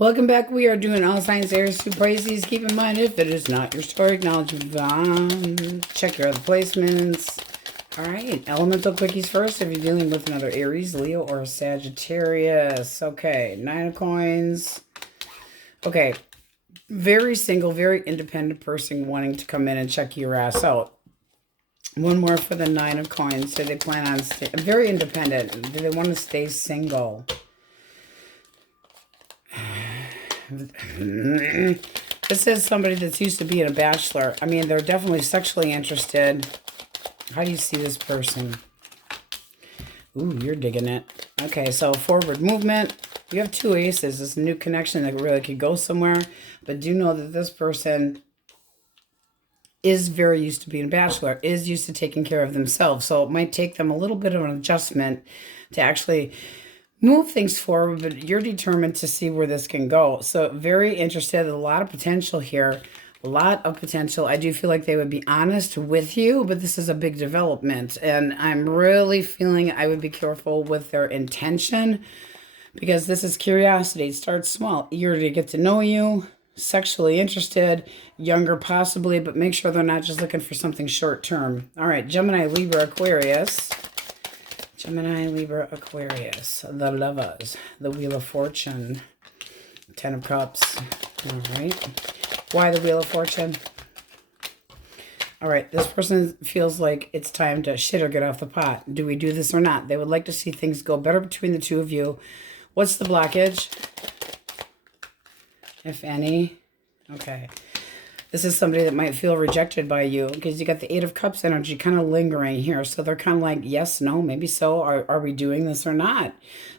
Welcome back. We are doing all signs, Aries to Pisces. Keep in mind, if it is not your story, acknowledge check your other placements. All right, elemental quickies first. If you're dealing with another Aries, Leo, or Sagittarius. Okay, 9 of coins. Okay, very single, very independent person wanting to come in and check your ass out. One more for the 9 of coins. Do they plan on staying very independent? Do they want to stay single? This is somebody that's used to being a bachelor. I mean, they're definitely sexually interested. How do you see this person? Ooh, you're digging it. Okay, so forward movement. You have 2 aces. This is a new connection that really could go somewhere. But do know that this person is very used to being a bachelor, is used to taking care of themselves. So it might take them a little bit of an adjustment to actually move things forward, but you're determined to see where this can go. So very interested, a lot of potential here, a lot of potential. I do feel like they would be honest with you, but this is a big development. And I'm really feeling I would be careful with their intention because this is curiosity. It starts small, eager to get to know you, sexually interested, younger possibly, but make sure they're not just looking for something short term. All right, Gemini, Libra, Aquarius. Gemini, Libra, Aquarius, the lovers, the Wheel of Fortune, 10 of Cups. All right. Why the Wheel of Fortune? All right. This person feels like it's time to shit or get off the pot. Do we do this or not? They would like to see things go better between the two of you. What's the blockage? If any. Okay. This is somebody that might feel rejected by you because you got the 8 of Cups energy kind of lingering here. So they're kind of like, yes, no, maybe so. Are we doing this or not?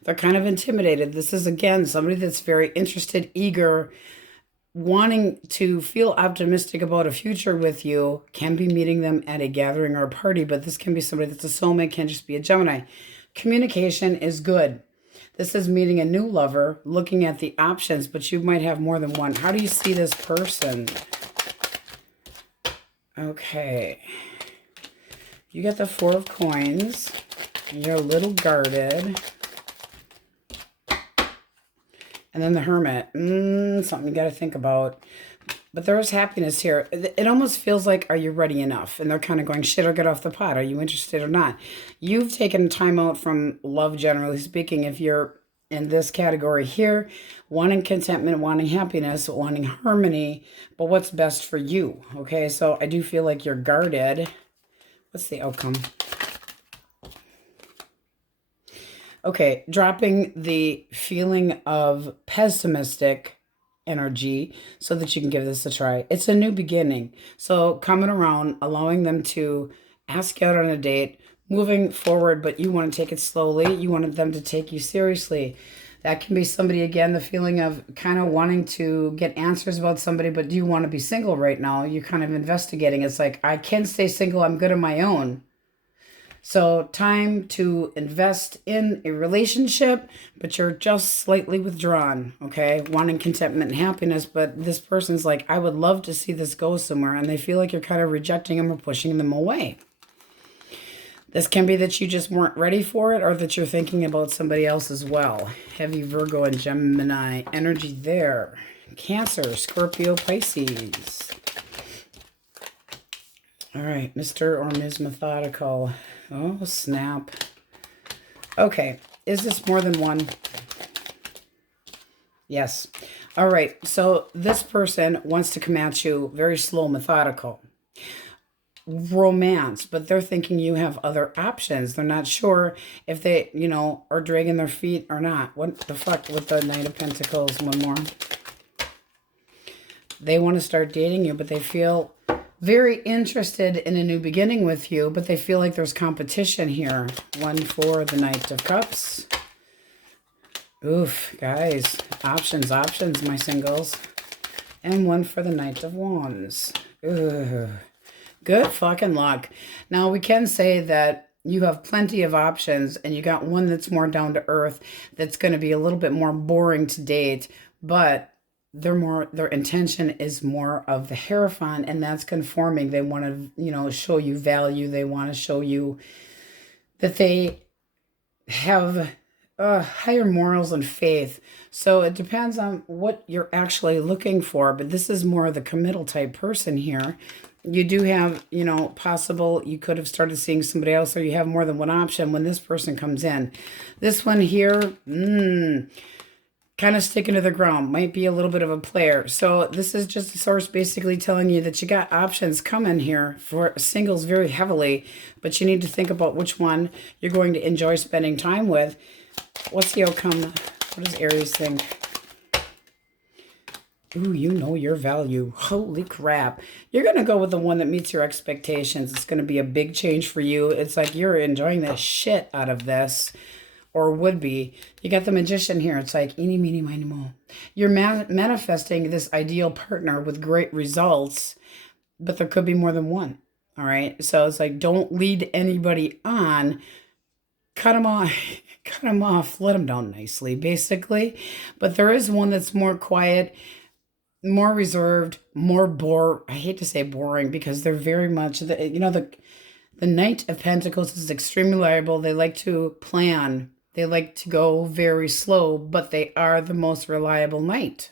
They're kind of intimidated. This is, again, somebody that's very interested, eager, wanting to feel optimistic about a future with you. Can be meeting them at a gathering or a party, but this can be somebody that's a soulmate, can't just be a Gemini. Communication is good. This is meeting a new lover, looking at the options, but you might have more than one. How do you see this person? Okay, you got the 4 of coins. You're a little guarded. And then the Hermit. Something you got to think about. But there is happiness here. It almost feels like, are you ready enough? And they're kind of going, shit or get off the pot. Are you interested or not? You've taken time out from love, generally speaking, if you're in this category here, wanting contentment, wanting happiness, wanting harmony, but what's best for you, okay? So I do feel like you're guarded. What's the outcome? Okay, dropping the feeling of pessimistic energy so that you can give this a try. It's a new beginning. So coming around, allowing them to ask you out on a date, moving forward, but you want to take it slowly. You wanted them to take you seriously. That can be somebody, again, the feeling of kind of wanting to get answers about somebody, but do you want to be single right now? You're kind of investigating. It's like, I can stay single. I'm good on my own. So time to invest in a relationship, but you're just slightly withdrawn, okay? Wanting contentment and happiness, but this person's like, I would love to see this go somewhere, and they feel like you're kind of rejecting them or pushing them away. This can be that you just weren't ready for it or that you're thinking about somebody else as well. Heavy Virgo and Gemini energy there. Cancer, Scorpio, Pisces. All right, Mr. or Ms. Methodical. Oh, snap. Okay, is this more than one? Yes. All right, so this person wants to come at you very slow, methodical. Romance, but they're thinking you have other options. They're not sure if they, are dragging their feet or not. What the fuck with the Knight of Pentacles? One more. They want to start dating you, but they feel very interested in a new beginning with you, but they feel like there's competition here. 1 for the Knight of Cups. Oof, guys. Options, my singles. And 1 for the Knight of Wands. Ugh. Good fucking luck. Now, we can say that you have plenty of options, and you got one that's more down to earth, that's going to be a little bit more boring to date, but their intention is more of the Hierophant, and that's conforming. They want to, show you value. They want to show you that they have higher morals and faith. So it depends on what you're actually looking for, but this is more of the committal type person here. You do have, you know, possible you could have started seeing somebody else, or you have more than one option when this person comes in. This one here, kind of sticking to the ground, might be a little bit of a player. So this is just a source basically telling you that you got options coming here for singles very heavily, but you need to think about which one you're going to enjoy spending time with. What's the outcome? What does Aries think? Ooh, you know your value. Holy crap. You're going to go with the one that meets your expectations. It's going to be a big change for you. It's like you're enjoying the shit out of this. Or would be. You got the Magician here. It's like, eeny, meeny, miny, mo. You're manifesting this ideal partner with great results, but there could be more than one. All right? So it's like, don't lead anybody on. Cut them off. Cut them off. Let them down nicely, basically. But there is one that's more quiet, more reserved, more I hate to say boring, because they're very much, the Knight of Pentacles is extremely reliable. They like to plan. They like to go very slow, but they are the most reliable knight.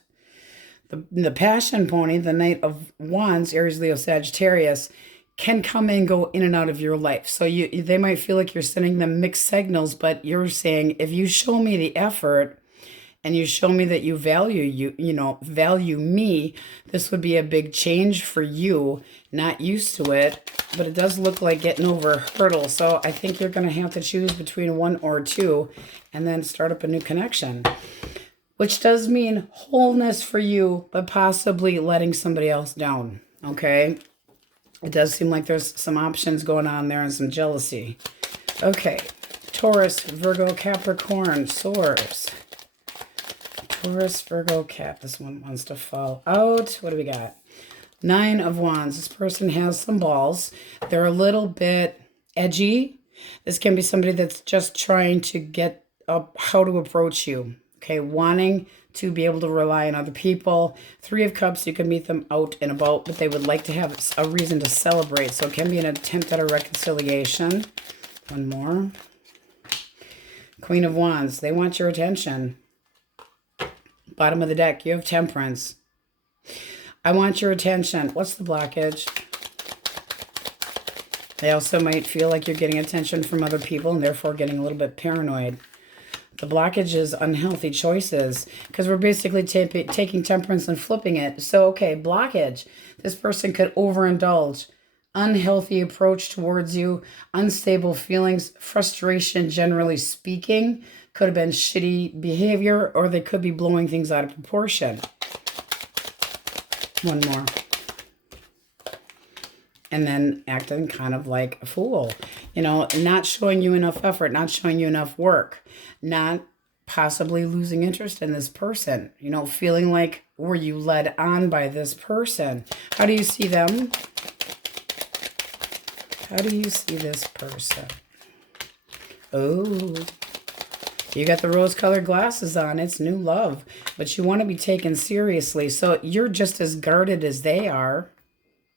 The passion pony, the Knight of Wands, Aries, Leo, Sagittarius, can come and go in and out of your life. So they might feel like you're sending them mixed signals, but you're saying, if you show me the effort and you show me that you value me, this would be a big change for you. Not used to it, but it does look like getting over a hurdle. So I think you're going to have to choose between one or two and then start up a new connection, which does mean wholeness for you, but possibly letting somebody else down. Okay. It does seem like there's some options going on there and some jealousy. Okay. Taurus, Virgo, Capricorn, Swords. Taurus, Virgo, Cap. This one wants to fall out. What do we got? 9 of Wands. This person has some balls. They're a little bit edgy. This can be somebody that's just trying to get up how to approach you. Okay, wanting to be able to rely on other people. 3 of Cups, you can meet them out and about, but they would like to have a reason to celebrate. So it can be an attempt at a reconciliation. One more. Queen of Wands. They want your attention. Bottom of the deck, you have Temperance. I want your attention. What's the blockage? They also might feel like you're getting attention from other people and therefore getting a little bit paranoid. The blockage is unhealthy choices, because we're basically taking Temperance and flipping it. So, okay, blockage. This person could overindulge. Unhealthy approach towards you. Unstable feelings. Frustration, generally speaking. Could have been shitty behavior, or they could be blowing things out of proportion. One more. And then acting kind of like a fool. You know, not showing you enough effort, not showing you enough work, not possibly losing interest in this person. You know, feeling like, were you led on by this person? How do you see them? How do you see this person? Oh, you got the rose-colored glasses on. It's new love, but you want to be taken seriously. So you're just as guarded as they are.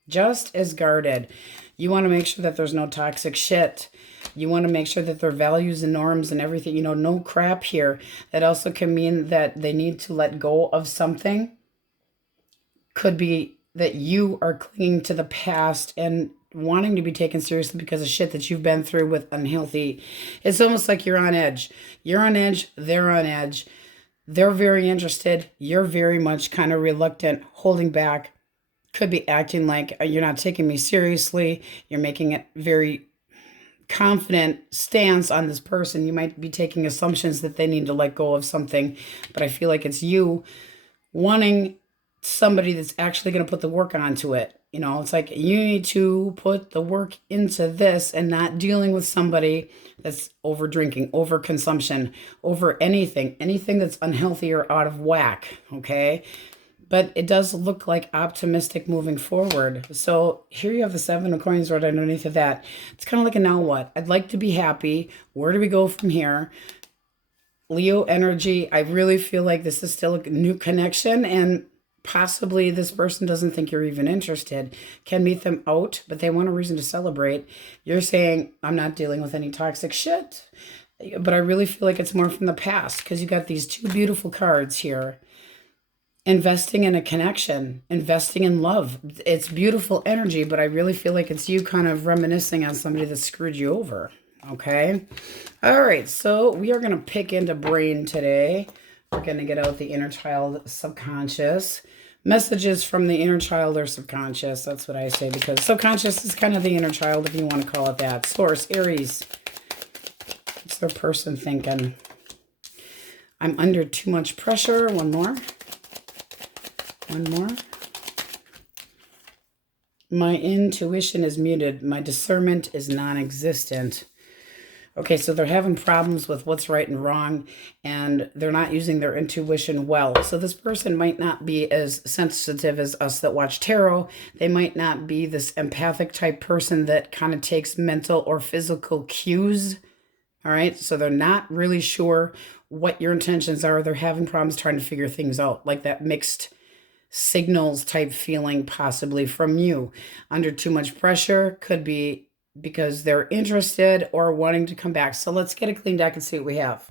Just as guarded. You want to make sure that there's no toxic shit. You want to make sure that their values and norms and everything, you know, no crap here. That also can mean that they need to let go of something. Could be that you are clinging to the past and wanting to be taken seriously because of shit that you've been through with unhealthy. It's almost like you're on edge. You're on edge. They're on edge. They're very interested. You're very much kind of reluctant, holding back. Could be acting like you're not taking me seriously. You're making it very confident stance on this person. You might be taking assumptions that they need to let go of something, but I feel like it's you wanting somebody that's actually going to put the work onto it. You know, it's like you need to put the work into this and not dealing with somebody that's over drinking, over consumption, over anything that's unhealthy or out of whack. Okay. But it does look like optimistic moving forward. So here you have the 7 of Coins right underneath of that. It's kind of like a now what? I'd like to be happy. Where do we go from here? Leo energy. I really feel like this is still a new connection, and possibly this person doesn't think you're even interested. Can meet them out, but they want a reason to celebrate. You're saying, I'm not dealing with any toxic shit. But I really feel like it's more from the past because you got these two beautiful cards here. Investing in a connection, investing in love. It's beautiful energy, but I really feel like it's you kind of reminiscing on somebody that screwed you over. Okay. All right. So we are going to pick into brain today. We're going to get out the inner child, subconscious. Messages from the inner child or subconscious. That's what I say, because subconscious is kind of the inner child, if you want to call it that. Source, Aries. What's their person thinking? I'm under too much pressure. One more. One more. My intuition is muted. My discernment is non-existent. Okay, so they're having problems with what's right and wrong, and they're not using their intuition well. So this person might not be as sensitive as us that watch tarot. They might not be this empathic type person that kind of takes mental or physical cues. All right, so they're not really sure what your intentions are. They're having problems trying to figure things out, like that mixed signals type feeling possibly from you. Under too much pressure could be because they're interested or wanting to come back. So let's get a clean deck and see what we have.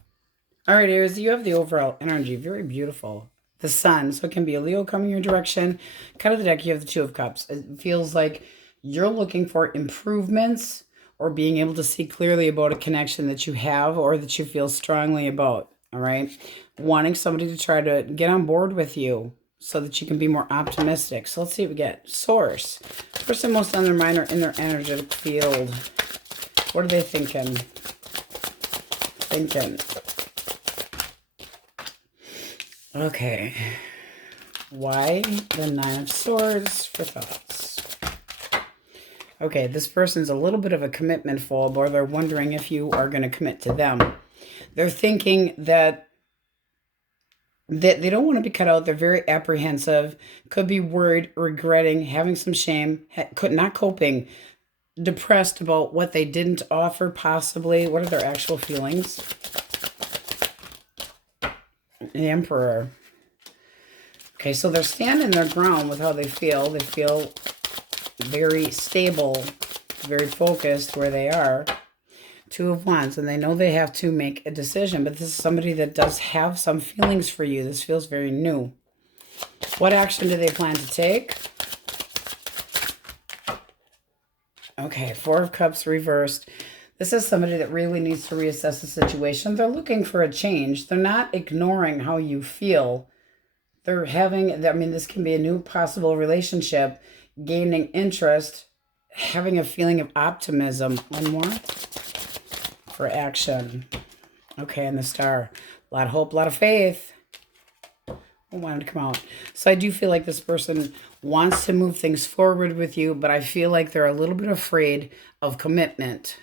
All right, Aries, you have the overall energy. Very beautiful. The sun. So it can be a Leo coming your direction. Cut of the deck, you have the Two of Cups. It feels like you're looking for improvements or being able to see clearly about a connection that you have or that you feel strongly about. All right. Wanting somebody to try to get on board with you so that you can be more optimistic. So let's see what we get. Source. First and most on their mind or in their energetic field. What are they thinking? Okay. Why the Nine of Swords for thoughts? Okay, this person's a little bit of a commitment phobe, or they're wondering if you are going to commit to them. They're thinking that they don't want to be cut out. They're very apprehensive, could be worried, regretting, having some shame, not coping, depressed about what they didn't offer possibly. What are their actual feelings? The Emperor. Okay, so they're standing their ground with how they feel. They feel very stable, very focused where they are. Two of Wands, and they know they have to make a decision, but this is somebody that does have some feelings for you. This feels very new. What action do they plan to take? Okay, Four of Cups reversed. This is somebody that really needs to reassess the situation. They're looking for a change. They're not ignoring how you feel. They're having, I mean, this can be a new possible relationship, gaining interest, having a feeling of optimism. One more. For action. Okay, and the Star. A lot of hope, a lot of faith. I wanted to come out. So I do feel like this person wants to move things forward with you, but I feel like they're a little bit afraid of commitment.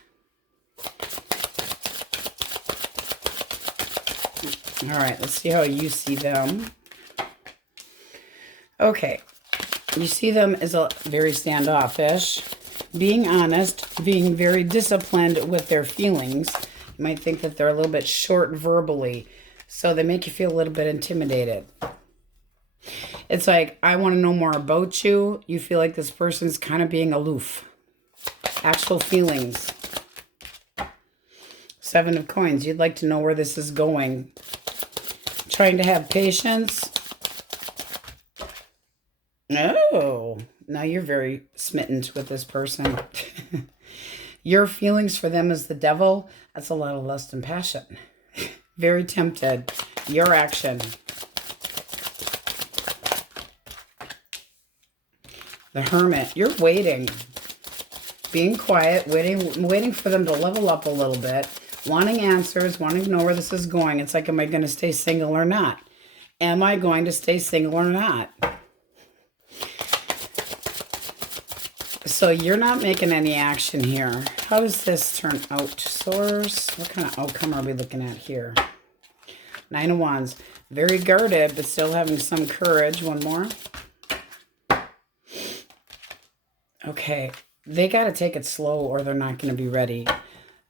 All right, let's see how you see them. Okay, you see them as a very standoffish, being honest, being very disciplined with their feelings. You might think that they're a little bit short verbally, so they make you feel a little bit intimidated. It's like, I want to know more about you. You feel like this person's kind of being aloof. Actual feelings. Seven of Coins. You'd like to know where this is going. Trying to have patience. Oh, now you're very smitten with this person. Your feelings for them is the devil. That's a lot of lust and passion. Very tempted. Your action. The Hermit. You're waiting. Being quiet, waiting for them to level up a little bit. Wanting answers, wanting to know where this is going. It's like, am I going to stay single or not? Am I going to stay single or not? So you're not making any action here. How does this turn out? Source, what kind of outcome are we looking at here? Nine of Wands. Very guarded, but still having some courage. One more. Okay. They got to take it slow or they're not going to be ready.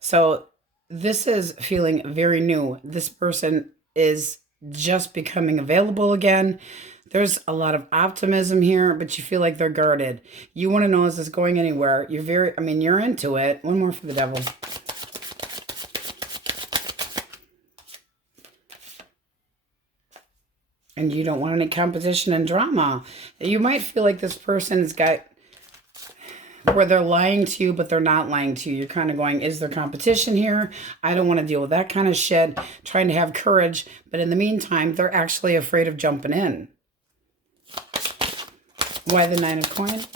So this is feeling very new. This person is just becoming available again. There's a lot of optimism here, but you feel like they're guarded. You want to know, is this going anywhere? You're you're into it. One more for the Devil. And you don't want any competition and drama. You might feel like this person has got where they're lying to you, but they're not lying to you. You're kind of going, is there competition here? I don't want to deal with that kind of shit. Trying to have courage. But in the meantime, they're actually afraid of jumping in. Why the 9 of Coins?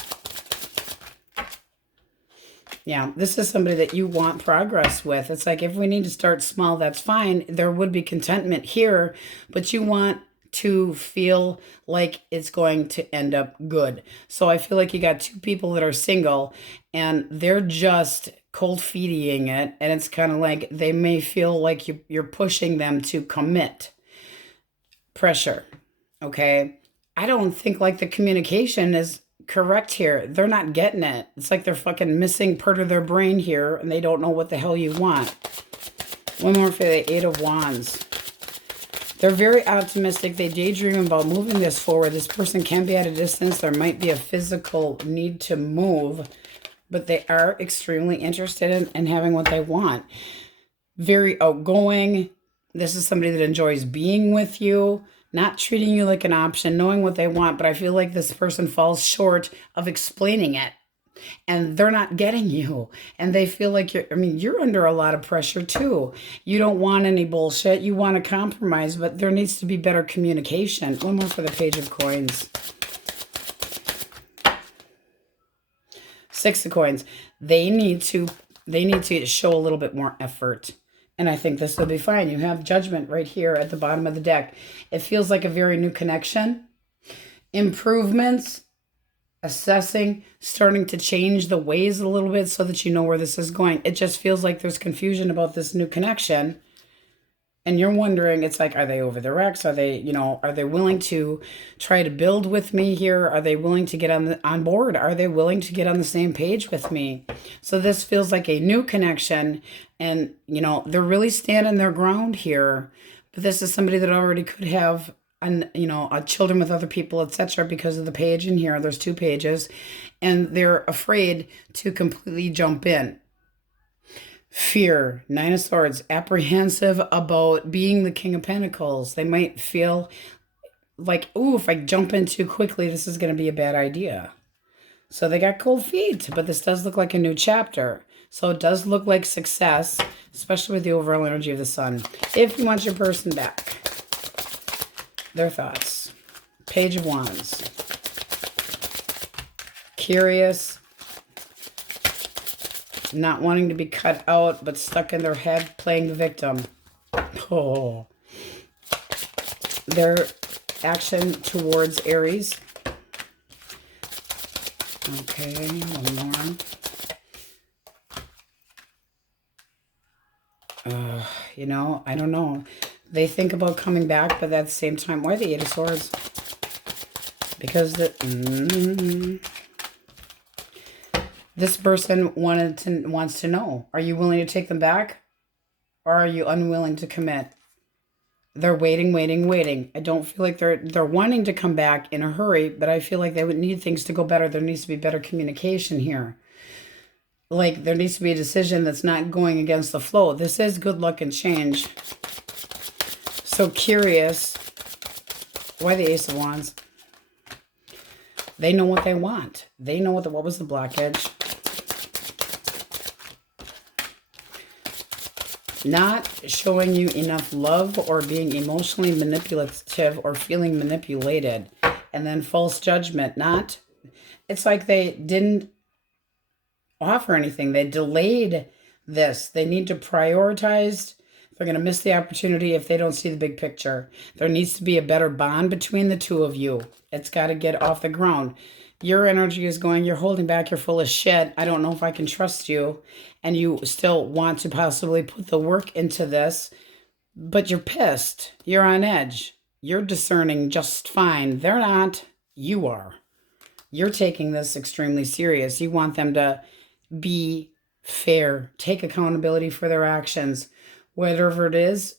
Yeah, this is somebody that you want progress with. It's like, if we need to start small, that's fine. There would be contentment here, but you want to feel like it's going to end up good. So I feel like you got 2 people that are single and they're just cold feeding it. And it's kind of like they may feel like you're pushing them to commit. Pressure. Okay. I don't think like the communication is correct here. They're not getting it. It's like they're fucking missing part of their brain here and they don't know what the hell you want. One more for the 8 of Wands. They're very optimistic. They daydream about moving this forward. This person can be at a distance. There might be a physical need to move, but they are extremely interested in having what they want. Very outgoing. This is somebody that enjoys being with you, not treating you like an option, knowing what they want, but I feel like this person falls short of explaining it. And they're not getting you. And they feel like you're under a lot of pressure too. You don't want any bullshit. You want a compromise, but there needs to be better communication. One more for the Page of Coins. 6 of Coins. They need to show a little bit more effort. And I think this will be fine. You have Judgment right here at the bottom of the deck. It feels like a very new connection. Improvements. Assessing, starting to change the ways a little bit so that you know where this is going. It just feels like there's confusion about this new connection. And you're wondering, it's like, are they over their ex? Are they, are they willing to try to build with me here? Are they willing to get on board? Are they willing to get on the same page with me? So this feels like a new connection. And, they're really standing their ground here. But this is somebody that already could have children with other people, etc., because of the page in here. There's 2 pages, and they're afraid to completely jump in. Fear, 9 of Swords, apprehensive about being the King of Pentacles. They might feel like, ooh, if I jump in too quickly, this is going to be a bad idea. So they got cold feet, but this does look like a new chapter. So it does look like success, especially with the overall energy of the Sun. If you want your person back. Their thoughts. Page of Wands. Curious. Not wanting to be cut out, but stuck in their head playing the victim. Oh. Their action towards Aries. Okay, one more. I don't know. They think about coming back, but at the same time, why the 8 of Swords? Because this person wants to know, are you willing to take them back? Or are you unwilling to commit? They're waiting. I don't feel like they're wanting to come back in a hurry, but I feel like they would need things to go better. There needs to be better communication here. Like, there needs to be a decision that's not going against the flow. This is good luck and change. So curious. Why the Ace of Wands? They know what they want. They know what was the blockage. Not showing you enough love or being emotionally manipulative or feeling manipulated. And then false judgment. It's like they didn't offer anything. They delayed this. They need to prioritize. They're going to miss the opportunity if they don't see the big picture. There needs to be a better bond between the 2 of you. It's got to get off the ground. Your energy is going, you're holding back, you're full of shit. I don't know if I can trust you. And you still want to possibly put the work into this, but you're pissed. You're on edge. You're discerning just fine. They're not. You are. You're taking this extremely serious. You want them to be fair, take accountability for their actions. Whatever it is,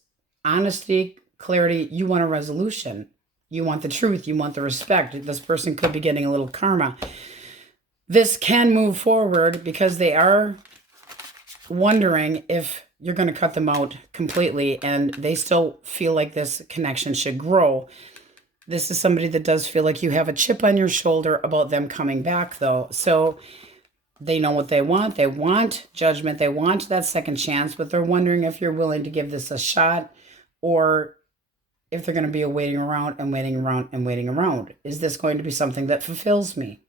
honesty, clarity, you want a resolution. You want the truth. You want the respect. This person could be getting a little karma. This can move forward because they are wondering if you're going to cut them out completely, and they still feel like this connection should grow. This is somebody that does feel like you have a chip on your shoulder about them coming back, though. So they know what they want. They want judgment. They want that second chance, but they're wondering if you're willing to give this a shot, or if they're going to be waiting around and waiting around and waiting around. Is this going to be something that fulfills me?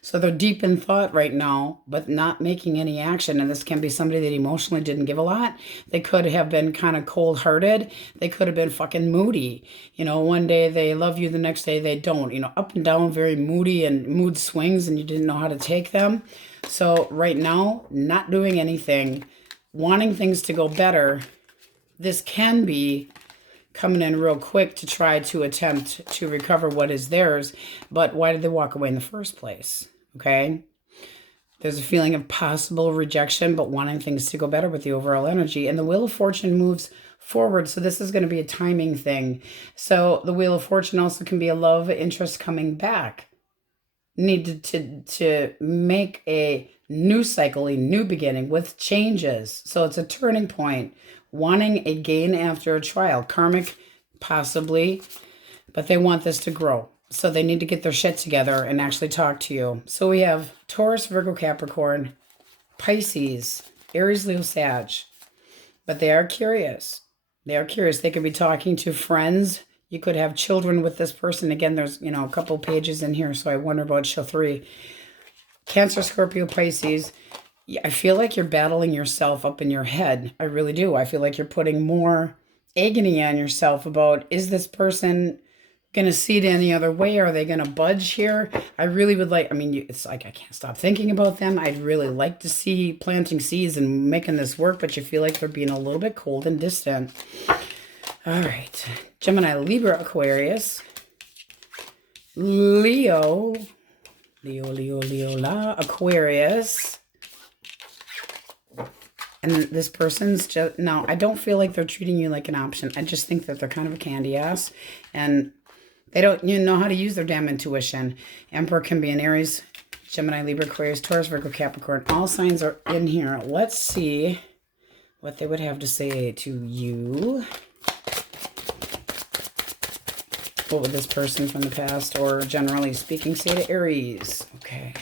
So they're deep in thought right now, but not making any action. And this can be somebody that emotionally didn't give a lot. They could have been kind of cold-hearted. They could have been fucking moody. You know, one day they love you, the next day they don't. You know, up and down, very moody, and mood swings, and you didn't know how to take them. So right now, not doing anything, wanting things to go better. This can be coming in real quick to try to attempt to recover what is theirs. But why did they walk away in the first place? Okay. There's a feeling of possible rejection, but wanting things to go better with the overall energy. And the Wheel of Fortune moves forward. So this is going to be a timing thing. So the Wheel of Fortune also can be a love interest coming back. Needed to make a new cycle, a new beginning with changes. So it's a turning point. Wanting a gain after a trial. Karmic, possibly. But they want this to grow. So they need to get their shit together and actually talk to you. So we have Taurus, Virgo, Capricorn, Pisces, Aries, Leo, Sag. But they are curious. They are curious. They could be talking to friends. You could have children with this person. Again, there's, you know, a couple pages in here. So I wonder about show 3. Cancer, Scorpio, Pisces. I feel like you're battling yourself up in your head. I really do. I feel like you're putting more agony on yourself about, is this person going to see it any other way? Are they going to budge here? I really would like, I mean, it's like I can't stop thinking about them. I'd really like to see planting seeds and making this work, but you feel like they're being a little bit cold and distant. All right. Gemini, Libra, Aquarius, Leo, Aquarius. And this person's just, now, I don't feel like they're treating you like an option. I just think that they're kind of a candy ass. And they don't know how to use their damn intuition. Emperor can be an Aries, Gemini, Libra, Aquarius, Taurus, Virgo, Capricorn. All signs are in here. Let's see what they would have to say to you. What would this person from the past, or generally speaking, say to Aries? Okay.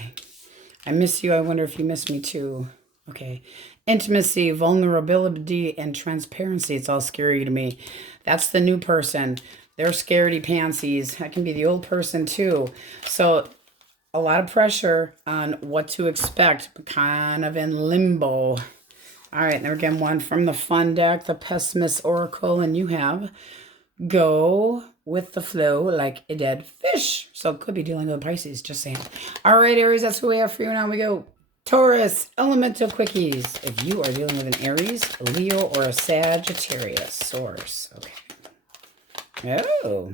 I miss you. I wonder if you miss me too. Okay. Intimacy, vulnerability, and transparency. It's all scary to me. That's the new person. They're scaredy pantsies. That can be the old person too. So a lot of pressure on what to expect, but kind of in limbo. All right. There again, one from the fun deck, the Pessimist Oracle, and you have go with the flow like a dead fish. So it could be dealing with Pisces, just saying. All right, Aries, that's what we have for you. Now we go Taurus, elemental quickies. If you are dealing with an Aries, a Leo, or a Sagittarius source. Okay. Oh.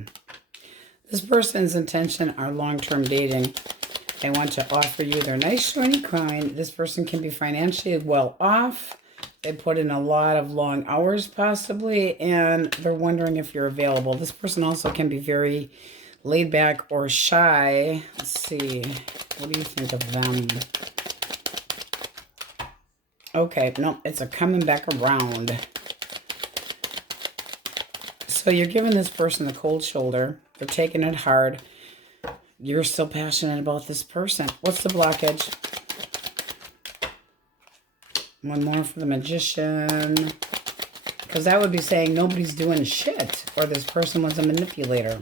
This person's intention are long-term dating. They want to offer you their nice, shiny coin. This person can be financially well off. They put in a lot of long hours, possibly, and they're wondering if you're available. This person also can be very laid back or shy. Let's see. What do you think of them? Okay, no, it's a coming back around. So you're giving this person the cold shoulder. They're taking it hard. You're still passionate about this person. What's the blockage? One more for the Magician. Because that would be saying nobody's doing shit. Or this person was a manipulator.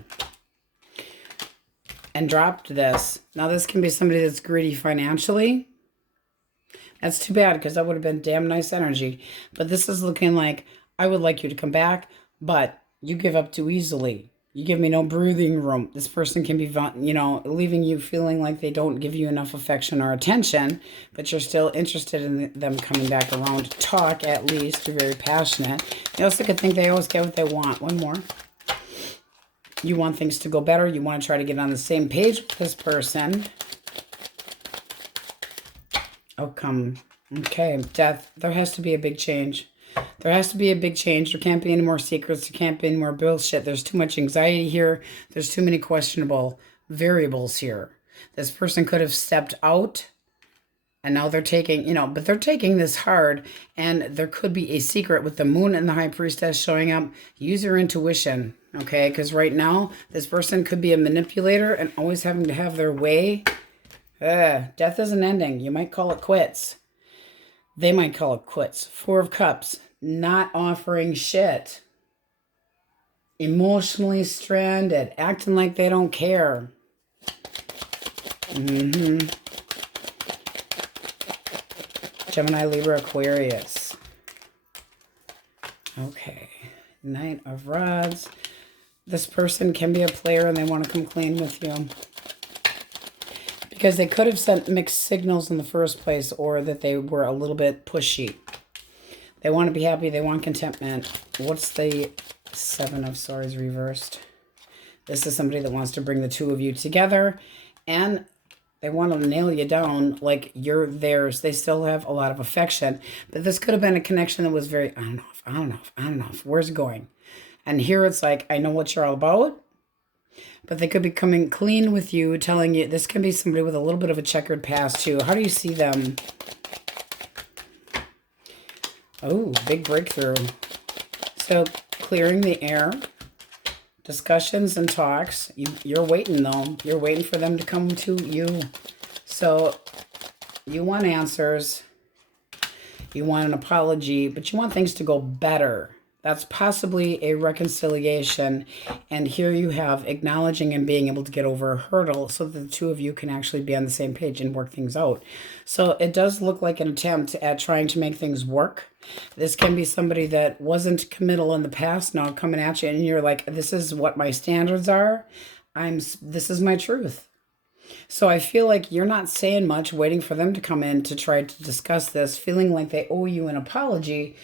And dropped this. Now this can be somebody that's greedy financially. That's too bad, because that would have been damn nice energy. But this is looking like, I would like you to come back, but you give up too easily. You give me no breathing room. This person can be, you know, leaving you feeling like they don't give you enough affection or attention, but you're still interested in them coming back around to talk, at least. You're very passionate. You also could think they always get what they want. One more. You want things to go better. You want to try to get on the same page with this person. Outcome. Okay, death. There has to be a big change. There has to be a big change. There can't be any more secrets. There can't be any more bullshit. There's too much anxiety here. There's too many questionable variables here. This person could have stepped out, and now they're taking, you know, but they're taking this hard, and there could be a secret with the Moon and the High Priestess showing up. Use your intuition. Okay, because right now, this person could be a manipulator and always having to have their way. Death isn't ending. You might call it quits. They might call it quits. Four of Cups. Not offering shit. Emotionally stranded. Acting like they don't care. Gemini, Libra, Aquarius. Okay. Knight of Rods. This person can be a player and they want to come clean with you. Because they could have sent mixed signals in the first place, or that they were a little bit pushy. They want to be happy. They want contentment. What's the Seven of Swords reversed? This is somebody that wants to bring the two of you together. And they want to nail you down like you're theirs. They still have a lot of affection. But this could have been a connection that was very, I don't know. Where's it going? And here it's like, I know what you're all about. But they could be coming clean with you, telling you, this can be somebody with a little bit of a checkered past too. How do you see them? Oh, big breakthrough. So clearing the air, discussions and talks. You're waiting though. You're waiting for them to come to you. So you want answers. You want an apology, but you want things to go better. That's possibly a reconciliation. And here you have acknowledging and being able to get over a hurdle so that the two of you can actually be on the same page and work things out. So it does look like an attempt at trying to make things work. This can be somebody that wasn't committal in the past, now coming at you and you're like, this is what my standards are. This is my truth. So I feel like you're not saying much, waiting for them to come in to try to discuss this, feeling like they owe you an apology,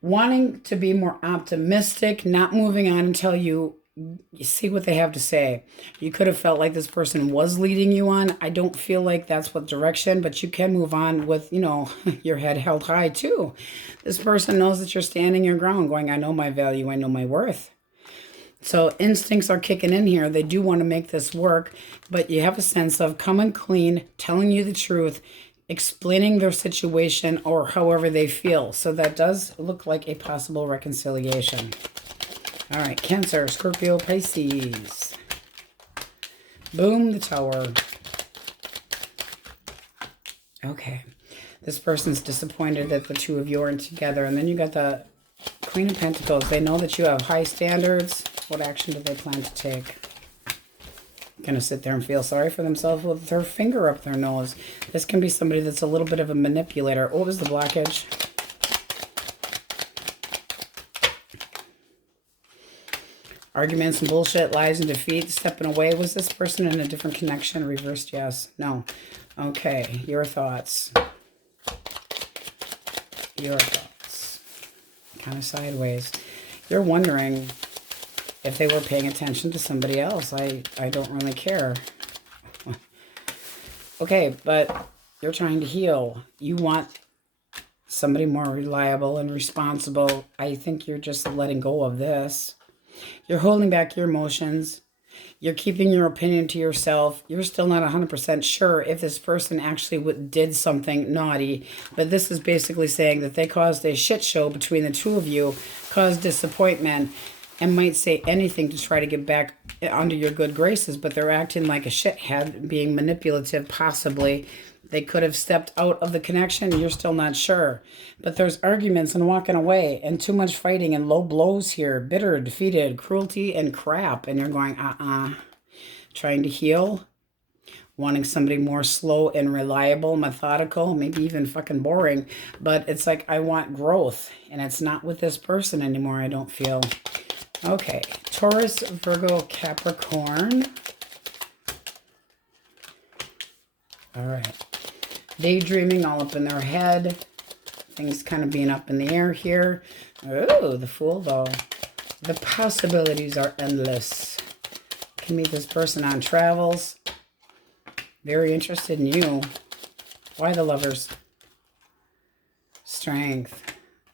wanting to be more optimistic, not moving on until you see what they have to say. You could have felt like this person was leading you on. I don't feel like that's what direction, but you can move on with, your head held high too. This person knows that you're standing your ground, going, I know my value, I know my worth. So instincts are kicking in here. They do want to make this work, but you have a sense of coming clean, telling you the truth, explaining their situation or however they feel. So that does look like a possible reconciliation. All right, Cancer, Scorpio, Pisces. Boom, the Tower. Okay. This person's disappointed that the two of you aren't together. And then you got the Queen of Pentacles. They know that you have high standards. What action do they plan to take? Going to sit there and feel sorry for themselves with their finger up their nose. This can be somebody that's a little bit of a manipulator. What was the blockage? Arguments and bullshit, lies and defeat, stepping away. Was this person in a different connection? Reversed, yes. No. Okay, your thoughts. Your thoughts. Kind of sideways. You're wondering if they were paying attention to somebody else. I don't really care. Okay, but you're trying to heal. You want somebody more reliable and responsible. I think you're just letting go of this. You're holding back your emotions. You're keeping your opinion to yourself. You're still not 100% sure if this person actually did something naughty. But this is basically saying that they caused a shit show between the two of you, caused disappointment, and might say anything to try to get back under your good graces, but they're acting like a shithead, being manipulative, possibly. They could have stepped out of the connection, you're still not sure. But there's arguments and walking away, and too much fighting and low blows here, bitter, defeated, cruelty, and crap. And you're going, trying to heal, wanting somebody more slow and reliable, methodical, maybe even fucking boring. But it's like, I want growth, and it's not with this person anymore, I don't feel. Okay, Taurus, Virgo, Capricorn. All right. Daydreaming all up in their head. Things kind of being up in the air here. Oh, the Fool, though. The possibilities are endless. Can meet this person on travels. Very interested in you. Why the Lovers? Strength.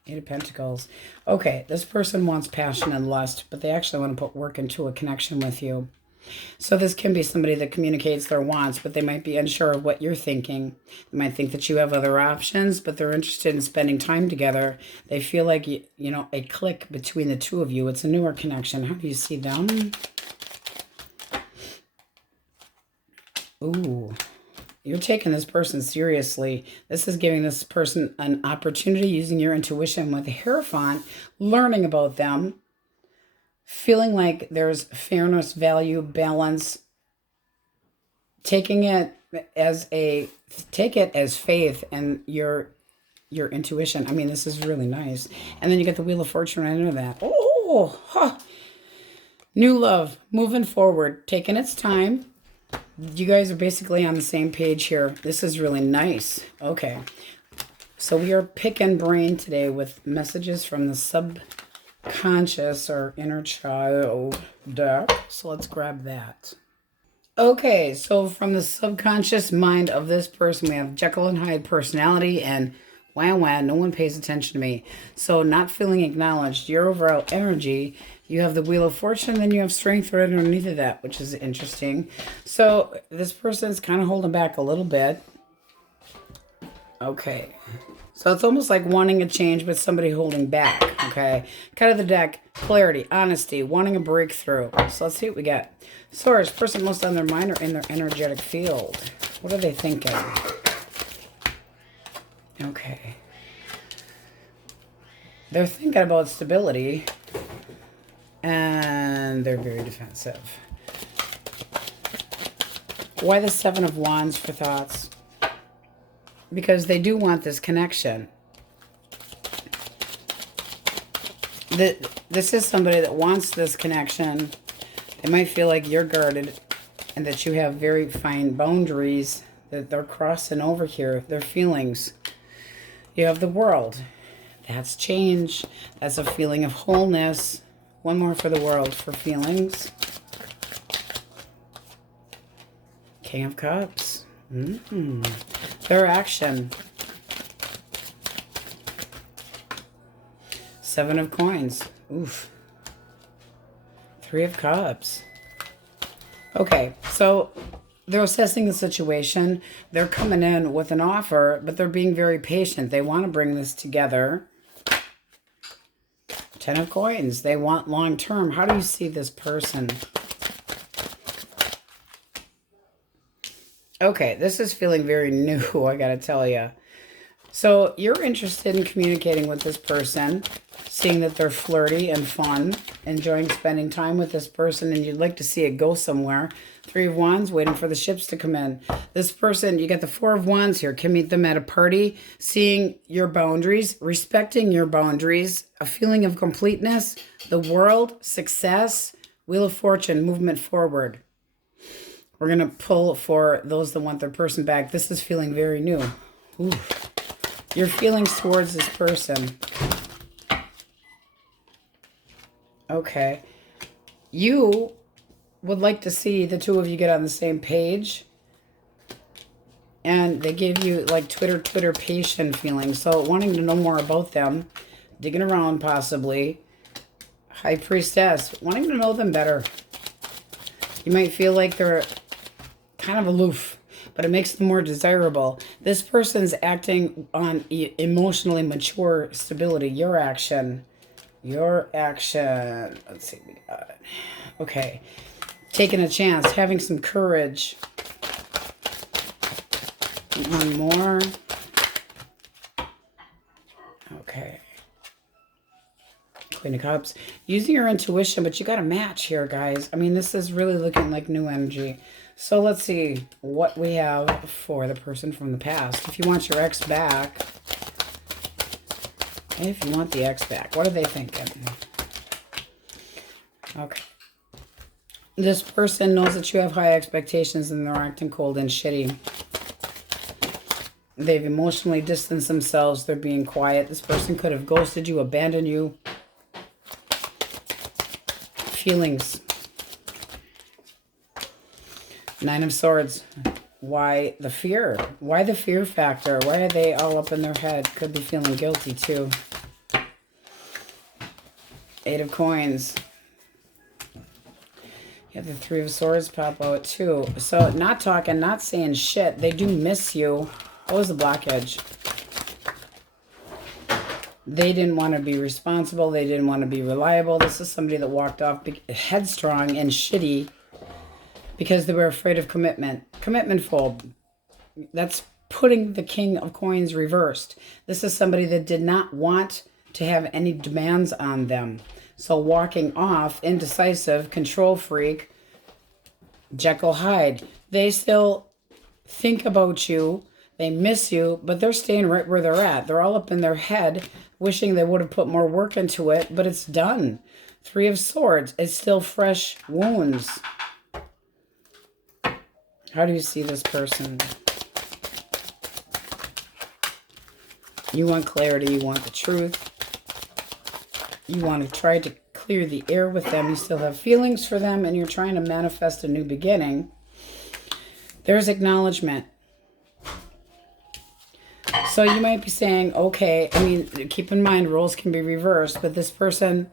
Eight of Pentacles. Okay, this person wants passion and lust, but they actually want to put work into a connection with you. So this can be somebody that communicates their wants, but they might be unsure of what you're thinking. They might think that you have other options, but they're interested in spending time together. They feel like, you know, a click between the two of you. It's a newer connection. How do you see them? Ooh, you're taking this person seriously. This is giving this person an opportunity, using your intuition with the Hierophant, learning about them, feeling like there's fairness, value, balance, taking it as faith and your intuition. I mean, this is really nice. And then you get the Wheel of Fortune right under that. Oh, huh. New love, moving forward, taking its time. You guys are basically on the same page here. This is really nice. Okay. So we are picking brain today with messages from the subconscious or inner child deck. So let's grab that. Okay, so from the subconscious mind of this person, we have Jekyll and Hyde personality and wah, no one pays attention to me. So not feeling acknowledged. Your overall energy, you have the Wheel of Fortune, then you have Strength right underneath of that, which is interesting. So this person's kind of holding back a little bit. Okay. So it's almost like wanting a change, but somebody holding back, okay? Cut of the deck, clarity, honesty, wanting a breakthrough. So let's see what we got. Swords, person most on their mind or in their energetic field. What are they thinking? Okay. They're thinking about stability, and they're very defensive. Why the Seven of Wands for thoughts? Because they do want this connection. This is somebody that wants this connection. They might feel like you're guarded and that you have very fine boundaries that they're crossing over here. Their feelings. You have the World. That's change. That's a feeling of wholeness. One more for the World for feelings. King of Cups. Their action. Seven of Coins. Oof. Three of Cups. Okay, so they're assessing the situation. They're coming in with an offer, but they're being very patient. They want to bring this together. Ten of Coins. They want long term. How do you see this person? Okay, this is feeling very new, I gotta tell you. So you're interested in communicating with this person, seeing that they're flirty and fun, enjoying spending time with this person, and you'd like to see it go somewhere. Three of Wands, waiting for the ships to come in. This person, you get the Four of Wands here, can meet them at a party, seeing your boundaries, respecting your boundaries, a feeling of completeness, the World, success, Wheel of Fortune, movement forward. We're going to pull for those that want their person back. This is feeling very new. Ooh. Your feelings towards this person. Okay. You would like to see the two of you get on the same page. And they give you like Twitter patient feelings. So wanting to know more about them. Digging around possibly. High Priestess. Wanting to know them better. You might feel like they're kind of aloof, but it makes them more desirable. This person's acting on emotionally mature stability. Your action. Let's see what we got. Okay. Taking a chance. Having some courage. One more. Okay. Queen of Cups. Using your intuition, but you got a match here, guys. I mean, this is really looking like new energy. So let's see what we have for the person from the past. If you want your ex back, if you want the ex back, what are they thinking? Okay. This person knows that you have high expectations and they're acting cold and shitty. They've emotionally distanced themselves. They're being quiet. This person could have ghosted you, abandoned you. Feelings. Nine of Swords. Why the fear? Why the fear factor? Why are they all up in their head? Could be feeling guilty too. Eight of Coins. You have the Three of Swords pop out too. So not talking, not saying shit. They do miss you. What was the blockage? They didn't want to be responsible. They didn't want to be reliable. This is somebody that walked off headstrong and shitty because they were afraid of commitment. Commitment phobe. That's putting the King of Coins reversed. This is somebody that did not want to have any demands on them. So walking off, indecisive, control freak, Jekyll Hyde. They still think about you. They miss you, but they're staying right where they're at. They're all up in their head, wishing they would have put more work into it, but it's done. Three of Swords. It's still fresh wounds. How do you see this person? You want clarity. You want the truth. You want to try to clear the air with them. You still have feelings for them, and you're trying to manifest a new beginning. There's acknowledgement. So you might be saying, okay, I mean, keep in mind, roles can be reversed, but this person,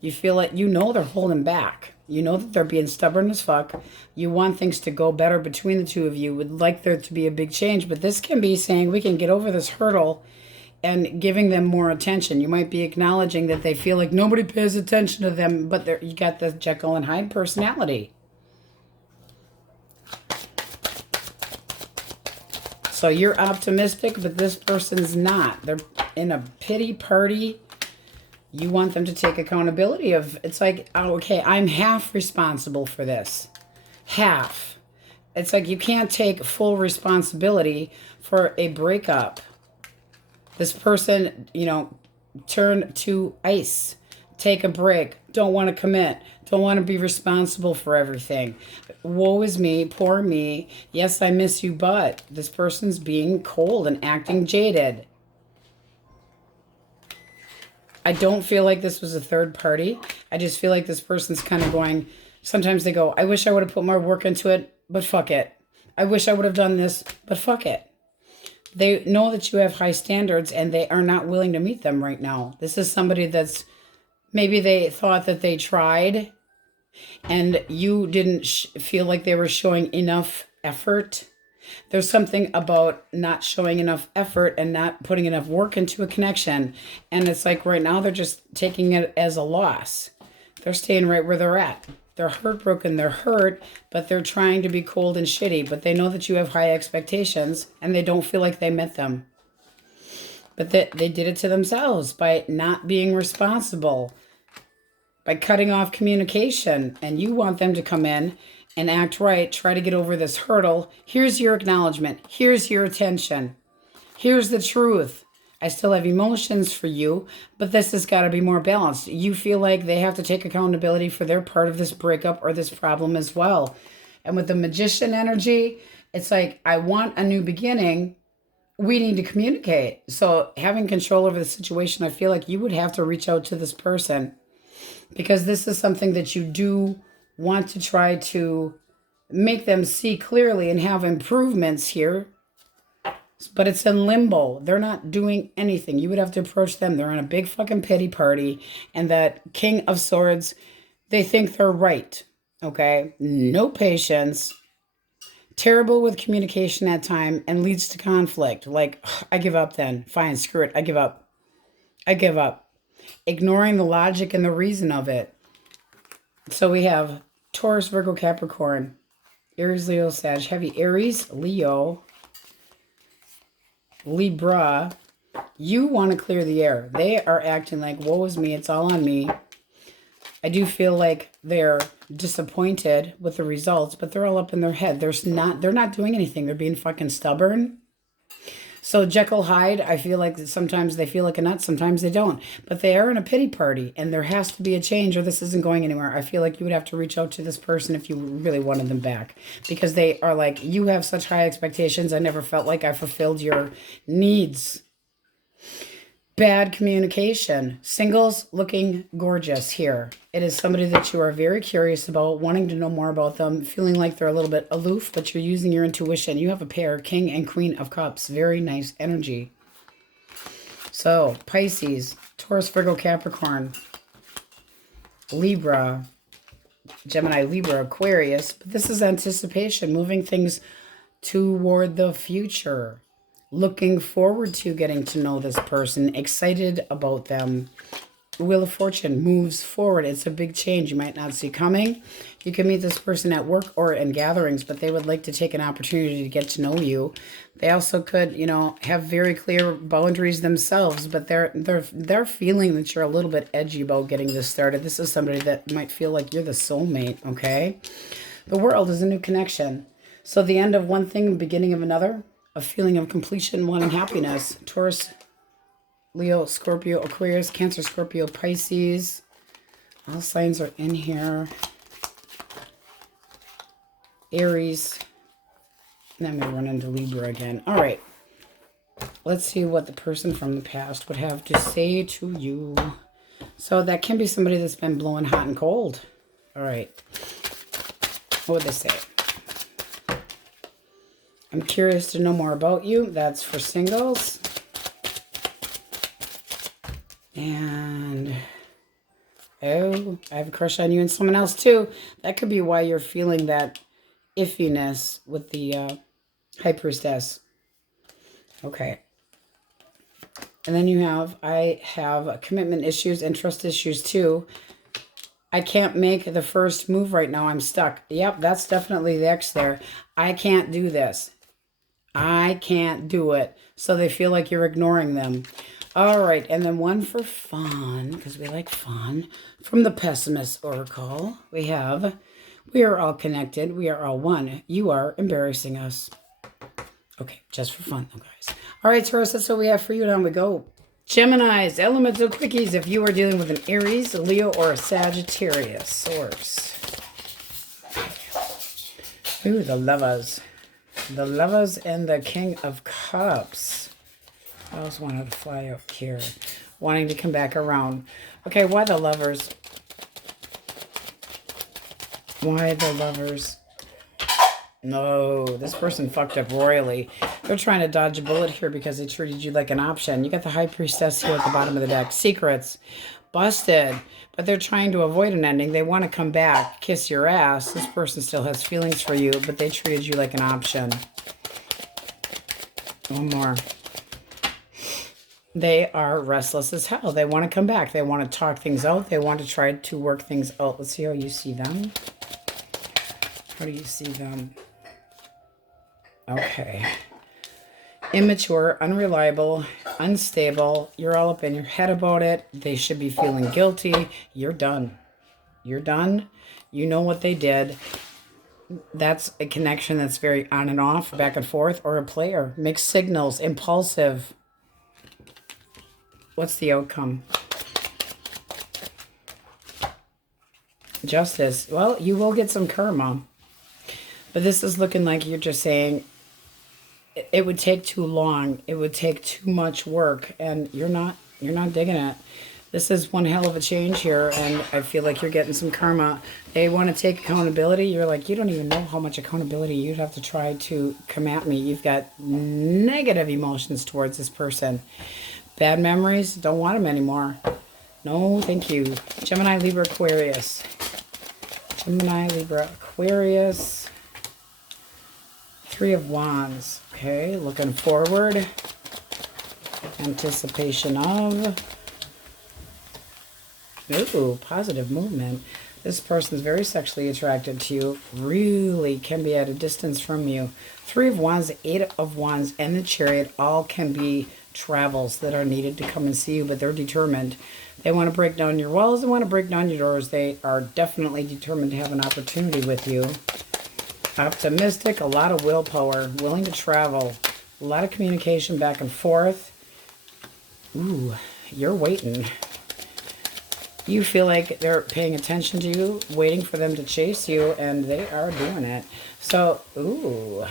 you feel like, you know they're holding back. You know that they're being stubborn as fuck. You want things to go better between the two of you. Would like there to be a big change, but this can be saying we can get over this hurdle and giving them more attention. You might be acknowledging that they feel like nobody pays attention to them, but you got the Jekyll and Hyde personality. So you're optimistic, but this person's not. They're in a pity party. You want them to take accountability of, it's like, oh, okay, I'm half responsible for this. Half. It's like you can't take full responsibility for a breakup. This person, you know, turn to ice. Take a break. Don't want to commit. Don't want to be responsible for everything. Woe is me. Poor me. Yes, I miss you, but this person's being cold and acting jaded. I don't feel like this was a third party. I just feel like this person's kind of going, sometimes they go, I wish I would have put more work into it, but fuck it. I wish I would have done this, but fuck it. They know that you have high standards and they are not willing to meet them right now. This is somebody that's, maybe they thought that they tried and you didn't feel like they were showing enough effort. There's something about not showing enough effort and not putting enough work into a connection. And it's like right now they're just taking it as a loss. They're staying right where they're at. They're heartbroken, they're hurt, but they're trying to be cold and shitty. But they know that you have high expectations and they don't feel like they met them. But they did it to themselves by not being responsible, by cutting off communication. And you want them to come in and act right, try to get over this hurdle. Here's your acknowledgement. Here's your attention. Here's the truth. I still have emotions for you, but this has got to be more balanced. You feel like they have to take accountability for their part of this breakup or this problem as well. And with the Magician energy, it's like, I want a new beginning. We need to communicate. So having control over the situation, I feel like you would have to reach out to this person because this is something that you do want to try to make them see clearly and have improvements here. But it's in limbo. They're not doing anything. You would have to approach them. They're in a big fucking pity party. And that King of Swords, they think they're right. Okay? No patience. Terrible with communication at time and leads to conflict. Like, I give up then. Fine, screw it. I give up. I give up. Ignoring the logic and the reason of it. So we have Taurus, Virgo, Capricorn, Aries, Leo, Sag. Heavy Aries, Leo, Libra. You want to clear the air. They are acting like, woe is me, it's all on me. I do feel like they're disappointed with the results, but they're all up in their head. They're not doing anything. They're being fucking stubborn. So Jekyll Hyde, I feel like sometimes they feel like a nut, sometimes they don't. But they are in a pity party, and there has to be a change or this isn't going anywhere. I feel like you would have to reach out to this person if you really wanted them back. Because they are like, you have such high expectations. I never felt like I fulfilled your needs. Bad communication. Singles looking gorgeous here. It is somebody that you are very curious about, wanting to know more about them, feeling like they're a little bit aloof, but you're using your intuition. You have a pair, King and Queen of Cups. Very nice energy. So, Pisces, Taurus, Virgo, Capricorn, Libra, Gemini, Libra, Aquarius. But this is anticipation, moving things toward the future. Looking forward to getting to know this person, excited about them. Wheel of Fortune moves forward. It's a big change you might not see coming. You can meet this person at work or in gatherings, but they would like to take an opportunity to get to know you. They also could, you know, have very clear boundaries themselves, but they're feeling that you're a little bit edgy about getting this started. This is somebody that might feel like you're the soulmate, okay? The world is a new connection. So the end of one thing, beginning of another, a feeling of completion, wanting happiness. Taurus, Leo, Scorpio, Aquarius, Cancer, Scorpio, Pisces. All signs are in here. Aries. And then we run into Libra again. All right. Let's see what the person from the past would have to say to you. So that can be somebody that's been blowing hot and cold. All right. What would they say? I'm curious to know more about you. That's for singles. And, oh, I have a crush on you and someone else too. That could be why you're feeling that iffiness with the High Priestess. Okay. And then you have, I have commitment issues and trust issues too. I can't make the first move right now. I'm stuck. Yep, that's definitely the X there. I can't do this. I can't do it. So they feel like you're ignoring them. All right, and then one for fun, because we like fun. From the Pessimist Oracle, we have, we are all connected. We are all one. You are embarrassing us. Okay, just for fun, though, guys. All right, Taurus, that's what we have for you. Down we go. Geminis, elemental quickies. If you are dealing with an Aries, a Leo, or a Sagittarius source. Ooh, the Lovers. The Lovers and the King of Cups. I also wanted to fly up here. Wanting to come back around. Okay, why the Lovers? Why the Lovers? No, this person fucked up royally. They're trying to dodge a bullet here because they treated you like an option. You got the High Priestess here at the bottom of the deck. Secrets. Busted. But they're trying to avoid an ending. They want to come back, kiss your ass. This person still has feelings for you, but they treated you like an option. One more. They are restless as hell. They want to come back. They want to talk things out. They want to try to work things out. Let's see how you see them. How do you see them? Okay. Immature, unreliable, unstable. You're all up in your head about it. They should be feeling guilty. You're done. You're done. You know what they did. That's a connection that's very on and off, back and forth, or a player. Mixed signals, impulsive. What's the outcome? Justice. Well, you will get some karma. But this is looking like you're just saying it would take too long. It would take too much work. And you're not digging it. This is one hell of a change here. And I feel like you're getting some karma. They want to take accountability. You're like, you don't even know how much accountability you'd have to try to come at me. You've got negative emotions towards this person. Bad memories, don't want them anymore. No, thank you. Gemini, Libra, Aquarius. Gemini, Libra, Aquarius. Three of Wands. Okay, looking forward. Anticipation of. Ooh, positive movement. This person's very sexually attracted to you. Really can be at a distance from you. Three of Wands, Eight of Wands, and the Chariot all can be travels that are needed to come and see you, but they're determined. They want to break down your walls. They want to break down your doors. They are definitely determined to have an opportunity with you. Optimistic, a lot of willpower, willing to travel, a lot of communication back and forth. Ooh, you're waiting. You feel like they're paying attention to you, waiting for them to chase you, and they are doing it. So, ooh,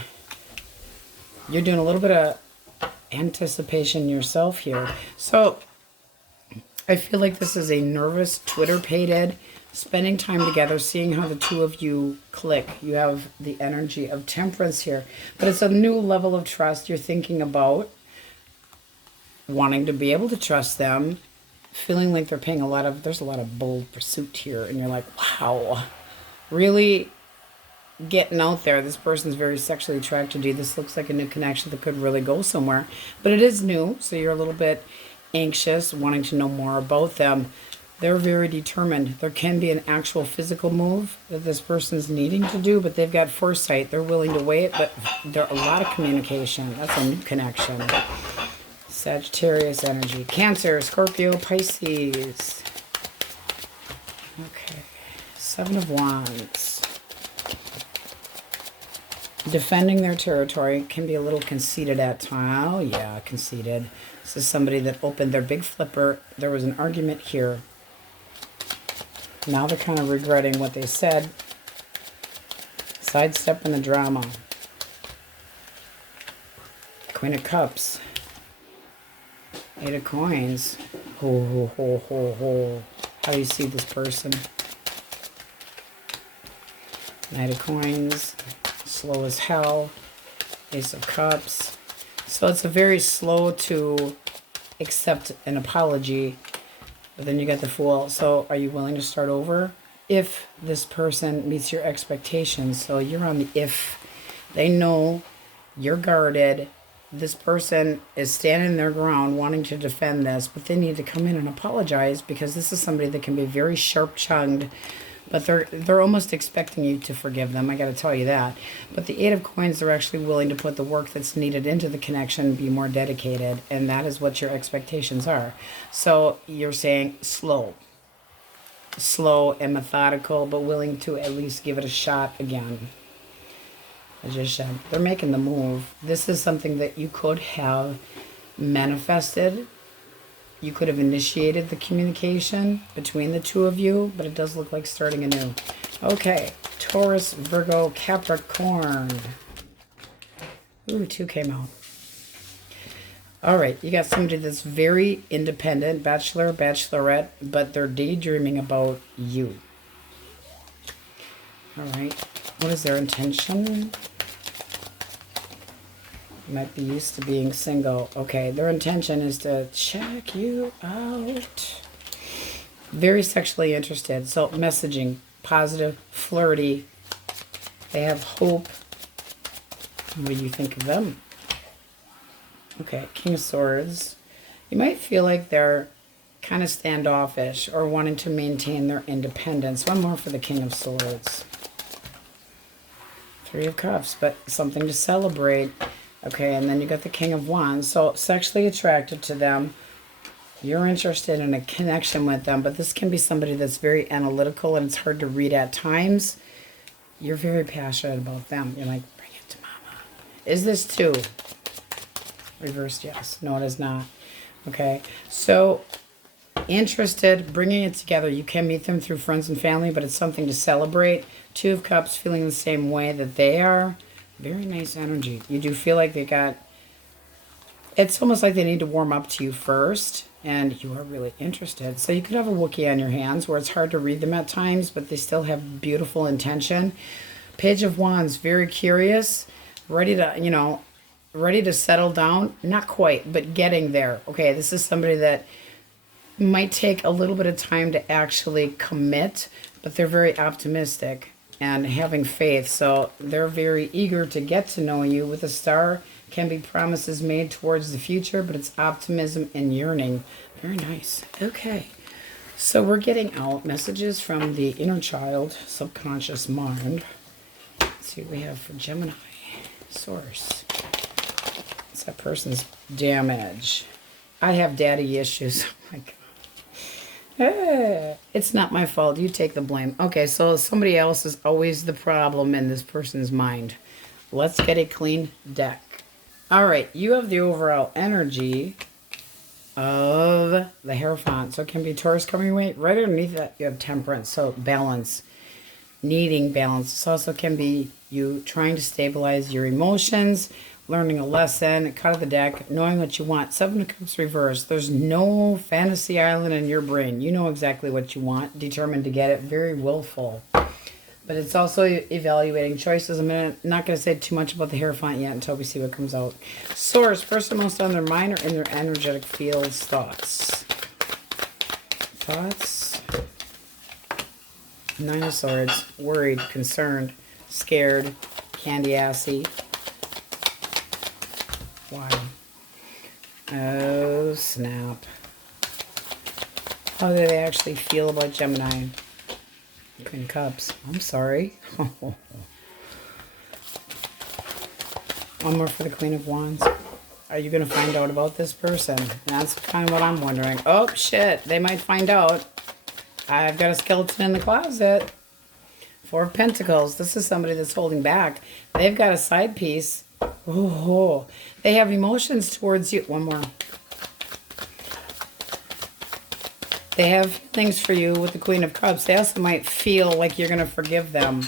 you're doing a little bit of anticipation yourself here. So I feel like this is a nervous, Twitter-pated, spending time together, seeing how the two of you click. You have the energy of Temperance here, but it's a new level of trust you're thinking about, wanting to be able to trust them, feeling like they're paying there's a lot of bold pursuit here, and you're like, wow, really getting out there. This person's very sexually attracted to you. This looks like a new connection that could really go somewhere. But it is new, so you're a little bit anxious, wanting to know more about them. They're very determined. There can be an actual physical move that this person's needing to do, but they've got foresight. They're willing to wait, but there's a lot of communication. That's a new connection. Sagittarius energy. Cancer, Scorpio, Pisces. Okay. 7 of Wands. Defending their territory, can be a little conceited at times. Oh, yeah, conceited. This is somebody that opened their big flipper. There was an argument here. Now they're kind of regretting what they said. Sidestepping the drama. Queen of Cups. 8 of Coins. Ho, ho, ho, ho, ho. How do you see this person? Knight of Coins. Slow as hell. Ace of Cups. So it's a very slow to accept an apology. But then you got the Fool. So are you willing to start over? If this person meets your expectations. So you're on the if. They know you're guarded. This person is standing their ground wanting to defend this. But they need to come in and apologize. Because this is somebody that can be very sharp-tongued. But they're almost expecting you to forgive them. I got to tell you that. But the 8 of Coins, they're actually willing to put the work that's needed into the connection, be more dedicated. And that is what your expectations are. So you're saying slow. Slow and methodical, but willing to at least give it a shot again. Magician. They're making the move. This is something that you could have manifested. You could have initiated the communication between the two of you, but it does look like starting anew. Okay, Taurus, Virgo, Capricorn. Ooh, 2 came out. All right, you got somebody that's very independent, bachelor, bachelorette, but they're daydreaming about you. All right, what is their intention? Might be used to being single. Okay, their intention is to check you out. Very sexually interested. So messaging, positive, flirty. They have hope. What do you think of them? Okay, King of Swords. You might feel like they're kind of standoffish or wanting to maintain their independence. One more for the King of Swords. 3 of Cups, but something to celebrate. Okay, and then you got the King of Wands. So sexually attracted to them. You're interested in a connection with them, but this can be somebody that's very analytical and it's hard to read at times. You're very passionate about them. You're like, bring it to mama. Is this 2? Reversed, yes. No, it is not. Okay, so interested, bringing it together. You can meet them through friends and family, but it's something to celebrate. 2 of Cups, feeling the same way that they are. Very nice energy. You do feel like they got... It's almost like they need to warm up to you first, and you are really interested. So you could have a Wookiee on your hands where it's hard to read them at times, but they still have beautiful intention. Page of Wands, very curious, ready to, you know, ready to settle down. Not quite, but getting there. Okay, this is somebody that might take a little bit of time to actually commit, but they're very optimistic and having faith. So they're very eager to get to know you. With a star, can be promises made towards the future, but it's optimism and yearning. Very nice. Okay. So we're getting out messages from the inner child, subconscious mind. Let's see what we have for Gemini. Source. It's that person's damage. I have daddy issues. Oh my God. It's not my fault. You take the blame. Okay, so somebody else is always the problem in this person's mind. Let's get a clean deck. All right, you have the overall energy of the Hierophant. So it can be Taurus coming your way. Right underneath that, you have Temperance. So balance. Needing balance. This also can be you trying to stabilize your emotions, learning a lesson, cut of the deck, knowing what you want. 7 of Cups reversed. There's no fantasy island in your brain. You know exactly what you want, determined to get it, very willful. But it's also evaluating choices. I'm not going to say too much about the Hierophant yet until we see what comes out. Source, first and most on their mind or in their energetic fields. Thoughts. Nine of Swords. Worried, concerned, scared, candy-assy. Why? Oh, snap. How do they actually feel about Gemini? Queen of Cups. I'm sorry. One more for the Queen of Wands. Are you going to find out about this person? That's kind of what I'm wondering. Oh, shit. They might find out. I've got a skeleton in the closet. Four of Pentacles. This is somebody that's holding back. They've got a side piece. Oh, they have emotions towards you. One more. They have things for you with the Queen of Cups. They also might feel like you're going to forgive them.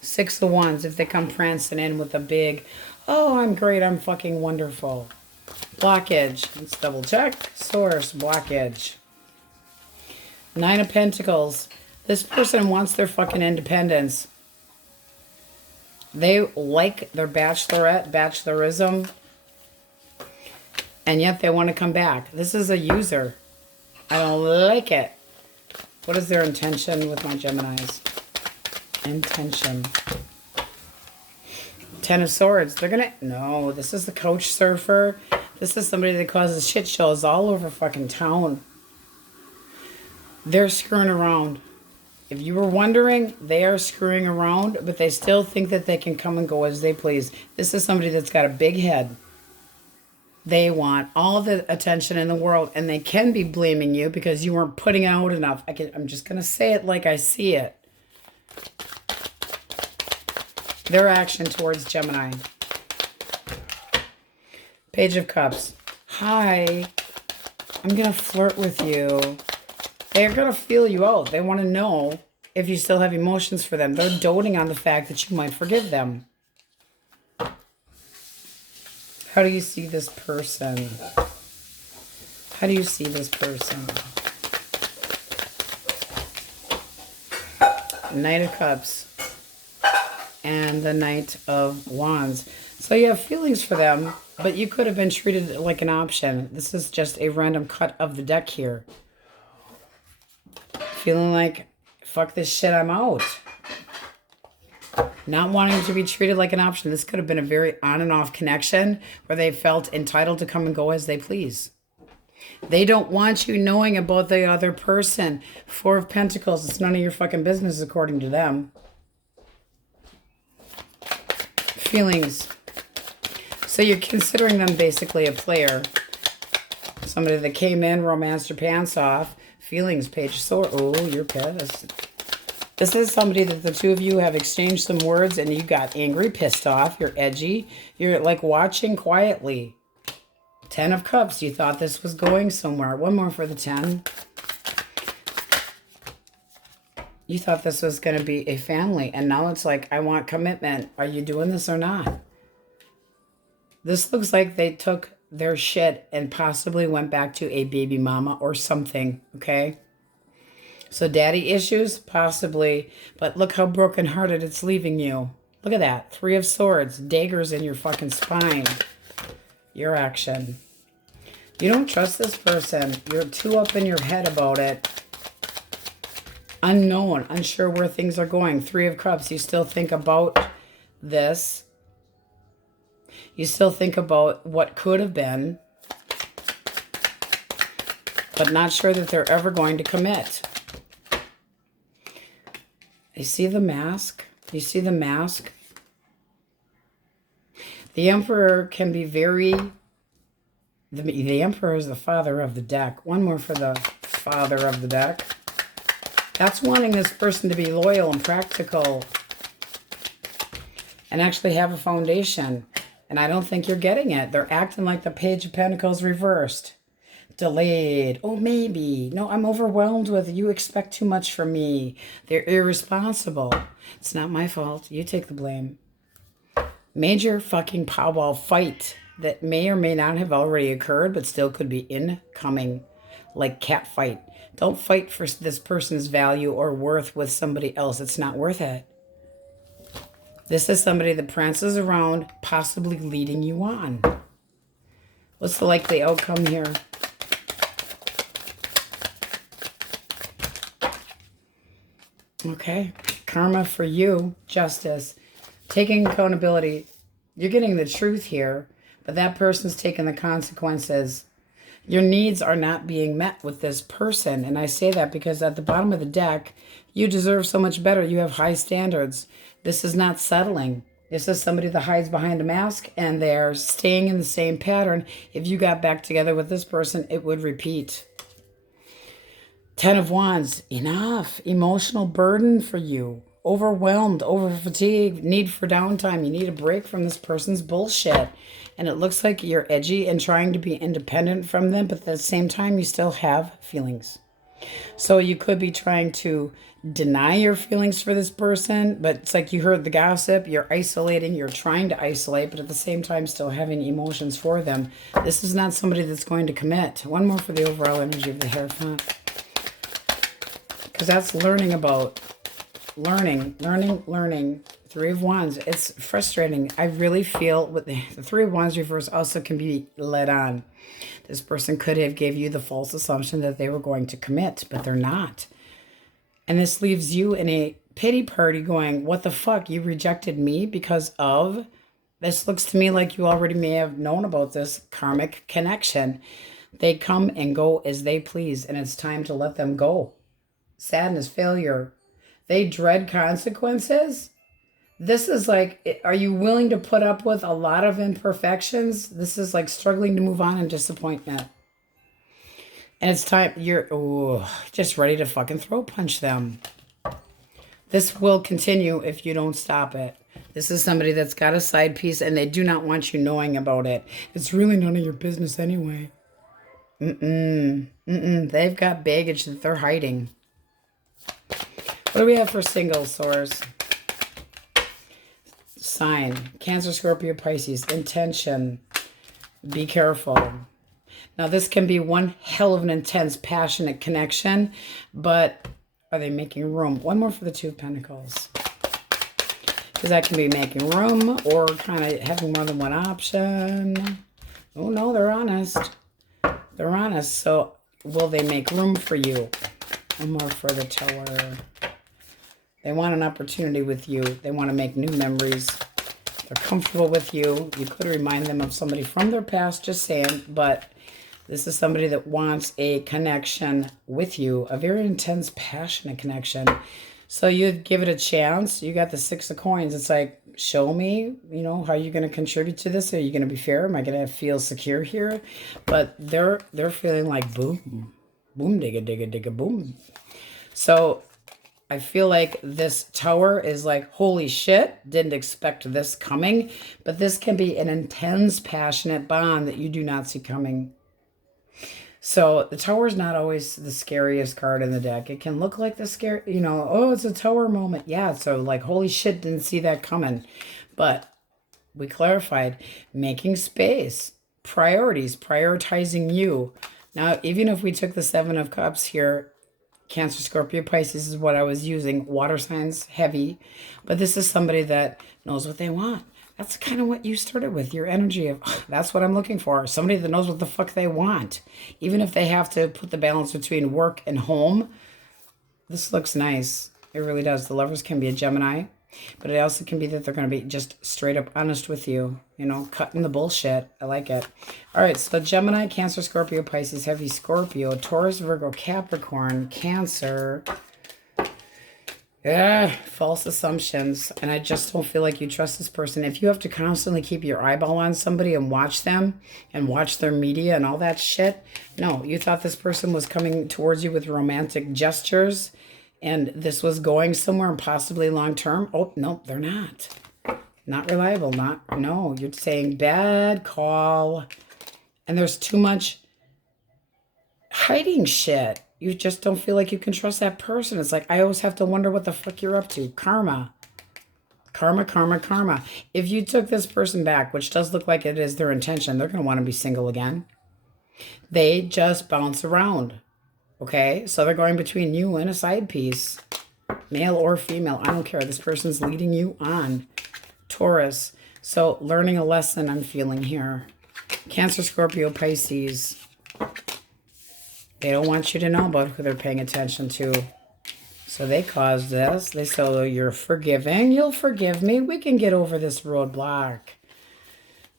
Six of Wands. If they come prancing in with a big, oh, I'm great, I'm fucking wonderful. Blockage. Let's double check. Source. Blockage. Nine of Pentacles. This person wants their fucking independence. They like their bachelorette, bachelorism, and yet they want to come back. This is a user. I don't like it. What is their intention with my Geminis? Intention. Ten of Swords. They're gonna... No, this is the couch surfer. This is somebody that causes shit shows all over fucking town. They're screwing around. If you were wondering, they are screwing around, but they still think that they can come and go as they please. This is somebody that's got a big head. They want all the attention in the world, and they can be blaming you because you weren't putting out enough. I'm just going to say it like I see it. Their action towards Gemini. Page of Cups. Hi, I'm going to flirt with you. They're going to feel you out. They want to know if you still have emotions for them. They're doting on the fact that you might forgive them. How do you see this person? How do you see this person? Knight of Cups. And the Knight of Wands. So you have feelings for them, but you could have been treated like an option. This is just a random cut of the deck here. Feeling like, fuck this shit, I'm out. Not wanting to be treated like an option. This could have been a very on and off connection where they felt entitled to come and go as they please. They don't want you knowing about the other person. Four of Pentacles. It's none of your fucking business according to them. Feelings. So you're considering them basically a player. Somebody that came in, romanced your pants off. Feelings, page sword. Oh, you're pissed. This is somebody that the two of you have exchanged some words and you got angry, pissed off. You're edgy. You're like watching quietly. Ten of Cups. You thought this was going somewhere. One more for the 10. You thought this was going to be a family. And now it's like, I want commitment. Are you doing this or not? This looks like they took their shit and possibly went back to a baby mama or something, okay? So daddy issues, possibly, but look how brokenhearted it's leaving you. Look at that. Three of Swords, daggers in your fucking spine. Your action. You don't trust this person. You're too up in your head about it. Unknown, unsure where things are going. Three of Cups, you still think about this. You still think about what could have been, but not sure that they're ever going to commit. You see the mask? You see the mask? The Emperor can be very... The Emperor is the father of the deck. One more for the father of the deck. That's wanting this person to be loyal and practical and actually have a foundation. And I don't think you're getting it. They're acting like the Page of Pentacles reversed. Delayed. Oh, maybe. No, I'm overwhelmed with you expect too much from me. They're irresponsible. It's not my fault. You take the blame. Major fucking powwow fight that may or may not have already occurred, but still could be incoming. Like cat fight. Don't fight for this person's value or worth with somebody else. It's not worth it. This is somebody that prances around, possibly leading you on. What's the likely outcome here? Okay. Karma for you. Justice. Taking accountability. You're getting the truth here, but that person's taking the consequences. Your needs are not being met with this person. And I say that because at the bottom of the deck, you deserve so much better. You have high standards. This is not settling. This is somebody that hides behind a mask and they're staying in the same pattern. If you got back together with this person, it would repeat. 10 of Wands, enough. Emotional burden for you. Overwhelmed, over fatigued, need for downtime. You need a break from this person's bullshit. And it looks like you're edgy and trying to be independent from them, but at the same time, you still have feelings. So you could be trying to deny your feelings for this person, but it's like you heard the gossip, you're isolating, you're trying to isolate, but at the same time still having emotions for them. This is not somebody that's going to commit. One more for the overall energy of the Hierophant. Because that's learning about learning. Three of Wands. It's frustrating. I really feel with the Three of Wands reverse also can be led on. This person could have gave you the false assumption that they were going to commit, but they're not. And this leaves you in a pity party going, what the fuck? You rejected me because of... This looks to me like you already may have known about this karmic connection. They come and go as they please, and it's time to let them go. Sadness, failure. They dread consequences. This is like, are you willing to put up with a lot of imperfections? This is like struggling to move on in disappointment. And it's time, you're just ready to fucking throat punch them. This will continue if you don't stop it. This is somebody that's got a side piece and they do not want you knowing about it. It's really none of your business anyway. They've got baggage that they're hiding. What do we have for singles, Source? Sign. Cancer, Scorpio, Pisces. Intention. Be careful. Now, this can be one hell of an intense, passionate connection, but are they making room? One more for the Two of Pentacles. Because that can be making room or kind of having more than one option. Oh, no, they're honest. They're honest. So, will they make room for you? One more for the Tower. They want an opportunity with you. They want to make new memories. They're comfortable with you. You could remind them of somebody from their past, just saying, but this is somebody that wants a connection with you, a very intense, passionate connection. So you'd give it a chance. You got the Six of Coins. It's like, show me, you know, how you're going to contribute to this. Are you going to be fair? Am I going to feel secure here? But they're feeling like boom, boom, digga, digga, digga, boom. So I feel like this Tower is like, holy shit, didn't expect this coming. But this can be an intense, passionate bond that you do not see coming. So the Tower is not always the scariest card in the deck. It can look like the scary, you know, oh, it's a Tower moment. Yeah, so like, holy shit, didn't see that coming. But we clarified, making space, priorities, prioritizing you. Now, even if we took the Seven of Cups here, Cancer, Scorpio, Pisces is what I was using. Water signs, heavy. But this is somebody that knows what they want. That's kind of what you started with, your energy of, that's what I'm looking for. Somebody that knows what the fuck they want. Even if they have to put the balance between work and home, this looks nice. It really does. The Lovers can be a Gemini, but it also can be that they're going to be just straight up honest with you, you know, cutting the bullshit. I like it. All right, so Gemini, Cancer, Scorpio, Pisces, heavy Scorpio, Taurus, Virgo, Capricorn, Cancer. Yeah, false assumptions. And I just don't feel like you trust this person. If you have to constantly keep your eyeball on somebody and watch them and watch their media and all that shit, no, you thought this person was coming towards you with romantic gestures and this was going somewhere and possibly long term. Oh, no, they're not. Not reliable. No, you're saying bad call. And there's too much hiding shit. You just don't feel like you can trust that person. It's like, I always have to wonder what the fuck you're up to. Karma. Karma, karma, karma. If you took this person back, which does look like it is their intention, they're going to want to be single again. They just bounce around. Okay? So they're going between you and a side piece. Male or female. I don't care. This person's leading you on. Taurus. So learning a lesson I'm feeling here. Cancer, Scorpio, Pisces. They don't want you to know about who they're paying attention to. So they caused this. They say, you're forgiving. You'll forgive me. We can get over this roadblock.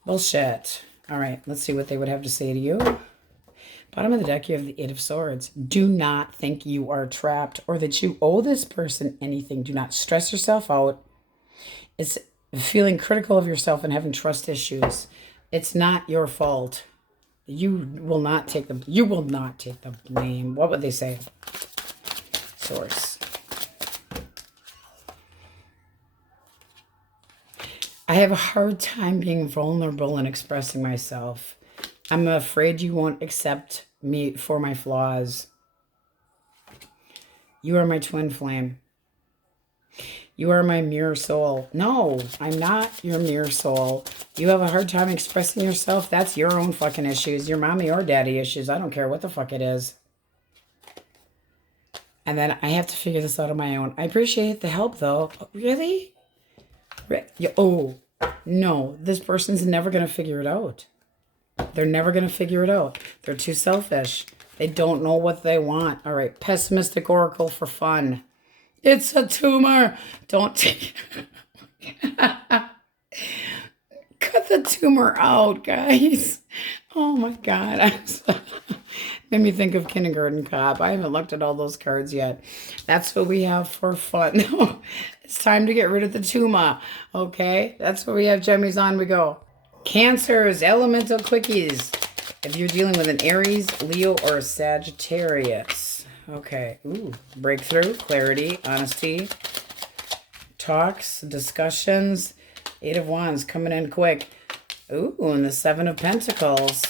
Bullshit. All right, let's see what they would have to say to you. Bottom of the deck, you have the Eight of Swords. Do not think you are trapped or that you owe this person anything. Do not stress yourself out. It's feeling critical of yourself and having trust issues. It's not your fault. You will not take the blame. What would they say? Source. I have a hard time being vulnerable and expressing myself. I'm afraid you won't accept me for my flaws. You are my twin flame. You are my mirror soul. No, I'm not your mirror soul. You have a hard time expressing yourself. That's your own fucking issues. Your mommy or daddy issues. I don't care what the fuck it is. And then I have to figure this out on my own. I appreciate the help, though. Really? Oh, no. This person's never going to figure it out. They're never going to figure it out. They're too selfish. They don't know what they want. All right. Pessimistic oracle for fun. It's a tumor. Don't take... Cut the tumor out, guys. Oh, my God. Made me think of Kindergarten Cop. I haven't looked at all those cards yet. That's what we have for fun. It's time to get rid of the tumor. Okay? That's what we have. Gemmies, on we go. Cancers, elemental quickies. If you're dealing with an Aries, Leo, or a Sagittarius. Okay. Ooh. Breakthrough, clarity, honesty, talks, discussions. Eight of Wands coming in quick. Ooh, and the Seven of Pentacles.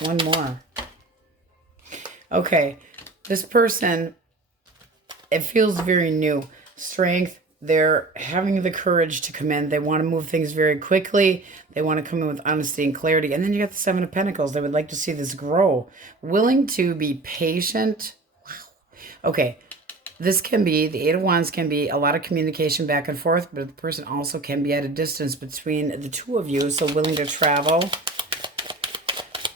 One more. Okay. This person, it feels very new. Strength. They're having the courage to come in. They want to move things very quickly. They want to come in with honesty and clarity. And then you got the Seven of Pentacles. They would like to see this grow. Willing to be patient. Wow. Okay. This can be, the Eight of Wands can be a lot of communication back and forth, but the person also can be at a distance between the two of you. So willing to travel,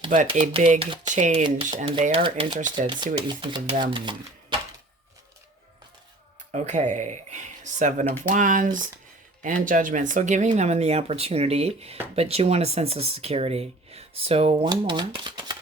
but a big change. And they are interested. See what you think of them. Okay. Seven of Wands and Judgment. So giving them the opportunity, but you want a sense of security. So one more.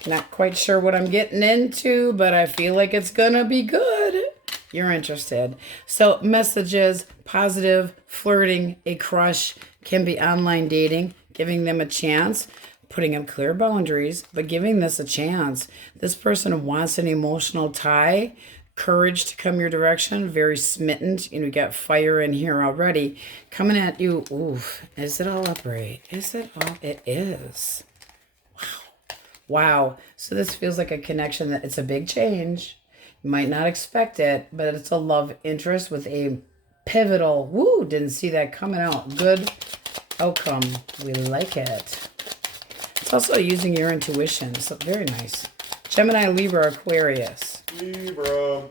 Not quite sure what I'm getting into, but I feel like it's going to be good. You're interested. So messages, positive, flirting, a crush, can be online dating, giving them a chance, putting up clear boundaries, but giving this a chance. This person wants an emotional tie, courage to come your direction, very smitten. You know, you got fire in here already coming at you. Oof. Is it all upright? Is it all? It is. Wow. Wow. So this feels like a connection that it's a big change. You might not expect it, but it's a love interest with a pivotal, woo, didn't see that coming out. Good outcome. We like it. It's also using your intuition. So very nice. Gemini, Libra, Aquarius. Libra.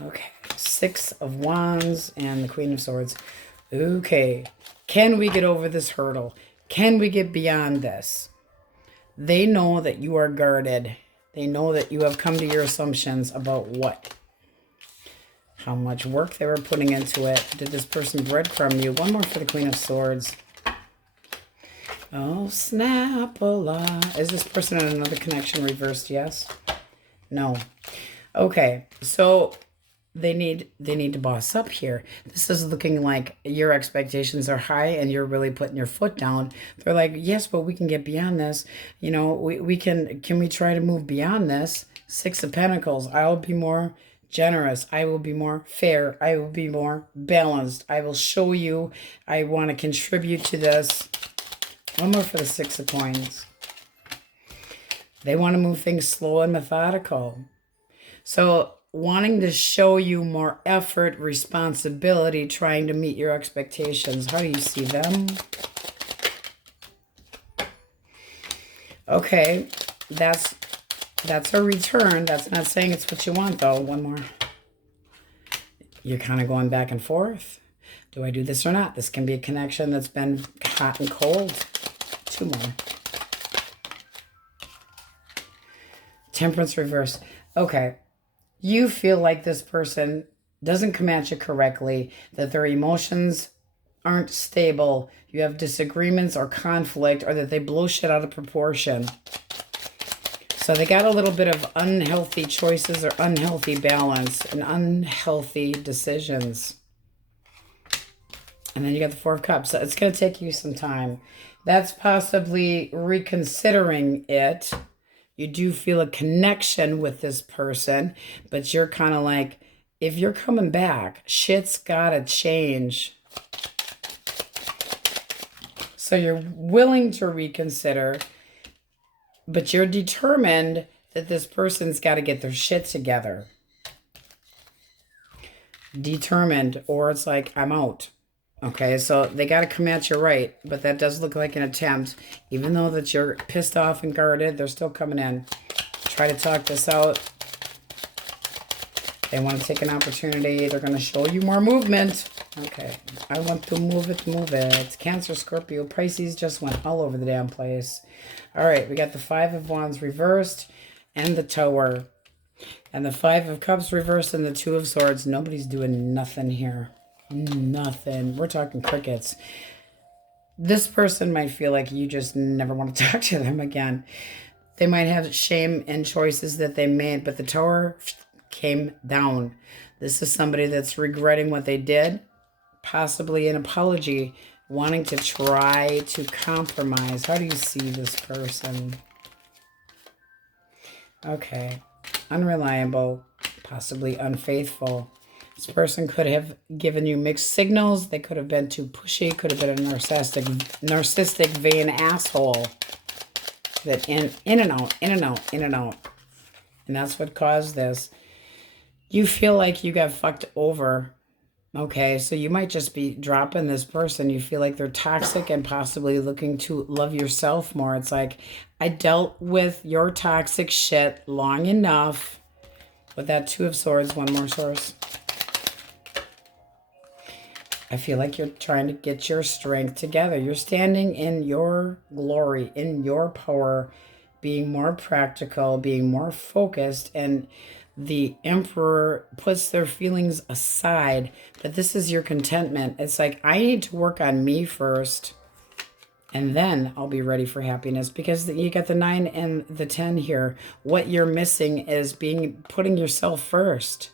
Okay. Six of Wands and the Queen of Swords. Okay. Can we get over this hurdle? Can we get beyond this? They know that you are guarded. They know that you have come to your assumptions about what? How much work they were putting into it. Did this person breadcrumb you? One more for the Queen of Swords. Oh, snap-a-la. Is this person in another connection reversed? Yes? No. Okay. So they need to boss up here. This is looking like your expectations are high and you're really putting your foot down. They're like, yes, but we can get beyond this. You know, we can we try to move beyond this? Six of Pentacles. I will be more generous. I will be more fair. I will be more balanced. I will show you I want to contribute to this. One more for the Six of Coins. They want to move things slow and methodical. So wanting to show you more effort, responsibility, trying to meet your expectations. How do you see them? Okay, that's a return. That's not saying it's what you want, though. One more. You're kind of going back and forth. Do I do this or not? This can be a connection that's been hot and cold. Two more. Temperance reverse. Okay. You feel like this person doesn't come at you correctly, that their emotions aren't stable, you have disagreements or conflict, or that they blow shit out of proportion. So they got a little bit of unhealthy choices or unhealthy balance and unhealthy decisions. And then you got the Four of Cups. So it's going to take you some time. That's possibly reconsidering it. You do feel a connection with this person, but you're kind of like, if you're coming back, shit's got to change. So you're willing to reconsider, but you're determined that this person's got to get their shit together. Determined, or it's like, I'm out. Okay, so they got to come at you right, but that does look like an attempt. Even though that you're pissed off and guarded, they're still coming in. Try to talk this out. They want to take an opportunity. They're going to show you more movement. Okay, I want to move it, move it. Cancer, Scorpio, Pisces just went all over the damn place. All right, we got the Five of Wands reversed and the Tower. And the Five of Cups reversed and the Two of Swords. Nobody's doing nothing here. Nothing. We're talking crickets. This person might feel like you just never want to talk to them again. They might have shame in choices that they made, but the Tower came down. This is somebody that's regretting what they did, possibly an apology, wanting to try to compromise. How do you see this person? Okay. Unreliable, possibly unfaithful. This person could have given you mixed signals. They could have been too pushy. Could have been a narcissistic, vain asshole. That in and out, in and out, in and out. And that's what caused this. You feel like you got fucked over. Okay, so you might just be dropping this person. You feel like they're toxic and possibly looking to love yourself more. It's like, I dealt with your toxic shit long enough. With that Two of Swords, one more source. I feel like you're trying to get your strength together. You're standing in your glory, in your power, being more practical, being more focused, and the Emperor puts their feelings aside, but this is your contentment. It's like, I need to work on me first, and then I'll be ready for happiness, because you got the 9 and the 10 here. What you're missing is putting yourself first.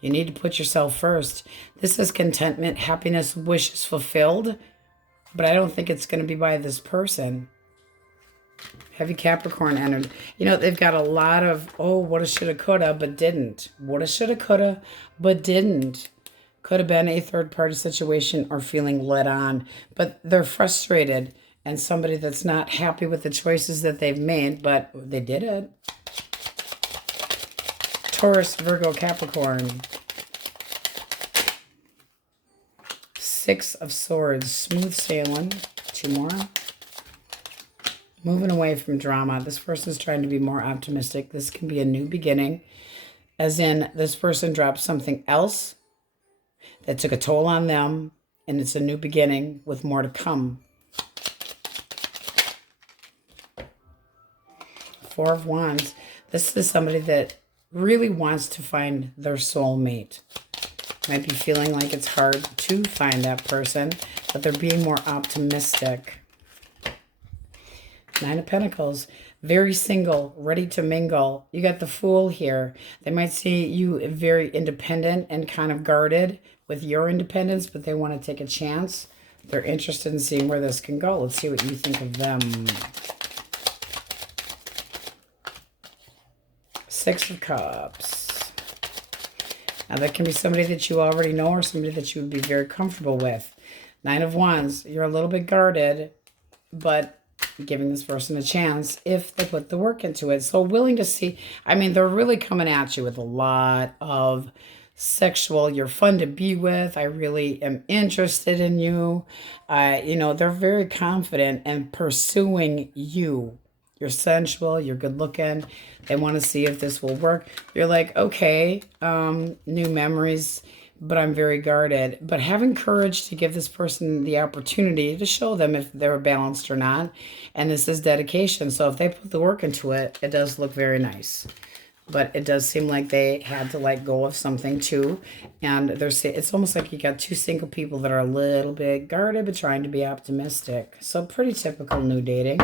You need to put yourself first. This is contentment, happiness, wishes fulfilled, but I don't think it's going to be by this person. Heavy Capricorn energy. You know, they've got a lot of, oh, woulda, shoulda, coulda, but didn't. Woulda, shoulda, coulda, but didn't. Could have been a third-party situation or feeling led on. But they're frustrated, and somebody that's not happy with the choices that they've made, but they did it. Taurus, Virgo, Capricorn. 6 of Swords. Smooth sailing. 2 more. Moving away from drama. This person's trying to be more optimistic. This can be a new beginning. As in, this person dropped something else that took a toll on them, and it's a new beginning with more to come. 4 of Wands. This is somebody that really wants to find their soulmate. Might be feeling like it's hard to find that person, but they're being more optimistic. 9 of Pentacles, very single, ready to mingle. You got the Fool here. They might see you very independent and kind of guarded with your independence, but they want to take a chance. They're interested in seeing where this can go. Let's see what you think of them. 6 of Cups. Now, that can be somebody that you already know or somebody that you would be very comfortable with. 9 of Wands, you're a little bit guarded, but giving this person a chance if they put the work into it. So willing to see, I mean, they're really coming at you with a lot of sexual, you're fun to be with, I really am interested in you. You know, they're very confident in pursuing you. You're sensual, you're good looking. They want to see if this will work. You're like, okay, new memories, but I'm very guarded. But having courage to give this person the opportunity to show them if they're balanced or not. And this is dedication. So if they put the work into it, it does look very nice. but it does seem like they had to let go of something too. And it's almost like you got two single people that are a little bit guarded but trying to be optimistic. So pretty typical new dating.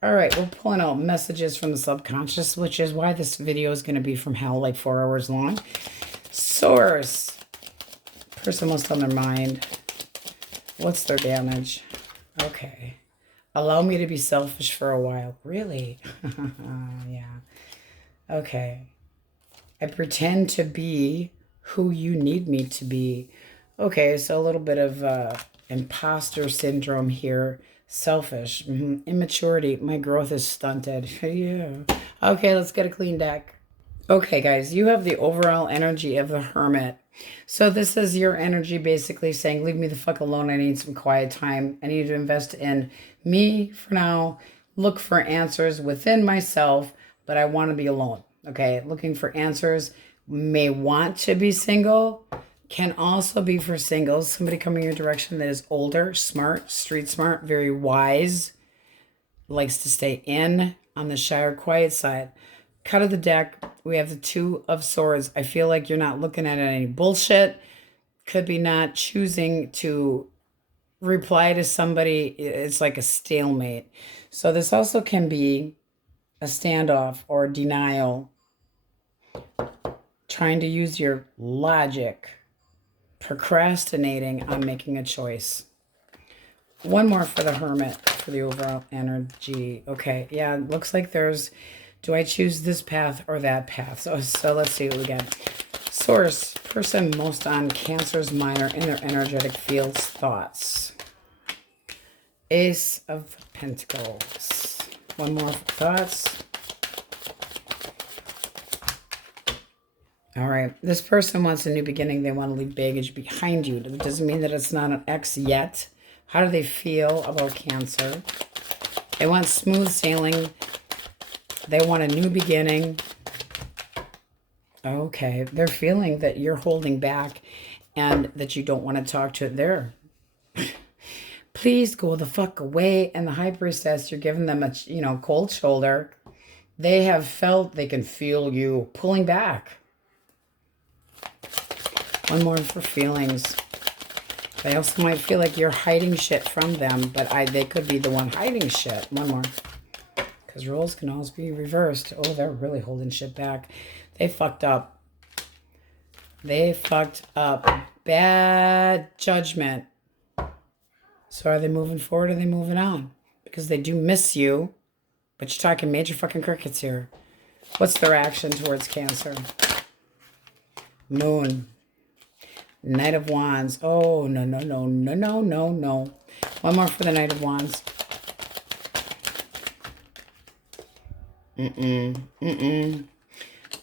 All right, we're pulling out messages from the subconscious, which is why this video is going to be from hell, like 4 hours long. Source. Person wants on their mind. What's their damage? Okay. Allow me to be selfish for a while. Really? Yeah. Okay. I pretend to be who you need me to be. Okay, so a little bit of imposter syndrome here. Selfish. Immaturity. My growth is stunted. Yeah. Okay, let's get a clean deck. Okay, guys, you have the overall energy of the Hermit. So this is your energy basically saying, leave me the fuck alone. I need some quiet time. I need to invest in me for now. Look for answers within myself, but I want to be alone. Okay, looking for answers. May want to be single. Can also be for singles. Somebody coming your direction that is older, smart, street smart, very wise. Likes to stay in on the shy or quiet side. Cut of the deck, we have the Two of Swords. I feel like you're not looking at any bullshit. Could be not choosing to reply to somebody. It's like a stalemate. So this also can be a standoff or denial. Trying to use your logic. Procrastinating on making a choice. One more for the Hermit for the overall energy. Okay, yeah, it looks like there's, do I choose this path or that path? So let's see what we get. Source, person most on Cancer's mind or in their energetic fields, thoughts. Ace of Pentacles. One more for thoughts. All right, this person wants a new beginning. They want to leave baggage behind you. It doesn't mean that it's not an ex yet. How do they feel about Cancer? They want smooth sailing. They want a new beginning. Okay, they're feeling that you're holding back and that you don't want to talk to it there. Please go the fuck away. And the High Priestess, you're giving them a, cold shoulder. They have felt, they can feel you pulling back. One more for feelings. They also might feel like you're hiding shit from them, but they could be the one hiding shit. One more. Because roles can always be reversed. Oh, they're really holding shit back. They fucked up. They fucked up. Bad judgment. So are they moving forward or are they moving on? Because they do miss you, but you're talking major fucking crickets here. What's their action towards Cancer? Moon. Knight of Wands. Oh, no, no, no, no, no, no, no. One more for the Knight of Wands.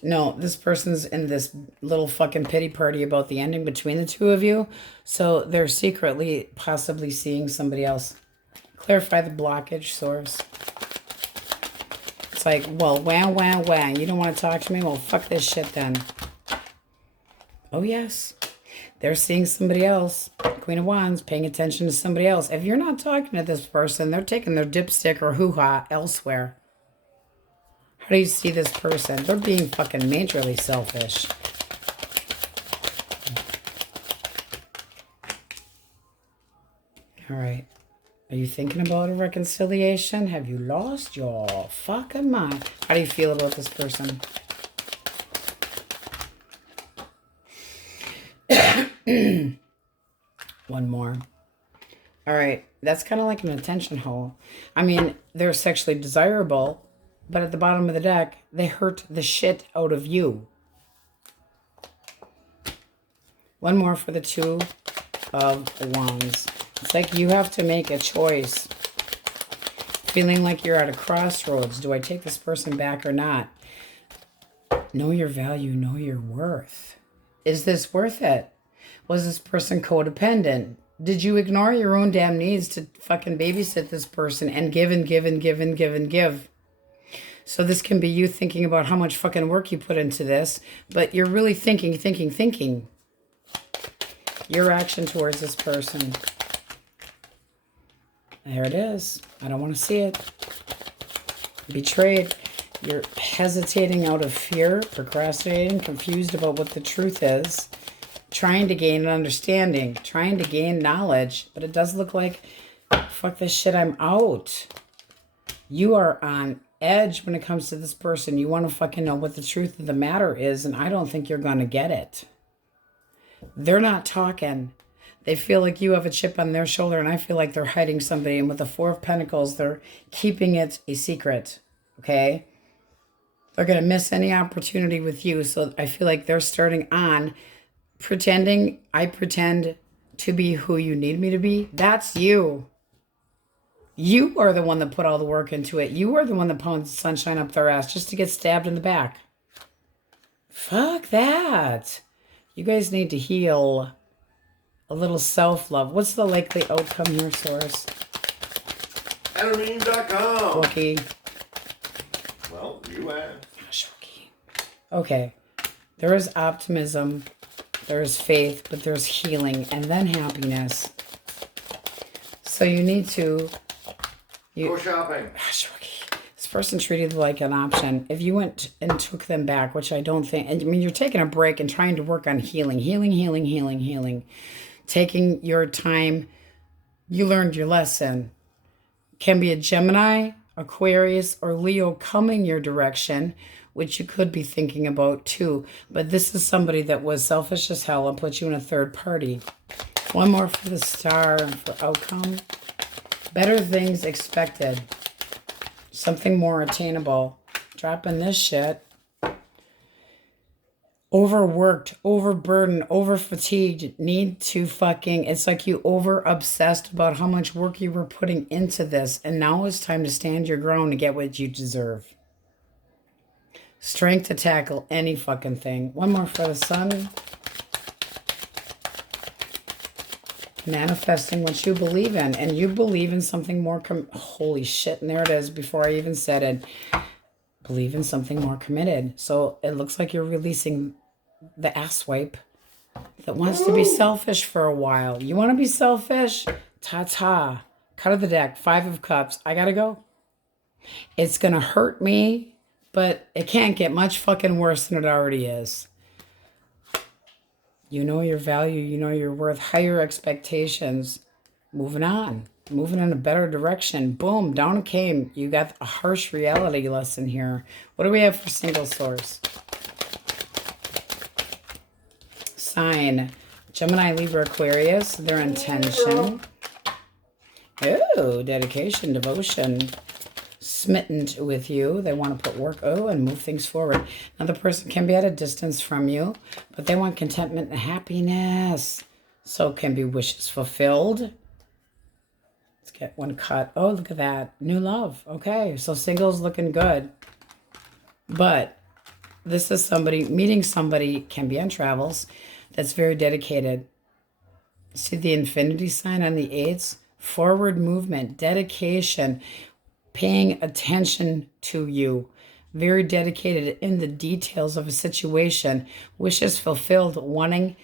No, this person's in this little fucking pity party about the ending between the two of you. So they're secretly possibly seeing somebody else. Clarify the blockage, Source. It's like, well, wah, wah, wah. You don't want to talk to me? Well, fuck this shit then. Oh, yes. They're seeing somebody else. Queen of Wands, paying attention to somebody else. If you're not talking to this person, they're taking their dipstick or hoo-ha elsewhere. How do you see this person? They're being fucking majorly selfish. All right. Are you thinking about a reconciliation? Have you lost your fucking mind? How do you feel about this person? One more. All right. That's kind of like an attention hole. I mean, they're sexually desirable, but at the bottom of the deck, they hurt the shit out of you. One more for the Two of Wands. It's like you have to make a choice. Feeling like you're at a crossroads. Do I take this person back or not? Know your value. Know your worth. Is this worth it? Was this person codependent? Did you ignore your own damn needs to fucking babysit this person and give and give and give and give and give? So this can be you thinking about how much fucking work you put into this, but you're really thinking. Your action towards this person. There it is. I don't want to see it. Betrayed. You're hesitating out of fear, procrastinating, confused about what the truth is, trying to gain an understanding, trying to gain knowledge. But it does look like, fuck this shit, I'm out. You are on edge when it comes to this person. You want to fucking know what the truth of the matter is, and I don't think you're going to get it. They're not talking. They feel like you have a chip on their shoulder, and I feel like they're hiding somebody. And with the Four of Pentacles, they're keeping it a secret, okay? They're going to miss any opportunity with you. So I feel like they're starting on pretending I pretend to be who you need me to be. That's you. You are the one that put all the work into it. You are the one that pwned sunshine up their ass just to get stabbed in the back. Fuck that. You guys need to heal. A little self-love. What's the likely outcome here, Source? Enemy.com. Quickie. Well, you asked. Okay. There is optimism. There is faith. But there's healing. And then happiness. So you need to... Go shopping. This person treated you like an option. If you went and took them back, which I don't think... I mean, you're taking a break and trying to work on healing. Healing. Taking your time. You learned your lesson. Can be a Gemini, Aquarius, or Leo coming your direction, which you could be thinking about too. But this is somebody that was selfish as hell and put you in a third party. One more for the star for outcome. Better things expected. Something more attainable. Dropping this shit. Overworked, overburdened, overfatigued. Need to fucking... It's like you over-obsessed about how much work you were putting into this. And now it's time to stand your ground and get what you deserve. Strength to tackle any fucking thing. One more for the sun. Manifesting what you believe in. And you believe in something more... Holy shit. And there it is before I even said it. Believe in something more committed. So it looks like you're releasing the asswipe that wants to be selfish for a while. You want to be selfish? Ta-ta. Cut of the deck. 5 of Cups. I gotta go. It's gonna hurt me, but it can't get much fucking worse than it already is. You know your value. You know your worth. Higher expectations. Moving on. Moving in a better direction. Boom. Down it came. You got a harsh reality lesson here. What do we have for single source? Sign. Gemini, Libra, Aquarius. Their intention. Oh, dedication, devotion. Smitten with you. They want to put work, and move things forward. Now, the person can be at a distance from you, but they want contentment and happiness. So it can be wishes fulfilled. Let's get one cut. Oh, look at that. New love. Okay, so single's looking good. But this is somebody, meeting somebody, can be on travels, that's very dedicated. See the infinity sign on the 8s? Forward movement, dedication, paying attention to you. Very dedicated in the details of a situation. Wishes fulfilled, wanting...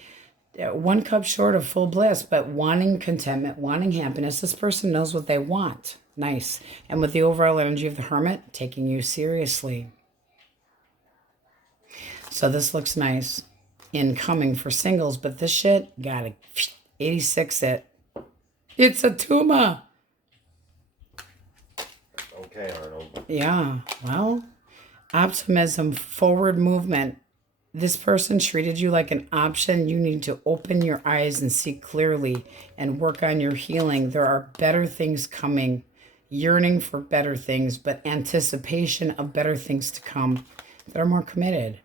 One cup short of full bliss, but wanting contentment, wanting happiness. This person knows what they want. Nice. And with the overall energy of the Hermit, taking you seriously. So this looks nice. Incoming for singles, but this shit, gotta 86 it. It's a tumor. Okay, Arnold. Yeah, well, optimism, forward movement. This person treated you like an option. You need to open your eyes and see clearly and work on your healing. There are better things coming. Yearning for better things, but anticipation of better things to come that are more committed.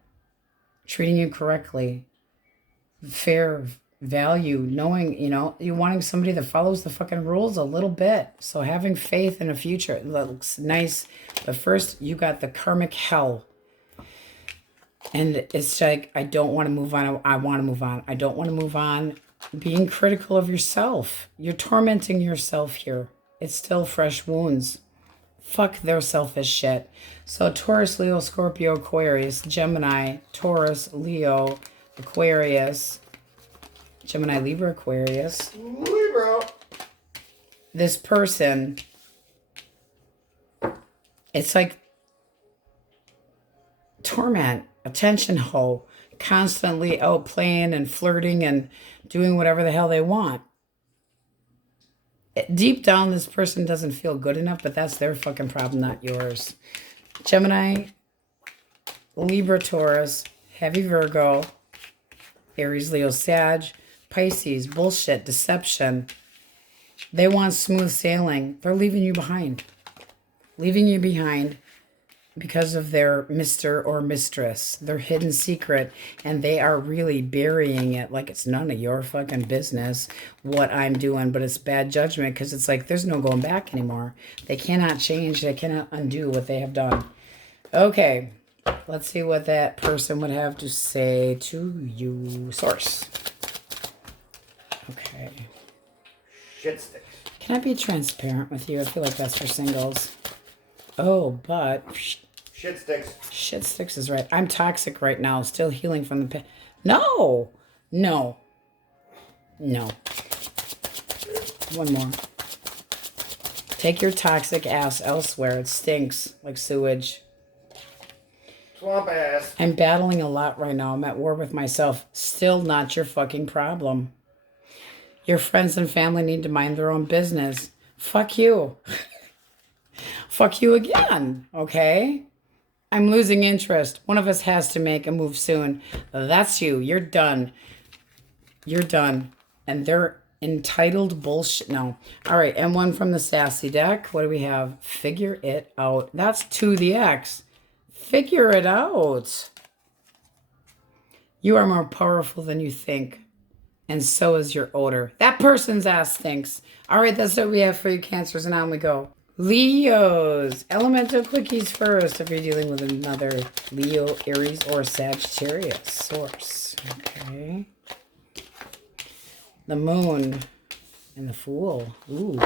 Treating you correctly. Fair value. Knowing, you wanting somebody that follows the fucking rules a little bit. So having faith in a future. It looks nice. But first, you got the karmic hell. And it's like, I don't want to move on. I want to move on. I don't want to move on. Being critical of yourself. You're tormenting yourself here. It's still fresh wounds. Fuck their selfish shit. So Taurus, Leo, Scorpio, Aquarius, Gemini, Taurus, Leo, Aquarius, Gemini, Libra, Aquarius. Libra. This person, it's like torment, attention hoe, constantly out playing and flirting and doing whatever the hell they want. Deep down, this person doesn't feel good enough, but that's their fucking problem, not yours. Gemini, Libra, Taurus, heavy Virgo, Aries, Leo, Sag, Pisces, bullshit, deception. They want smooth sailing. They're leaving you behind. Leaving you behind because of their Mr. or Mistress, their hidden secret, and they are really burying it like it's none of your fucking business what I'm doing, but it's bad judgment because it's like there's no going back anymore. They cannot change. They cannot undo what they have done. Okay, let's see what that person would have to say to you. Source. Okay. Shit sticks. Can I be transparent with you? I feel like that's for singles. Oh, but... Shit sticks. Shit sticks is right. I'm toxic right now. Still healing from the pain. No! No. No. One more. Take your toxic ass elsewhere. It stinks like sewage. Swamp ass. I'm battling a lot right now. I'm at war with myself. Still not your fucking problem. Your friends and family need to mind their own business. Fuck you. Fuck you again, okay? I'm losing interest. One of us has to make a move soon. That's you. You're done. You're done. And they're entitled bullshit. No. All right, and one from the sassy deck. What do we have? Figure it out. That's to the X. Figure it out. You are more powerful than you think. And so is your odor. That person's ass stinks. All right, that's what we have for you, Cancers, and on we go. Leos. Elemental quickies first if you're dealing with another Leo, Aries, or Sagittarius. Source. Okay. The moon and the fool. Ooh.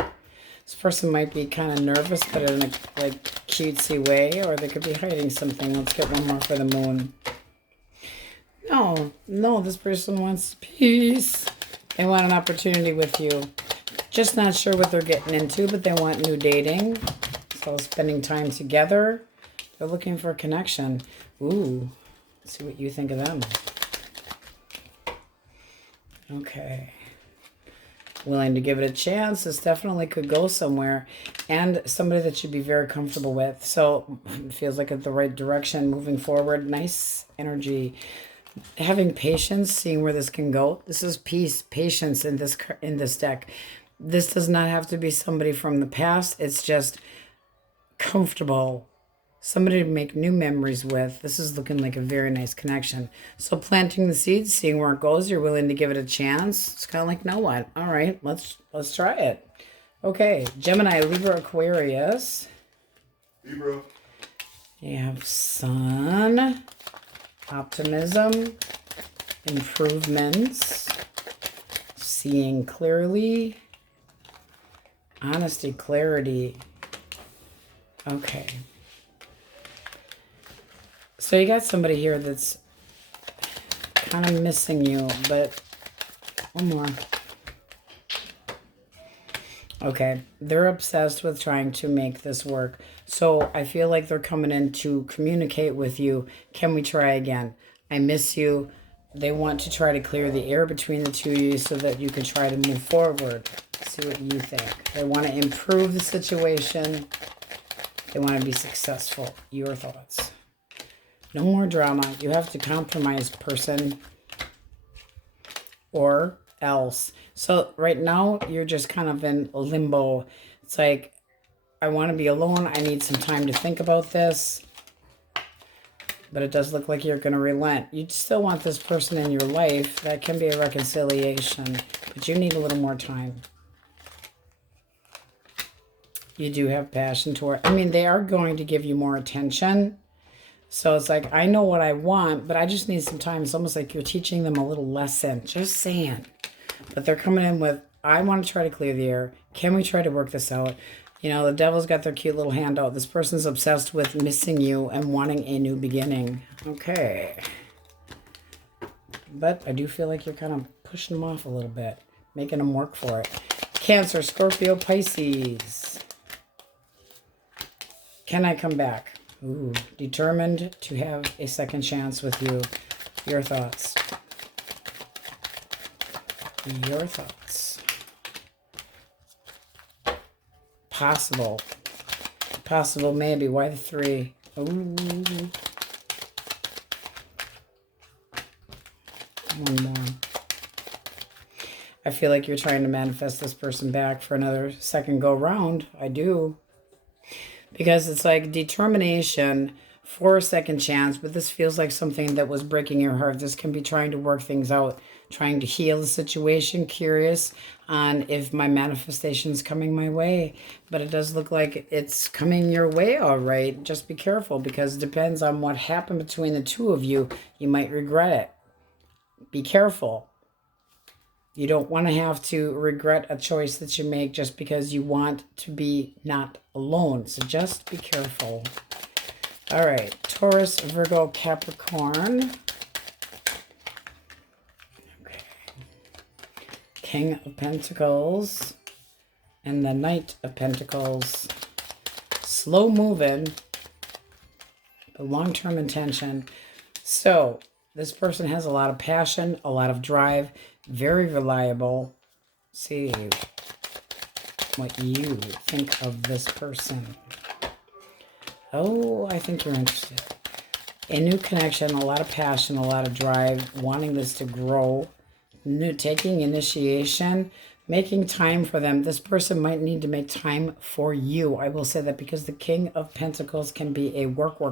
This person might be kind of nervous, but in a cutesy way, or they could be hiding something. Let's get one more for the moon. No, this person wants peace. They want an opportunity with you. Just not sure what they're getting into, but they want new dating. So spending time together. They're looking for a connection. Ooh, let's see what you think of them. Okay. Willing to give it a chance. This definitely could go somewhere. And somebody that you'd be very comfortable with. So it feels like it's the right direction moving forward. Nice energy. Having patience, seeing where this can go. This is peace, patience in this deck. This does not have to be somebody from the past. It's just comfortable. Somebody to make new memories with. This is looking like a very nice connection. So planting the seeds, seeing where it goes. You're willing to give it a chance. It's kind of like, know what? All right, let's try it. Okay, Gemini, Libra, Aquarius. Libra. You have Sun. Optimism, improvements, seeing clearly, honesty, clarity. Okay. So you got somebody here that's kind of missing you, but one more. Okay, they're obsessed with trying to make this work. So I feel like they're coming in to communicate with you. Can we try again? I miss you. They want to try to clear the air between the two of you so that you can try to move forward. See what you think. They want to improve the situation. They want to be successful. Your thoughts. No more drama. You have to compromise, person. Or else. So right now you're just kind of in limbo. It's like, I want to be alone. I need some time to think about this. But it does look like you're going to relent. You still want this person in your life. That can be a reconciliation. But you need a little more time. You do have passion toward. I mean, they are going to give you more attention. So it's like, I know what I want, but I just need some time. It's almost like you're teaching them a little lesson. Just saying. But they're coming in with, I want to try to clear the air. Can we try to work this out? You know, the devil's got their cute little hand out. This person's obsessed with missing you and wanting a new beginning. Okay. But I do feel like you're kind of pushing them off a little bit. Making them work for it. Cancer, Scorpio, Pisces. Can I come back? Ooh, determined to have a second chance with you. Your thoughts. Your thoughts. Possible. Possible maybe. Why the 3? Ooh. One more. I feel like you're trying to manifest this person back for another second go round. I do. Because it's like determination for a second chance, but this feels like something that was breaking your heart. This can be trying to work things out, trying to heal the situation, curious on if my manifestation is coming my way. But it does look like it's coming your way all right. Just be careful, because it depends on what happened between the two of you. You might regret it. Be careful. You don't want to have to regret a choice that you make just because you want to be not alone. So just be careful. All right. Taurus, Virgo, Capricorn. Okay. King of Pentacles and the Knight of Pentacles. Slow moving, but long-term intention. So this person has a lot of passion, a lot of drive, very reliable. See what you think of this person. Oh, I think you're interested. A new connection, a lot of passion, a lot of drive, wanting this to grow, taking initiation, making time for them. This person might need to make time for you. I will say that because the King of Pentacles can be a worker.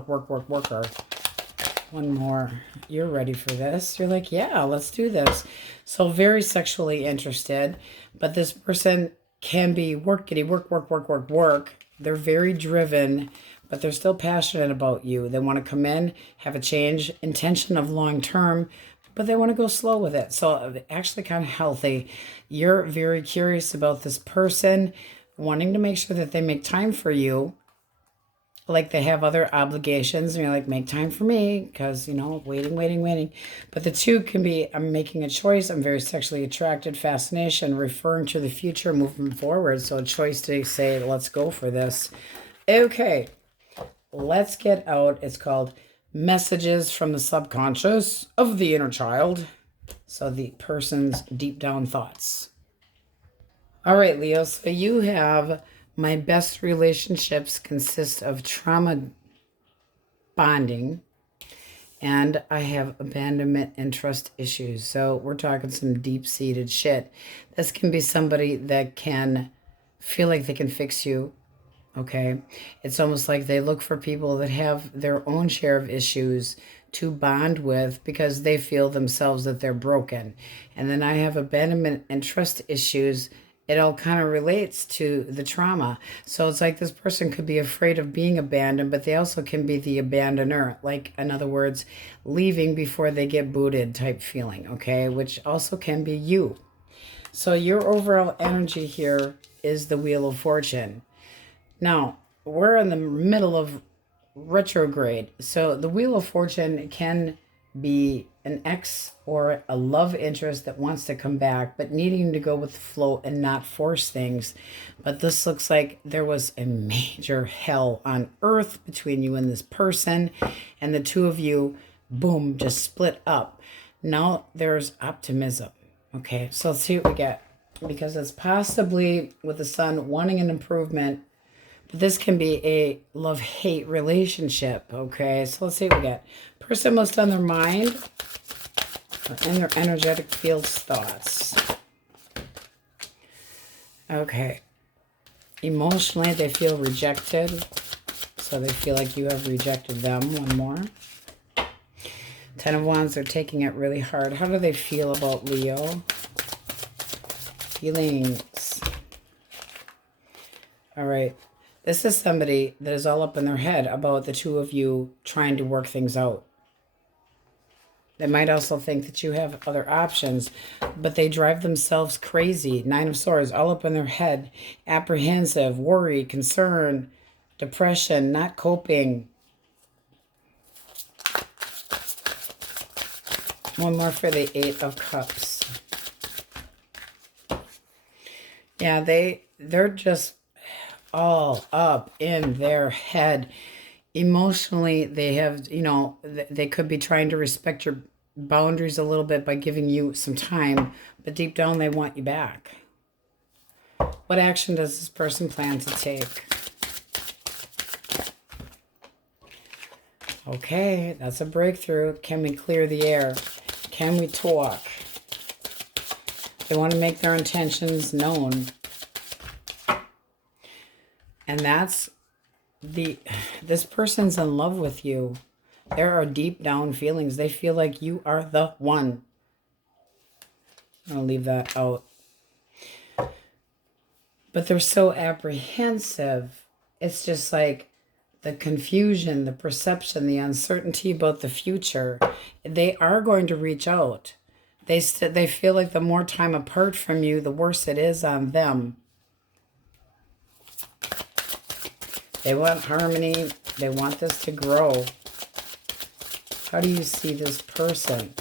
One more. You're ready for this. You're like, yeah, let's do this. So very sexually interested, but this person can be work. They're very driven, but they're still passionate about you. They want to come in, have a change, intention of long term, but they want to go slow with it. So actually kind of healthy. You're very curious about this person, wanting to make sure that they make time for you. Like they have other obligations, and you're like, make time for me, because, you know, waiting. But the two can be, I'm making a choice, I'm very sexually attracted, fascination, referring to the future, moving forward. So a choice to say, let's go for this. Okay, let's get out. It's called Messages from the Subconscious of the Inner Child. So the person's deep down thoughts. All right, Leo, so you have... My best relationships consist of trauma bonding, and I have abandonment and trust issues. So we're talking some deep-seated shit. This can be somebody that can feel like they can fix you, okay? It's almost like they look for people that have their own share of issues to bond with because they feel themselves that they're broken. And then I have abandonment and trust issues. It all kind of relates to the trauma. So it's like this person could be afraid of being abandoned, but they also can be the abandoner. Like, in other words, leaving before they get booted type feeling, okay? Which also can be you. So your overall energy here is the Wheel of Fortune. Now, we're in the middle of retrograde. So the Wheel of Fortune can be an ex or a love interest that wants to come back, but needing to go with the flow and not force things. But this looks like there was a major hell on earth between you and this person, and the two of you, boom, just split up. Now there's optimism. Okay, so let's see what we get, because it's possibly with the Sun wanting an improvement. This can be a love-hate relationship, okay? So let's see what we get. Person most on their mind and their energetic field's thoughts. Okay. Emotionally, they feel rejected. So they feel like you have rejected them. One more. 10 of Wands, they're taking it really hard. How do they feel about Leo? Feelings. All right. This is somebody that is all up in their head about the two of you trying to work things out. They might also think that you have other options, but they drive themselves crazy. 9 of Swords, all up in their head. Apprehensive, worry, concern, depression, not coping. One more for the 8 of Cups. Yeah, they're just all up in their head. Emotionally, they have, you know, they could be trying to respect your boundaries a little bit by giving you some time, but deep down they want you back. What action does this person plan to take? Okay, that's a breakthrough. Can we clear the air? Can we talk? They want to make their intentions known. And that's this person's in love with you. There are deep down feelings. They feel like you are the one. I'll leave that out. But they're so apprehensive. It's just like the confusion, the perception, the uncertainty about the future. They are going to reach out. They feel like the more time apart from you, the worse it is on them. They want harmony. They want this to grow. How do you see this person?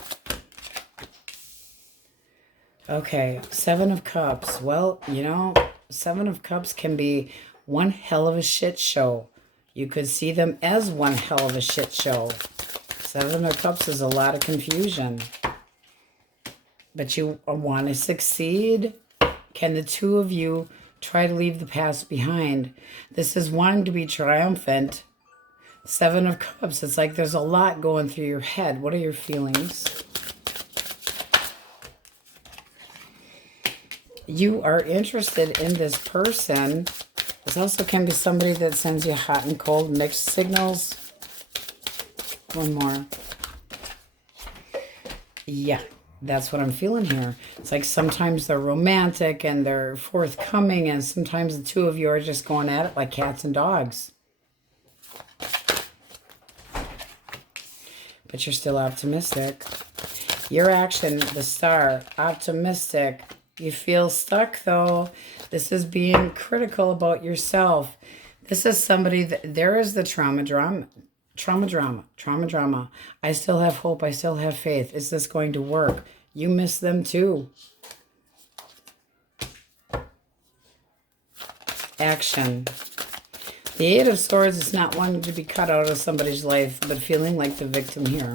Okay, Seven of Cups. Well, you know, Seven of Cups can be one hell of a shit show. You could see them as one hell of a shit show. Seven of Cups is a lot of confusion. But you want to succeed? Can the two of you try to leave the past behind? This is wanting to be triumphant. Seven of Cups. It's like there's a lot going through your head. What are your feelings? You are interested in this person. This also can be somebody that sends you hot and cold mixed signals. One more. Yeah, that's what I'm feeling here. It's like sometimes they're romantic and they're forthcoming, and sometimes the two of you are just going at it like cats and dogs. But you're still optimistic. Your action, the Star, optimistic. You feel stuck, though. This is being critical about yourself. This is somebody that there is the trauma drama. I still have hope. I still have faith. Is this going to work? You miss them too. Action. The Eight of Swords is not wanting to be cut out of somebody's life, but feeling like the victim here.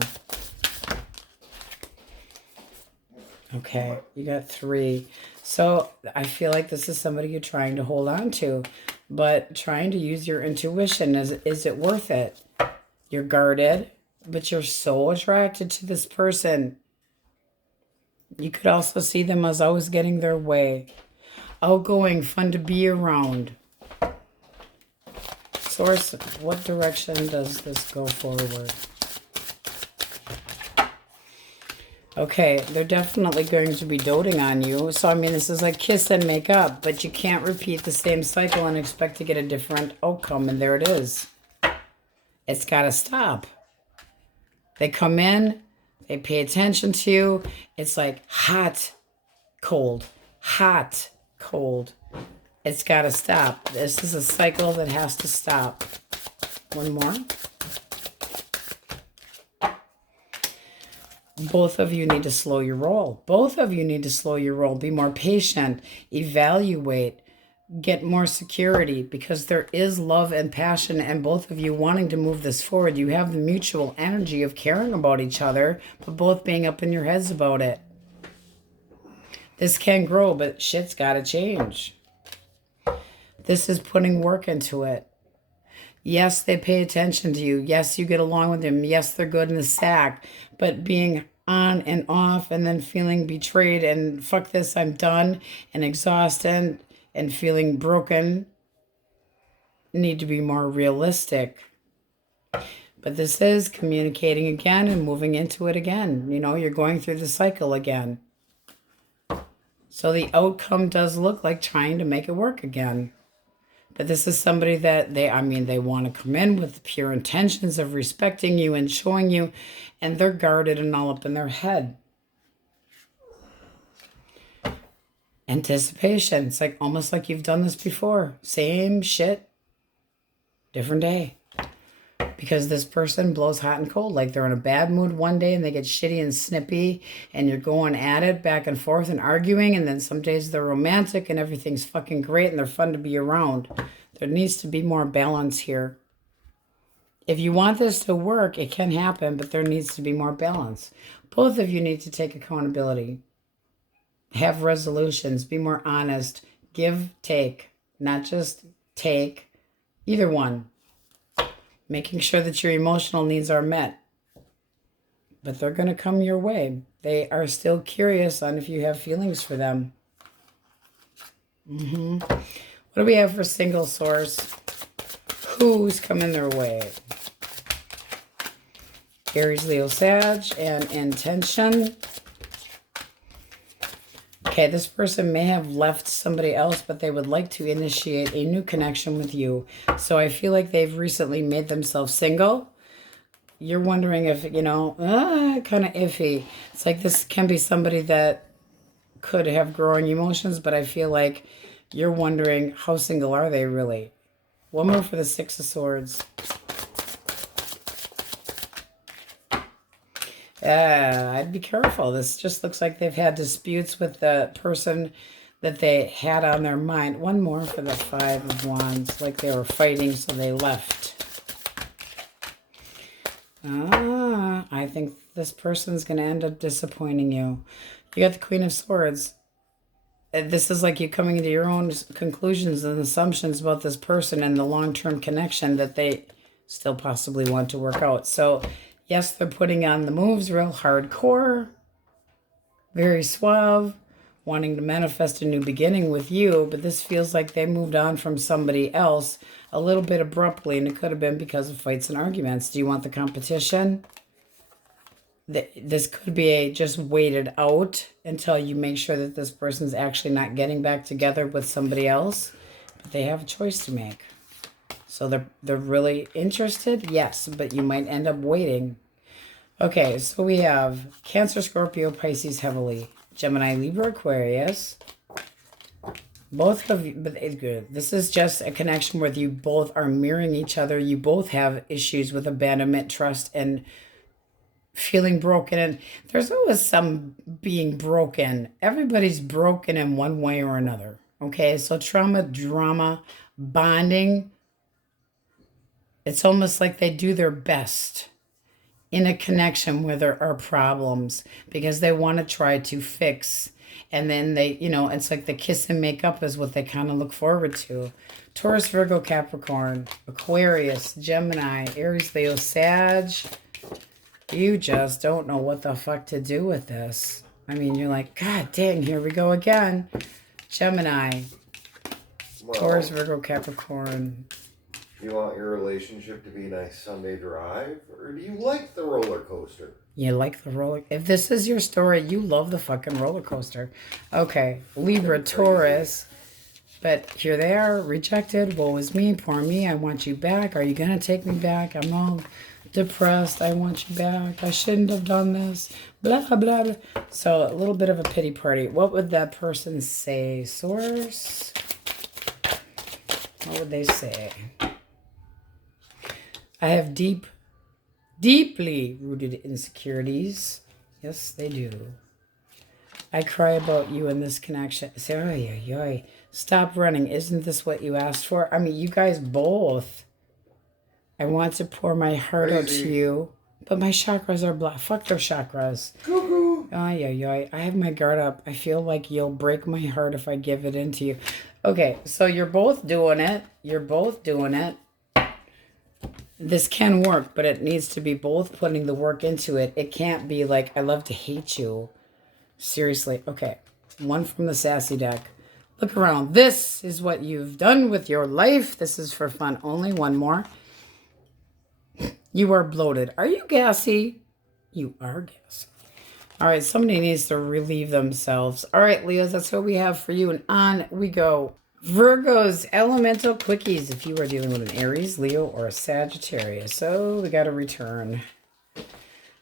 Okay, you got 3. So I feel like this is somebody you're trying to hold on to, but trying to use your intuition. Is it worth it? You're guarded, but you're so attracted to this person. You could also see them as always getting their way. Outgoing, fun to be around. Source, what direction does this go forward? Okay, they're definitely going to be doting on you. So, I mean, this is like kiss and make up, but you can't repeat the same cycle and expect to get a different outcome. And there it is. It's got to stop. They come in, they pay attention to you. It's like hot, cold, hot, cold. It's got to stop. This is a cycle that has to stop. One more. Both of you need to slow your roll. Both of you need to slow your roll. Be more patient. Evaluate. Get more security, because there is love and passion, and both of you wanting to move this forward. You have the mutual energy of caring about each other, but both being up in your heads about it. This can grow, but shit's got to change. This is putting work into it. Yes, they pay attention to you. Yes, you get along with them. Yes, they're good in the sack. But being on and off and then feeling betrayed and fuck this, I'm done, and exhausted and feeling broken need to be more realistic. But this is communicating again and moving into it again. You know, you're going through the cycle again. So the outcome does look like trying to make it work again. But this is somebody that they want to come in with pure intentions of respecting you and showing you, and they're guarded and all up in their head. Anticipation. It's like almost like you've done this before. Same shit, different day. Because this person blows hot and cold. Like they're in a bad mood one day and they get shitty and snippy, and you're going at it back and forth and arguing, and then some days they're romantic and everything's fucking great and they're fun to be around. There needs to be more balance here. If you want this to work, it can happen, but there needs to be more balance. Both of you need to take accountability. Have resolutions. Be more honest. Give, take. Not just take. Either one. Making sure that your emotional needs are met. But they're going to come your way. They are still curious on if you have feelings for them. What do we have for single source? Who's coming their way? Aries, Leo, Sag, and intention. Okay, this person may have left somebody else, but they would like to initiate a new connection with you. So I feel like they've recently made themselves single. You're wondering if, kind of iffy. It's like this can be somebody that could have growing emotions, but I feel like you're wondering how single are they really? One more for the Six of Swords. I'd be careful. This just looks like they've had disputes with the person that they had on their mind. One more for the Five of Wands. Like they were fighting, so they left. I think this person's going to end up disappointing you. You got the Queen of Swords. This is like you coming into your own conclusions and assumptions about this person and the long-term connection that they still possibly want to work out. So, yes, they're putting on the moves real hardcore, very suave, wanting to manifest a new beginning with you, but this feels like they moved on from somebody else a little bit abruptly, and it could have been because of fights and arguments. Do you want the competition? This could be a just waited out until you make sure that this person's actually not getting back together with somebody else, but they have a choice to make. So they're really interested, yes, but you might end up waiting. Okay, so we have Cancer, Scorpio, Pisces heavily, Gemini, Libra, Aquarius. Both of you, but it's good. This is just a connection where you both are mirroring each other. You both have issues with abandonment, trust, and feeling broken. And there's always some being broken. Everybody's broken in one way or another. Okay, so trauma, drama, bonding. It's almost like they do their best in a connection where there are problems because they want to try to fix. And then they, it's like the kiss and make up is what they kind of look forward to. Taurus, Virgo, Capricorn, Aquarius, Gemini, Aries, Leo, Sag. You just don't know what the fuck to do with this. I mean, you're like, God dang, here we go again. Gemini, Taurus, Virgo, Capricorn. You want your relationship to be a nice Sunday drive, or do you like the roller coaster? You like the roller... If this is your story, you love the fucking roller coaster. Okay, Libra, Taurus. But here they are, rejected. Woe is me, poor me. I want you back. Are you going to take me back? I'm all depressed. I want you back. I shouldn't have done this. Blah, blah, blah. So a little bit of a pity party. What would that person say? Source? What would they say? I have deeply rooted insecurities. Yes, they do. I cry about you in this connection. Say, oy. Stop running. Isn't this what you asked for? I mean, you guys both. I want to pour my heart out to you, but my chakras are blocked. Fuck their chakras. Cuckoo. Oy. I have my guard up. I feel like you'll break my heart if I give it into you. Okay, so you're both doing it. This can work, but it needs to be both putting the work into it. It can't be like, I love to hate you. Seriously. Okay. One from the sassy deck. Look around. This is what you've done with your life. This is for fun only. One more. You are bloated. Are you gassy? You are gassy. All right. Somebody needs to relieve themselves. All right, Leos, that's what we have for you. And on we go. Virgo's elemental quickies if you are dealing with an Aries, Leo, or a Sagittarius. So we got to return.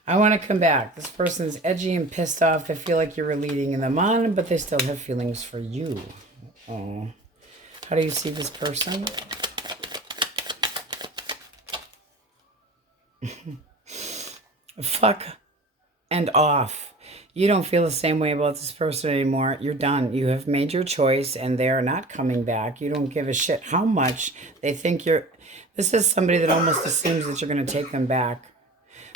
I want to come back. This person's edgy and pissed off. They feel like you're leading them on, but they still have feelings for you. Oh, how do you see this person? Fuck and off. You don't feel the same way about this person anymore. You're done. You have made your choice and they're not coming back. You don't give a shit how much they think you're... This is somebody that almost assumes that you're going to take them back.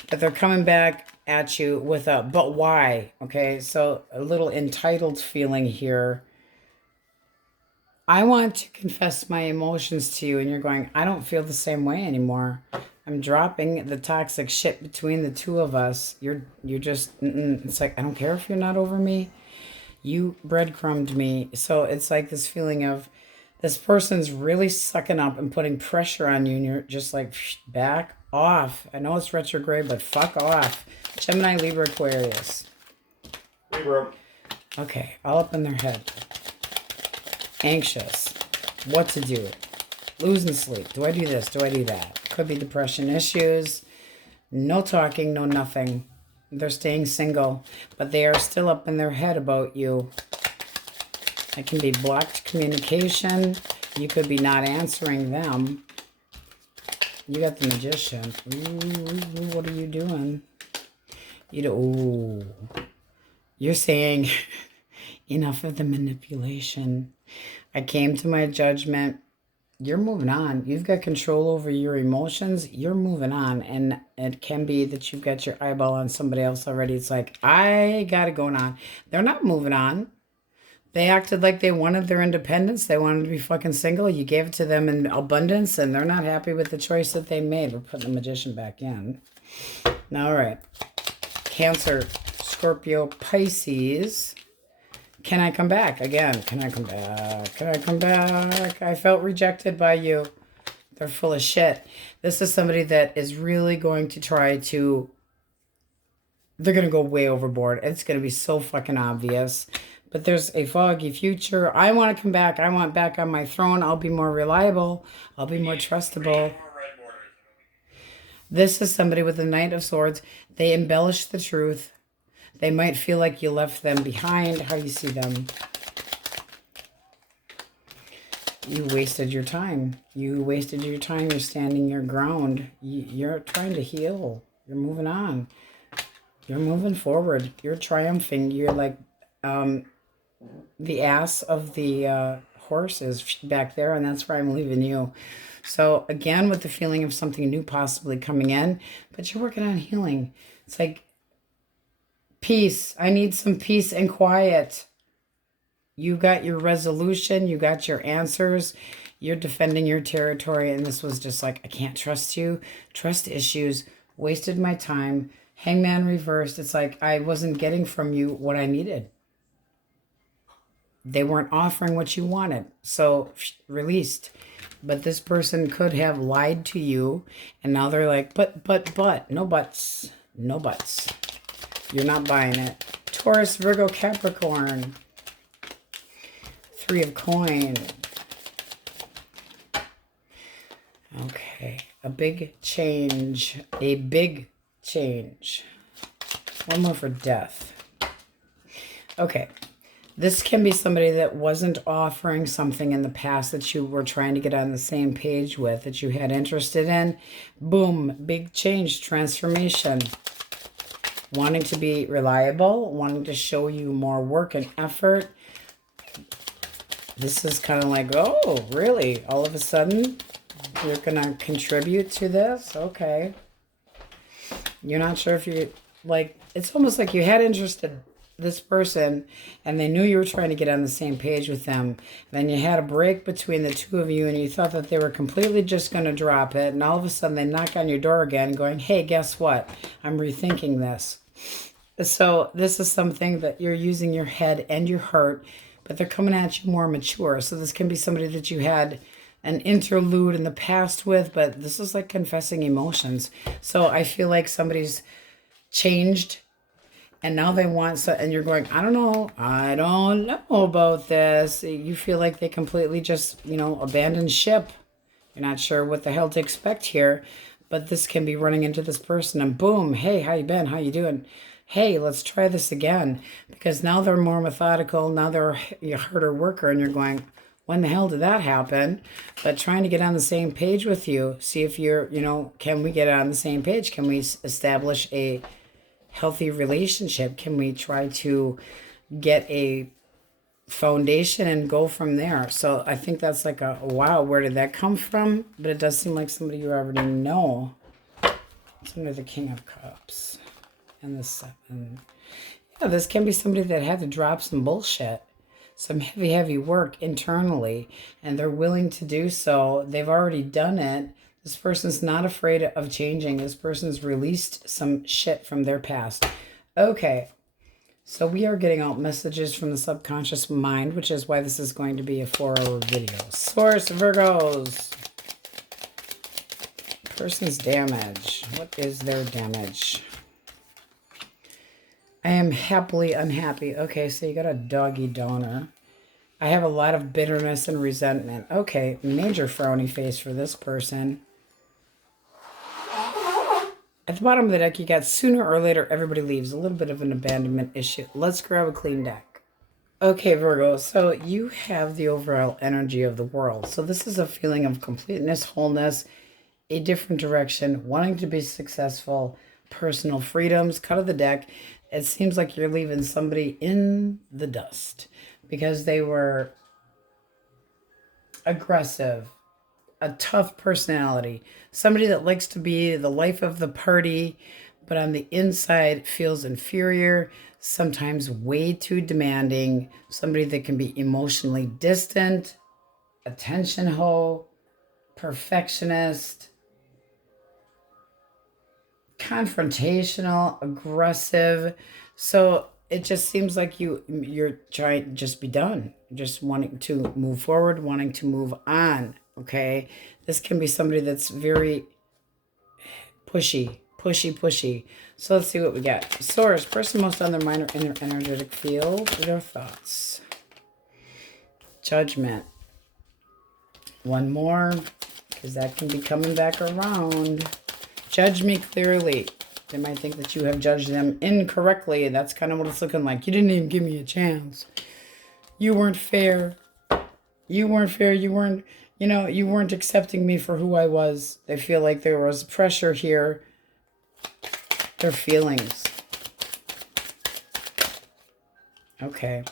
But they're coming back at you with a, but why? Okay, so a little entitled feeling here. I want to confess my emotions to you, and you're going, I don't feel the same way anymore. I'm dropping the toxic shit between the two of us. You're just, it's like, I don't care if you're not over me. You breadcrumbed me. So it's like this feeling of this person's really sucking up and putting pressure on you, and you're just like, back off. I know it's retrograde, but fuck off. Gemini, Libra, Aquarius. Libra. Okay, all up in their head. Anxious. What to do. Losing sleep. Do I do this? Do I do that? Could be depression issues. No talking, no nothing. They're staying single, but they are still up in their head about you. It can be blocked communication. You could be not answering them. You got the Magician. Ooh, what are you doing? Ooh. You're saying enough of the manipulation. I came to my judgment. You're moving on. You've got control over your emotions. You're moving on. And it can be that you've got your eyeball on somebody else already. It's like, I got it going on. They're not moving on. They acted like they wanted their independence. They wanted to be fucking single. You gave it to them in abundance, and they're not happy with the choice that they made. We're putting the Magician back in. All right. Cancer, Scorpio, Pisces. Can I come back? Again, can I come back? Can I come back? I felt rejected by you. They're full of shit. This is somebody that is really going to try to... They're going to go way overboard. It's going to be so fucking obvious. But there's a foggy future. I want to come back. I want back on my throne. I'll be more reliable. I'll be more trustable. This is somebody with the Knight of Swords. They embellish the truth. They might feel like you left them behind. How do you see them? You wasted your time. You wasted your time. You're standing your ground. You're trying to heal. You're moving on. You're moving forward. You're triumphing. You're like the ass of the horse is back there, and that's where I'm leaving you. So again, with the feeling of something new possibly coming in, but you're working on healing. It's like, peace. I need some peace and quiet. You got your resolution. You got your answers. You're defending your territory. And this was just like, I can't trust you. Trust issues. Wasted my time. Hangman reversed. It's like I wasn't getting from you what I needed. They weren't offering what you wanted. So released. But this person could have lied to you. And now they're like, but. No buts. No buts. You're not buying it. Taurus, Virgo, Capricorn. 3 of coin. Okay. A big change. A big change. One more for death. Okay. This can be somebody that wasn't offering something in the past that you were trying to get on the same page with, that you had interested in. Boom. Big change. Transformation. Wanting to be reliable, wanting to show you more work and effort. This is kind of like, oh, really? All of a sudden, you're going to contribute to this? Okay. You're not sure if you, like, it's almost like you had interest in this person, and they knew you were trying to get on the same page with them. Then you had a break between the two of you, and you thought that they were completely just going to drop it, and all of a sudden they knock on your door again going, hey, guess what? I'm rethinking this. So this is something that you're using your head and your heart, but they're coming at you more mature. So this can be somebody that you had an interlude in the past with, but this is like confessing emotions. So I feel like somebody's changed, and now they want so, and you're going, I don't know about this. You feel like they completely just, abandoned ship. You're not sure what the hell to expect here, but this can be running into this person, and boom, hey, how you been? How you doing? Hey, let's try this again. Because now they're more methodical. Now they're a harder worker, and you're going, when the hell did that happen? But trying to get on the same page with you, see if you're, can we get on the same page? Can we establish a healthy relationship? Can we try to get a foundation and go from there? So I think that's like a, wow, where did that come from? But it does seem like somebody you already know. It's under the King of Cups and the 7. Yeah, this can be somebody that had to drop some bullshit, some heavy work internally, and they're willing to do so. They've already done it. This person's not afraid of changing. This person's released some shit from their past. Okay, so we are getting out messages from the subconscious mind, which is why this is going to be a 4-hour video. Source, Virgos. Person's damage. What is their damage? I am happily unhappy. Okay, so you got a doggy donor. I have a lot of bitterness and resentment. Okay, major frowny face for this person. At the bottom of the deck, you got sooner or later, everybody leaves. A little bit of an abandonment issue. Let's grab a clean deck. Okay, Virgo, so you have the overall energy of the world. So this is a feeling of completeness, wholeness, a different direction, wanting to be successful, personal freedoms. Cut of the deck. It seems like you're leaving somebody in the dust because they were aggressive, a tough personality, somebody that likes to be the life of the party, but on the inside feels inferior, sometimes way too demanding, somebody that can be emotionally distant, attention hoe, perfectionist, confrontational, aggressive. So it just seems like you're trying to just be done, just wanting to move forward, wanting to move on. Okay, this can be somebody that's very pushy. So let's see what we got. Source, person most on their mind or in their energetic field, their thoughts. Judgment. One more, because that can be coming back around. Judge me clearly. They might think that you have judged them incorrectly. That's kind of what it's looking like. You didn't even give me a chance. You weren't fair. You weren't fair. You weren't accepting me for who I was. They feel like there was pressure here. Their feelings. Okay.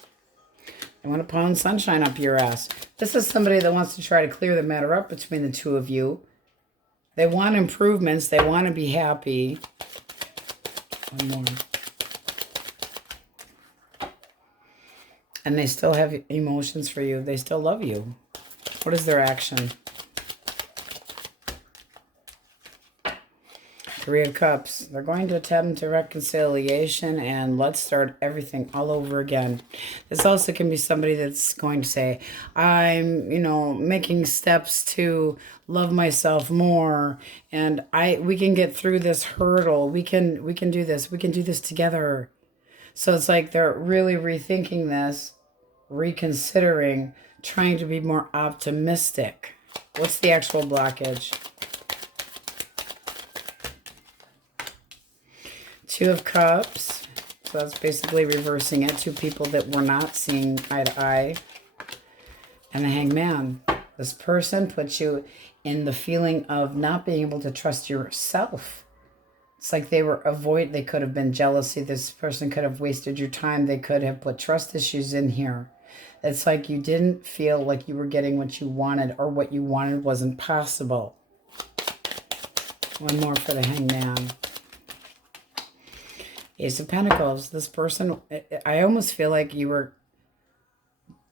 I want to pound sunshine up your ass. This is somebody that wants to try to clear the matter up between the two of you. They want improvements. They want to be happy. One more. And they still have emotions for you. They still love you. What is their action? 3 of Cups. They're going to attempt a reconciliation and let's start everything all over again. This also can be somebody that's going to say, I'm, making steps to love myself more and we can get through this hurdle. We can do this. We can do this together. So it's like they're really rethinking this, reconsidering, trying to be more optimistic. What's the actual blockage? 2 of Cups. So that's basically reversing it. 2 people that were not seeing eye to eye. And the Hangman. This person puts you in the feeling of not being able to trust yourself. It's like they could have been jealousy. This person could have wasted your time. They could have put trust issues in here. It's like you didn't feel like you were getting what you wanted or what you wanted wasn't possible. One more for the Hangman. Ace of Pentacles. This person, I almost feel like you were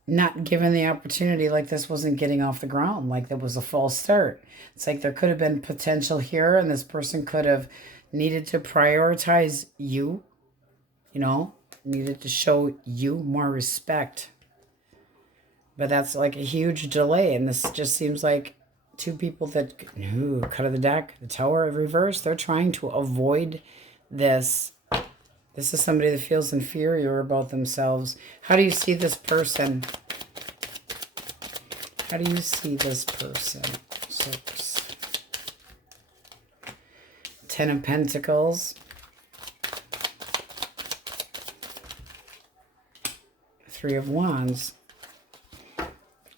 not given the opportunity, like this wasn't getting off the ground, like there was a false start. It's like there could have been potential here and this person could have needed to prioritize you, needed to show you more respect. But that's like a huge delay. And this just seems like 2 people that, cut of the deck, the Tower of Reverse, they're trying to avoid this. This is somebody that feels inferior about themselves. How do you see this person? How do you see this person? Source. 10 of Pentacles. 3 of Wands.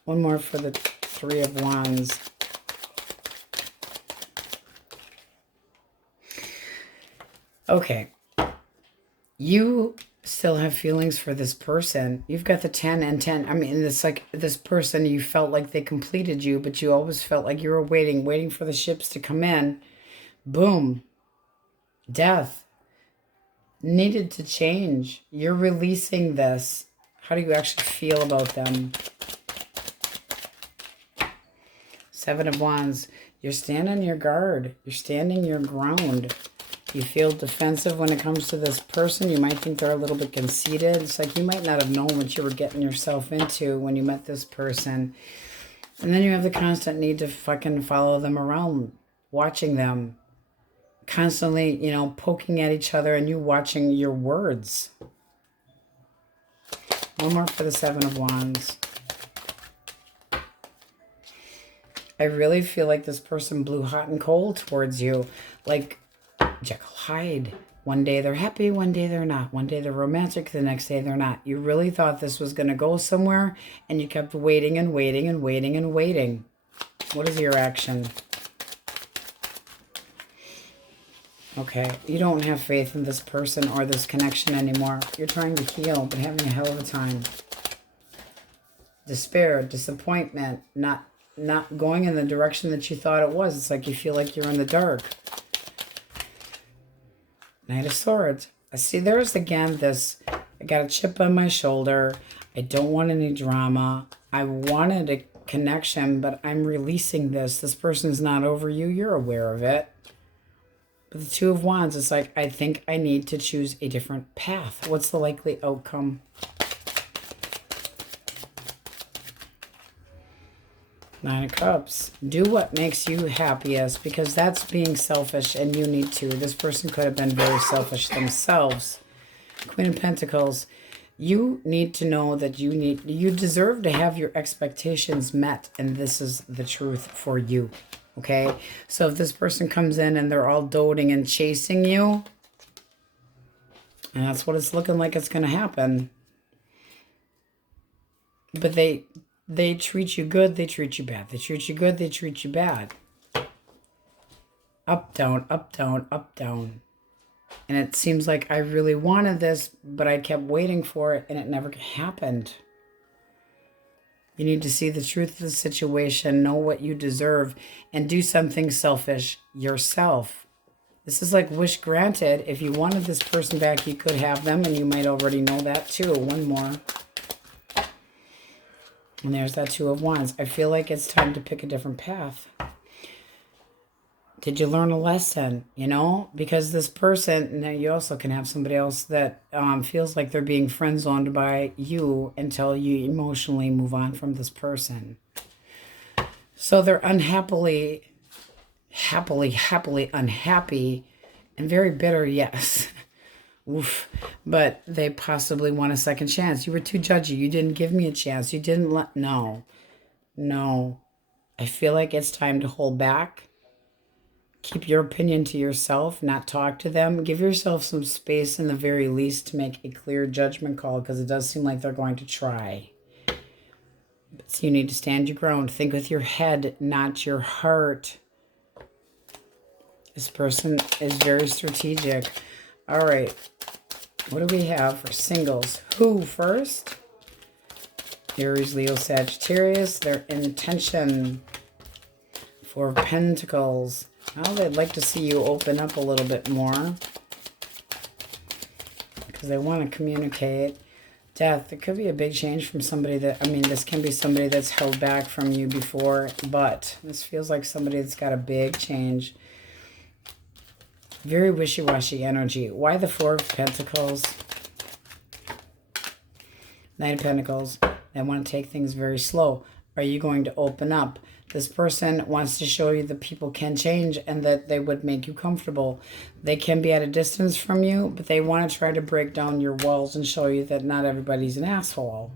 One more for the 3 of Wands. Okay. You still have feelings for this person. You've got the 10 and 10. I mean, it's like this person, you felt like they completed you, but you always felt like you were waiting for the ships to come in. Boom. Death. Needed to change. You're releasing this. How do you actually feel about them? 7 of Wands. You're standing your guard. You're standing your ground. You feel defensive when it comes to this person. You might think they're a little bit conceited. It's like you might not have known what you were getting yourself into when you met this person. And then you have the constant need to fucking follow them around, watching them, constantly, you know, poking at each other, and you watching your words. One more for the 7 of Wands. I really feel like this person blew hot and cold towards you. Like Jekyll Hyde. One day they're happy, one day they're not. One day they're romantic, the next day they're not. You really thought this was going to go somewhere, and you kept waiting and waiting and waiting and waiting. What is your action? Okay, you don't have faith in this person or this connection anymore. You're trying to heal, but having a hell of a time. Despair, disappointment, not going in the direction that you thought it was. It's like you feel like you're in the dark. Knight of Swords. I see there's again this, I got a chip on my shoulder. I don't want any drama. I wanted a connection, but I'm releasing this. This person's not over you. You're aware of it. But the 2 of Wands, it's like, I think I need to choose a different path. What's the likely outcome? Nine of Cups. Do what makes you happiest, because that's being selfish, and you need to. This person could have been very selfish themselves. Queen of Pentacles. You need to know that you deserve to have your expectations met, and this is the truth for you. Okay? So if this person comes in and they're all doting and chasing you, and that's what it's looking like it's going to happen. But they treat you good, they treat you bad. They treat you good, they treat you bad. Up, down, up, down, up, down. And it seems like I really wanted this, but I kept waiting for it, and it never happened. You need to see the truth of the situation, know what you deserve, and do something selfish yourself. This is like wish granted. If you wanted this person back, you could have them, and you might already know that too. One more. And there's that 2 of Wands. I feel like it's time to pick a different path. Did you learn a lesson? You know, because this person, now you also can have somebody else that feels like they're being friend zoned by you until you emotionally move on from this person. So they're happily unhappy and very bitter, yes. Oof. But they possibly want a second chance. You were too judgy. You didn't give me a chance. You didn't let... No. I feel like it's time to hold back. Keep your opinion to yourself. Not talk to them. Give yourself some space in the very least to make a clear judgment call, because it does seem like they're going to try. So you need to stand your ground. Think with your head, not your heart. This person is very strategic. All right. What do we have for singles? Who first? Aries, Leo, Sagittarius. Their intention. 4 of Pentacles. Well, they'd like to see you open up a little bit more, because they want to communicate. Death. It could be a big change from somebody that, I mean, this can be somebody that's held back from you before, but this feels like somebody that's got a big change. Very wishy-washy energy. Why the 4 of Pentacles? Knight of Pentacles. They want to take things very slow. Are you going to open up? This person wants to show you that people can change and that they would make you comfortable. They can be at a distance from you, but they want to try to break down your walls and show you that not everybody's an asshole.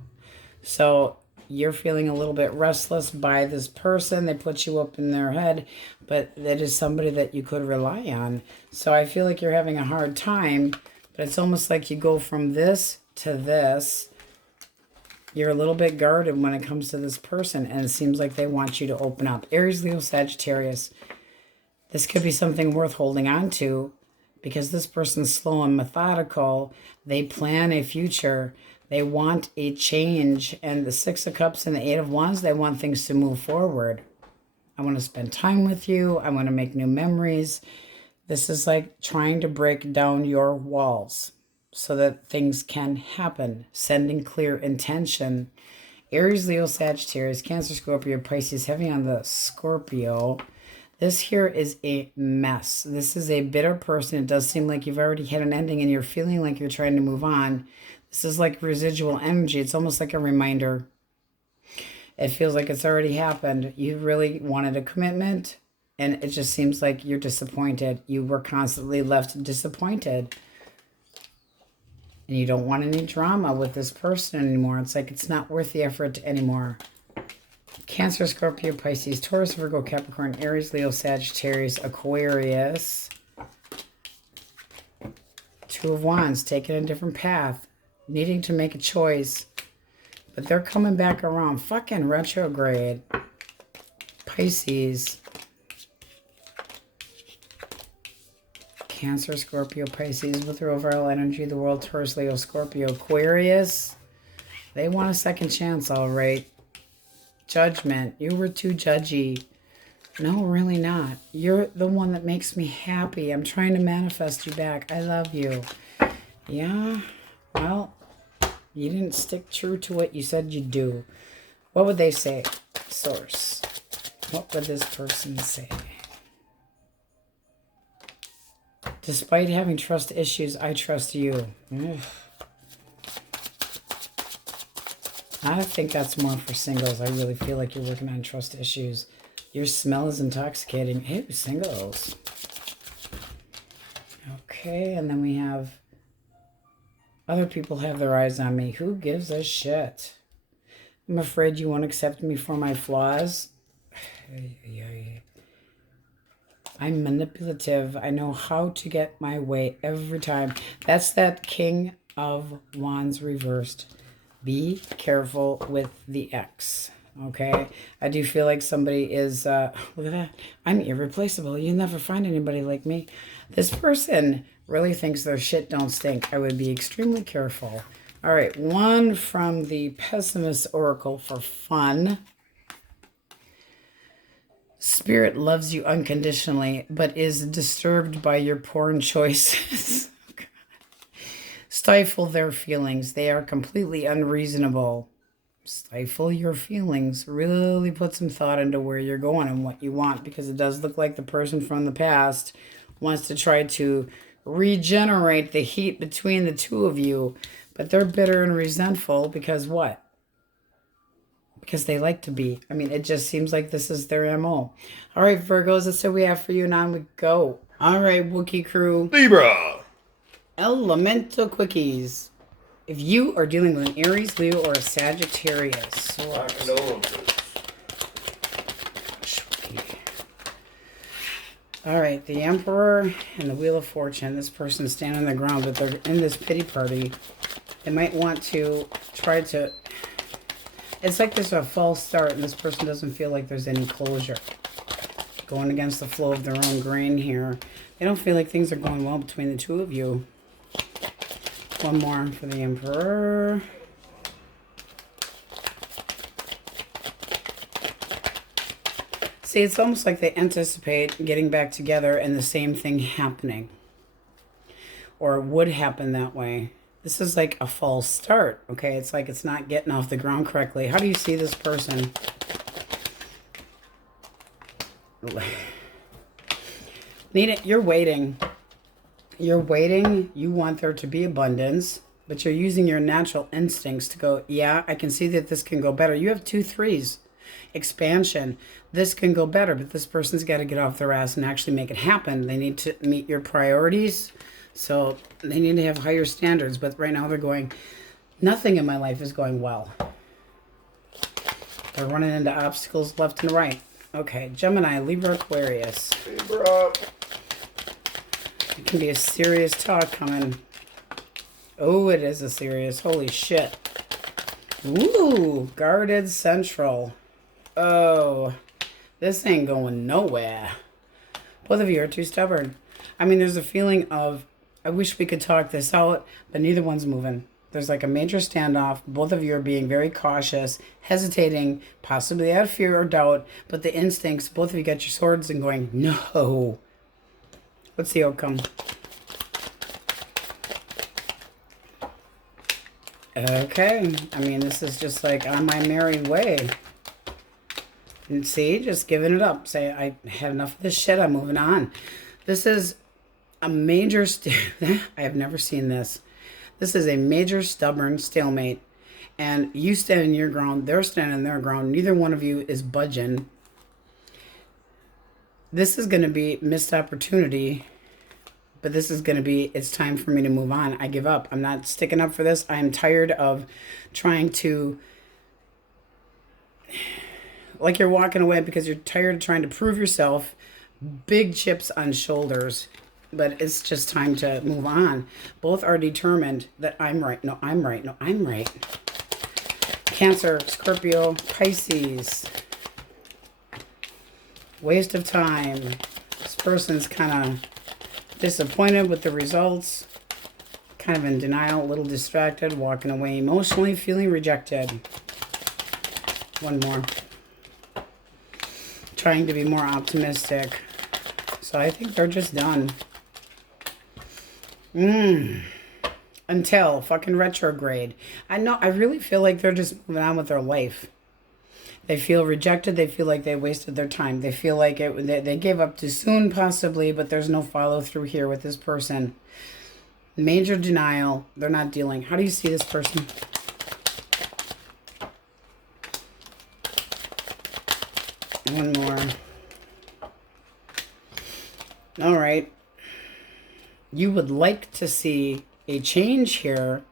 So you're feeling a little bit restless by this person. They put you up in their head, but that is somebody that you could rely on. So I feel like you're having a hard time, but it's almost like you go from this to this. You're a little bit guarded when it comes to this person, and it seems like they want you to open up. Aries, Leo, Sagittarius. This could be something worth holding on to. because this person's slow and methodical. They plan a future. They want a change. And the Six of Cups and the Eight of Wands, they want things to move forward. I want to spend time with you. I want to make new memories. This is like trying to break down your walls so that things can happen. Sending clear intention. Aries, Leo, Sagittarius, Cancer, Scorpio, Pisces, heavy on the Scorpio. This here is a mess. This is a bitter person. It does seem like you've already had an ending and you're feeling like you're trying to move on. This is like residual energy. It's almost like a reminder. It feels like it's already happened. You really wanted a commitment, and it just seems like you're disappointed. You were constantly left disappointed. And you don't want any drama with this person anymore. It's like it's not worth the effort anymore. Cancer, Scorpio, Pisces, Taurus, Virgo, Capricorn, Aries, Leo, Sagittarius, Aquarius. Two of Wands, taking a different path. Needing to make a choice. But they're coming back around. Fucking retrograde. Pisces. Cancer, Scorpio, Pisces with their overall energy. The world, Taurus, Leo, Scorpio, Aquarius. They want a second chance, all right. Judgment. You were too judgy. No, really not. You're the one that makes me happy. I'm trying to manifest you back. I love you. Yeah, well, you didn't stick true to what you said you'd do. What would they say? Source. What would this person say? Despite having trust issues, I trust you. Ugh. I think that's more for singles. I really feel like you're working on trust issues. Your smell is intoxicating. Hey, singles. Okay, and then we have other people have their eyes on me. Who gives a shit? I'm afraid you won't accept me for my flaws. I'm manipulative. I know how to get my way every time. That's that King of Wands reversed. Be careful with the X. Okay? I do feel like somebody is, look at that. I'm irreplaceable. You never find anybody like me. This person really thinks their shit don't stink. I would be extremely careful. All right. One from the Pessimist Oracle for fun. Spirit loves you unconditionally, but is disturbed by your porn choices. Stifle their feelings. They are completely unreasonable. Stifle your feelings. Really put some thought into where you're going and what you want, because it does look like the person from the past wants to try to regenerate the heat between the two of you, but they're bitter and resentful because what? Because they like to be. I mean, it just seems like this is their MO. All right, Virgos, that's what we have for you. Now we go. All right, Wookiee crew. Libra. Elemental Quickies. If you are dealing with an Aries, Leo, or a Sagittarius. All right, the Emperor and the Wheel of Fortune. This person's standing on the ground, but they're in this pity party. They might want to try to... It's like there's a false start, and this person doesn't feel like there's any closure. Going against the flow of their own grain here. They don't feel like things are going well between the two of you. One more for the Emperor. See, it's almost like they anticipate getting back together and the same thing happening. Or would happen that way. This is like a false start, okay? It's like it's not getting off the ground correctly. How do you see this person? Need it. You're waiting. You're waiting. You want there to be abundance, but you're using your natural instincts to go, yeah, I can see that this can go better. You have 2 3s. Expansion. This can go better, but this person's got to get off their ass and actually make it happen. They need to meet your priorities. So they need to have higher standards. But right now they're going, nothing in my life is going well. They're running into obstacles left and right. Okay, Gemini, Libra, Aquarius. Libra. It can be a serious talk coming. Oh, it is a serious. Holy shit. Ooh, guarded central. Oh, this ain't going nowhere. Both of you are too stubborn. I mean, there's a feeling of, I wish we could talk this out, but neither one's moving. There's like a major standoff. Both of you are being very cautious, hesitating, possibly out of fear or doubt, but the instincts, both of you got your swords and going, no. What's the outcome? Okay. I mean, this is just like on my merry way. And see, just giving it up. Say, I had enough of this shit. I'm moving on. This is a major... I have never seen this. This is a major stubborn stalemate. And you stand in your ground. They're standing in their ground. Neither one of you is budging. This is going to be missed opportunity. But this is going to be, it's time for me to move on. I give up. I'm not sticking up for this. I am tired of trying to... Like you're walking away because you're tired of trying to prove yourself. Big chips on shoulders. But it's just time to move on. Both are determined that I'm right. No, I'm right. No, I'm right. Cancer, Scorpio, Pisces. Waste of time. This person's kind of disappointed with the results. Kind of in denial, a little distracted, walking away emotionally, feeling rejected. One more. Trying to be more optimistic. So I think they're just done. Until fucking retrograde. I know, I really feel like they're just moving on with their life. They feel rejected. They feel like they wasted their time. They feel like they gave up too soon, possibly, but there's no follow through here with this person. Major denial. They're not dealing. How do you see this person? One more. All right. You would like to see a change here,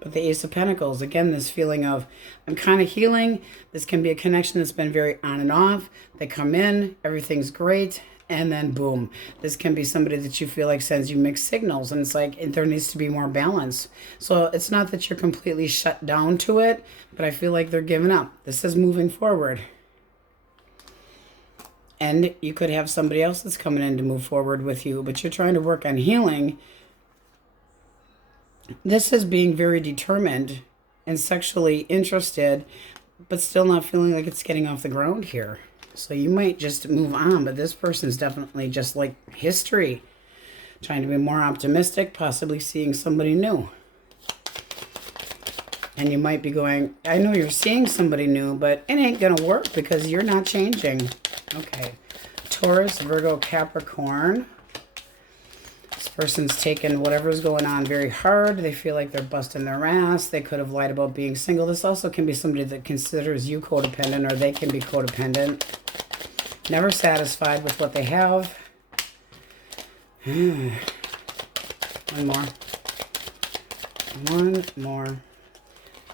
but the Ace of Pentacles, again, this feeling of, I'm kind of healing. This can be a connection that's been very on and off. They come in, everything's great, and then boom. This can be somebody that you feel like sends you mixed signals, and it's like there needs to be more balance. So it's not that you're completely shut down to it, but I feel like they're giving up. This is moving forward. And you could have somebody else that's coming in to move forward with you, but you're trying to work on healing. This is being very determined and sexually interested, but still not feeling like it's getting off the ground here. So you might just move on, but this person's definitely just like history. Trying to be more optimistic, possibly seeing somebody new. And you might be going, I know you're seeing somebody new, but it ain't going to work because you're not changing. Okay. Taurus, Virgo, Capricorn. This person's taken whatever's going on very hard. They feel like they're busting their ass. They could have lied about being single. This also can be somebody that considers you codependent, or they can be codependent. Never satisfied with what they have. One more. One more.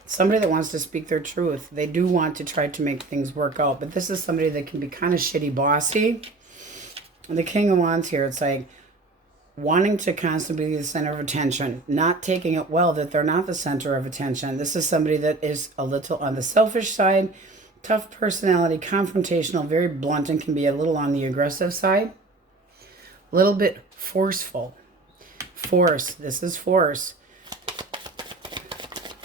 Somebody that wants to speak their truth. They do want to try to make things work out. But this is somebody that can be kind of shitty bossy. And the King of Wands here, it's like wanting to constantly be the center of attention. Not taking it well that they're not the center of attention. This is somebody that is a little on the selfish side. Tough personality, confrontational, very blunt, and can be a little on the aggressive side. A little bit forceful. Force. This is force.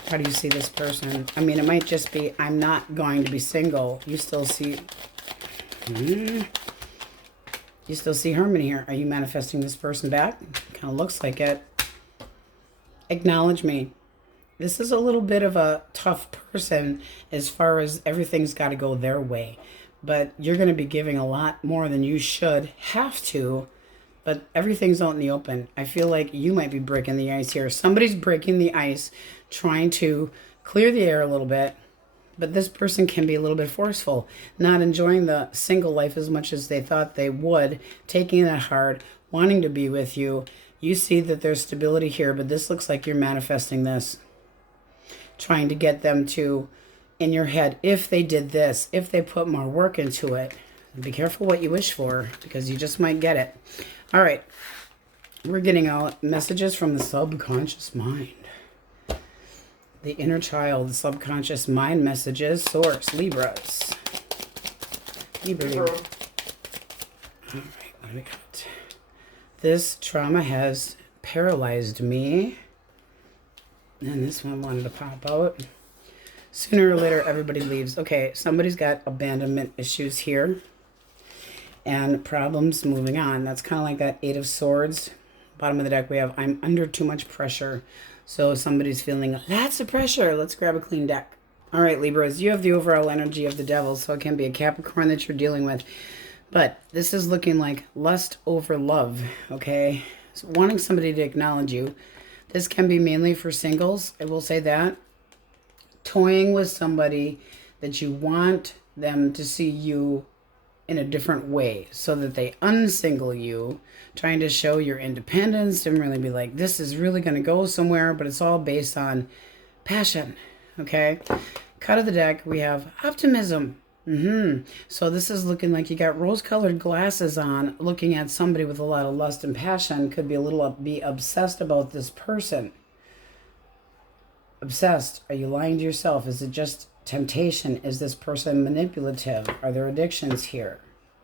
How do you see this person? I mean, it might just be, I'm not going to be single. You still see... You still see harmony here. Are you manifesting this person back? Kind of looks like it. Acknowledge me. This is a little bit of a tough person as far as everything's got to go their way. But you're going to be giving a lot more than you should have to. But everything's out in the open. I feel like you might be breaking the ice here. Somebody's breaking the ice, trying to clear the air a little bit. But this person can be a little bit forceful, not enjoying the single life as much as they thought they would, taking it hard, wanting to be with you. You see that there's stability here, but this looks like you're manifesting this. Trying to get them to, in your head, if they did this, if they put more work into it. Be careful what you wish for, because you just might get it. All right. We're getting out messages from the subconscious mind. The inner child, the subconscious mind messages, source, Libras. Libra. All right, what do we got? This trauma has paralyzed me. And this one wanted to pop out. Sooner or later, everybody leaves. Okay, somebody's got abandonment issues here. And problems moving on. That's kind of like that Eight of Swords. Bottom of the deck we have, I'm under too much pressure. So somebody's feeling lots of pressure. Let's grab a clean deck. All right, Libras, you have the overall energy of the devil. So it can be a Capricorn that you're dealing with. But this is looking like lust over love, okay? So wanting somebody to acknowledge you. This can be mainly for singles, I will say that. Toying with somebody that you want them to see you in a different way so that they unsingle you, trying to show your independence and really be like, this is really going to go somewhere, but it's all based on passion, okay? Cut of the deck, we have optimism. So this is looking like you got rose-colored glasses on, looking at somebody with a lot of lust and passion. Could be a little be obsessed about this person. Obsessed. Are you lying to yourself? Is it just temptation? Is this person manipulative? Are there addictions here?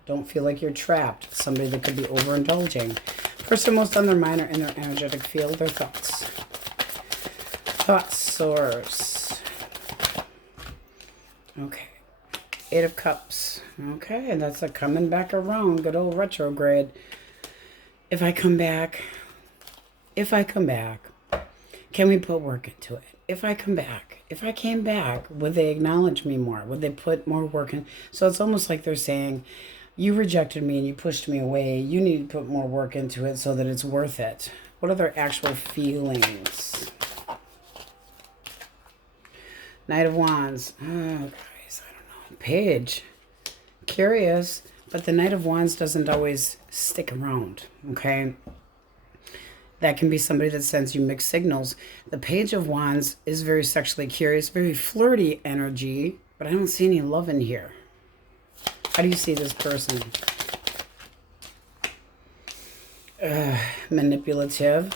Don't feel like you're trapped. Somebody that could be overindulging. Person most on their mind or in their energetic field, their thoughts. Thought source. Okay. Eight of Cups. Okay, that's a coming back around. Good old retrograde. If I come back, can we put work into it? If I came back, would they acknowledge me more? Would they put more work in? So it's almost like they're saying, you rejected me and you pushed me away. You need to put more work into it so that it's worth it. What are their actual feelings? Knight of Wands. Oh, guys, I don't know. Page. Curious, but the Knight of Wands doesn't always stick around, okay? That can be somebody that sends you mixed signals. The Page of Wands is very sexually curious, very flirty energy, but I don't see any love in here. How do you see this person? Manipulative.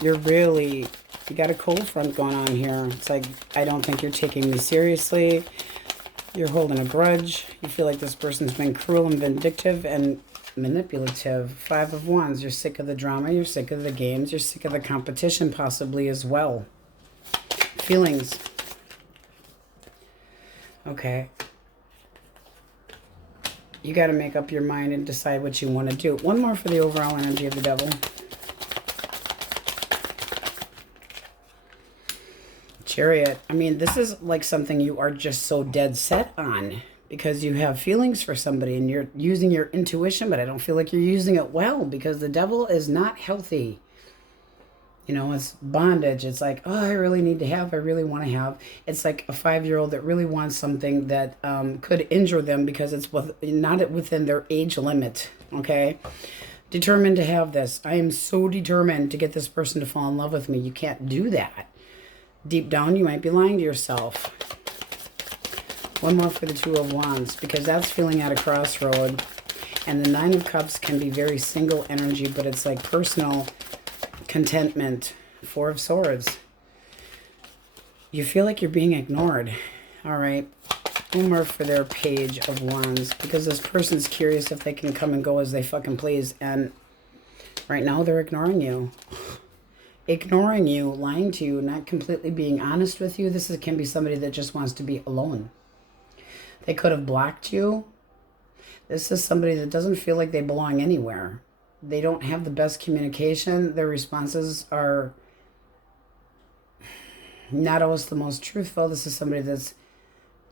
You got a cold front going on here. It's like, I don't think you're taking me seriously. You're holding a grudge. You feel like this person's been cruel and vindictive and manipulative. Five of Wands. You're sick of the drama. You're sick of the games. You're sick of the competition possibly as well. Feelings. Okay. You got to make up your mind and decide what you want to do. One more for the overall energy of the devil. Chariot. I mean, this is like something you are just so dead set on because you have feelings for somebody and you're using your intuition, but I don't feel like you're using it well because the devil is not healthy. You know, it's bondage. It's like, oh, I really need to have, I really want to have. It's like a 5-year-old that really wants something that could injure them because it's not within their age limit, okay? Determined to have this. I am so determined to get this person to fall in love with me. You can't do that. Deep down, you might be lying to yourself. One more for the Two of Wands because that's feeling at a crossroad. And the Nine of Cups can be very single energy, but it's like personal contentment. Four of Swords. You feel like you're being ignored. All right. One more for their Page of Wands because this person's curious if they can come and go as they fucking please. And right now they're ignoring you. Ignoring you, lying to you, not completely being honest with you. This can be somebody that just wants to be alone. They could have blocked you. This is somebody that doesn't feel like they belong anywhere. They don't have the best communication. Their responses are not always the most truthful. This is somebody that's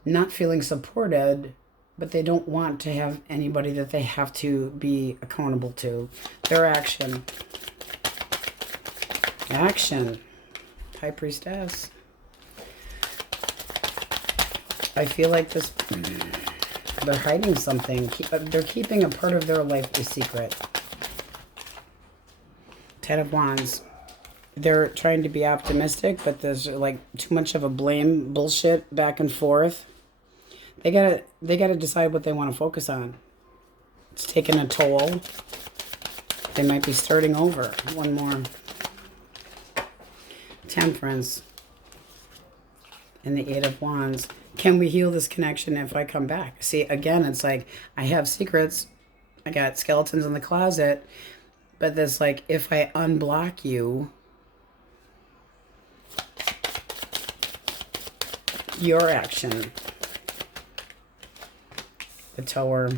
not feeling supported, but they don't want to have anybody that they have to be accountable to. Their action. Action. High Priestess. I feel like this, they're hiding something. They're keeping a part of their life a secret. Ten of Wands. They're trying to be optimistic, but there's like too much of a blame bullshit back and forth. They gotta decide what they want to focus on. It's taking a toll. They might be starting over. One more. Temperance. And the Eight of Wands. Can we heal this connection if I come back? See, again, it's like, I have secrets. I got skeletons in the closet. But this, like, if I unblock you, your action. The Tower.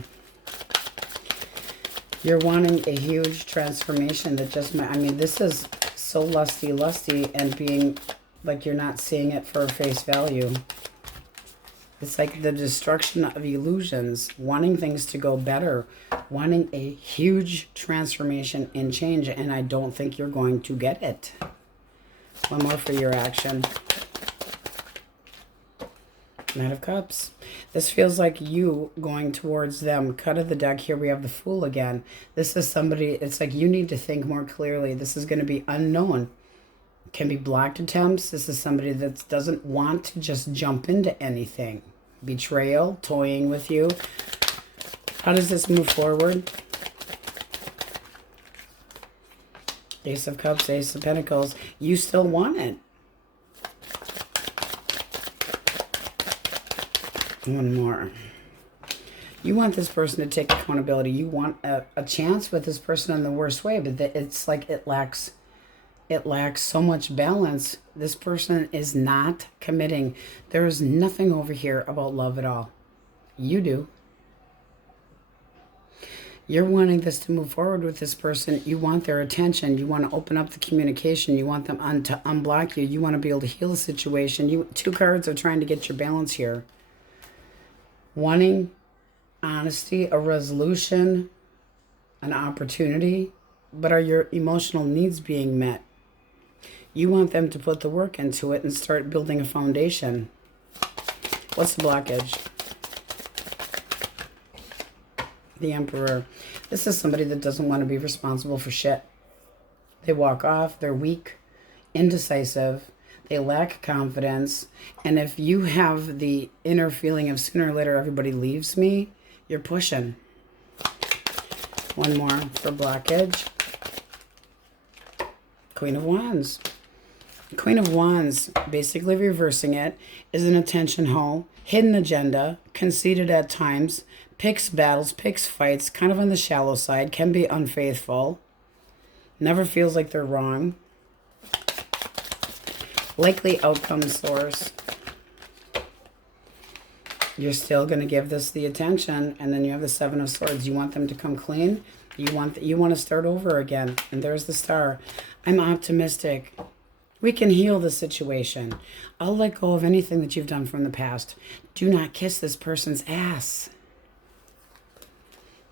You're wanting a huge transformation that just might, I mean, this is so lusty, and being like you're not seeing it for face value. It's like the destruction of illusions, wanting things to go better, wanting a huge transformation and change, and I don't think you're going to get it. One more for your action. Knight of Cups. This feels like you going towards them. Cut of the deck. Here we have the Fool again. This is somebody, it's like you need to think more clearly. This is going to be unknown. Can be blocked attempts. This is somebody that doesn't want to just jump into anything. Betrayal, toying with you. How does this move forward? Ace of Cups, Ace of Pentacles. You still want it. One more. You want this person to take accountability. You want a chance with this person in the worst way, but it's like it lacks so much balance. This person is not committing. There is nothing over here about love at all. You do. You're wanting this to move forward with this person. You want their attention. You want to open up the communication. You want them to unblock you. You want to be able to heal the situation. Two cards are trying to get your balance here. Wanting honesty, a resolution, an opportunity, but are your emotional needs being met? You want them to put the work into it and start building a foundation. What's the blockage? The Emperor. This is somebody that doesn't want to be responsible for shit. They walk off. They're weak, indecisive. They lack confidence. And if you have the inner feeling of sooner or later everybody leaves me, you're pushing. One more for blockage. Queen of Wands. Queen of Wands, basically reversing it, is an attention hoe, hidden agenda, conceited at times, picks battles, picks fights, kind of on the shallow side, can be unfaithful, never feels like they're wrong. Likely outcome source. You're still going to give this the attention, and then you have the Seven of Swords. You want them to come clean. You want to start over again. And there's the Star. I'm optimistic. We can heal the situation. I'll let go of anything that you've done from the past. Do not kiss this person's ass.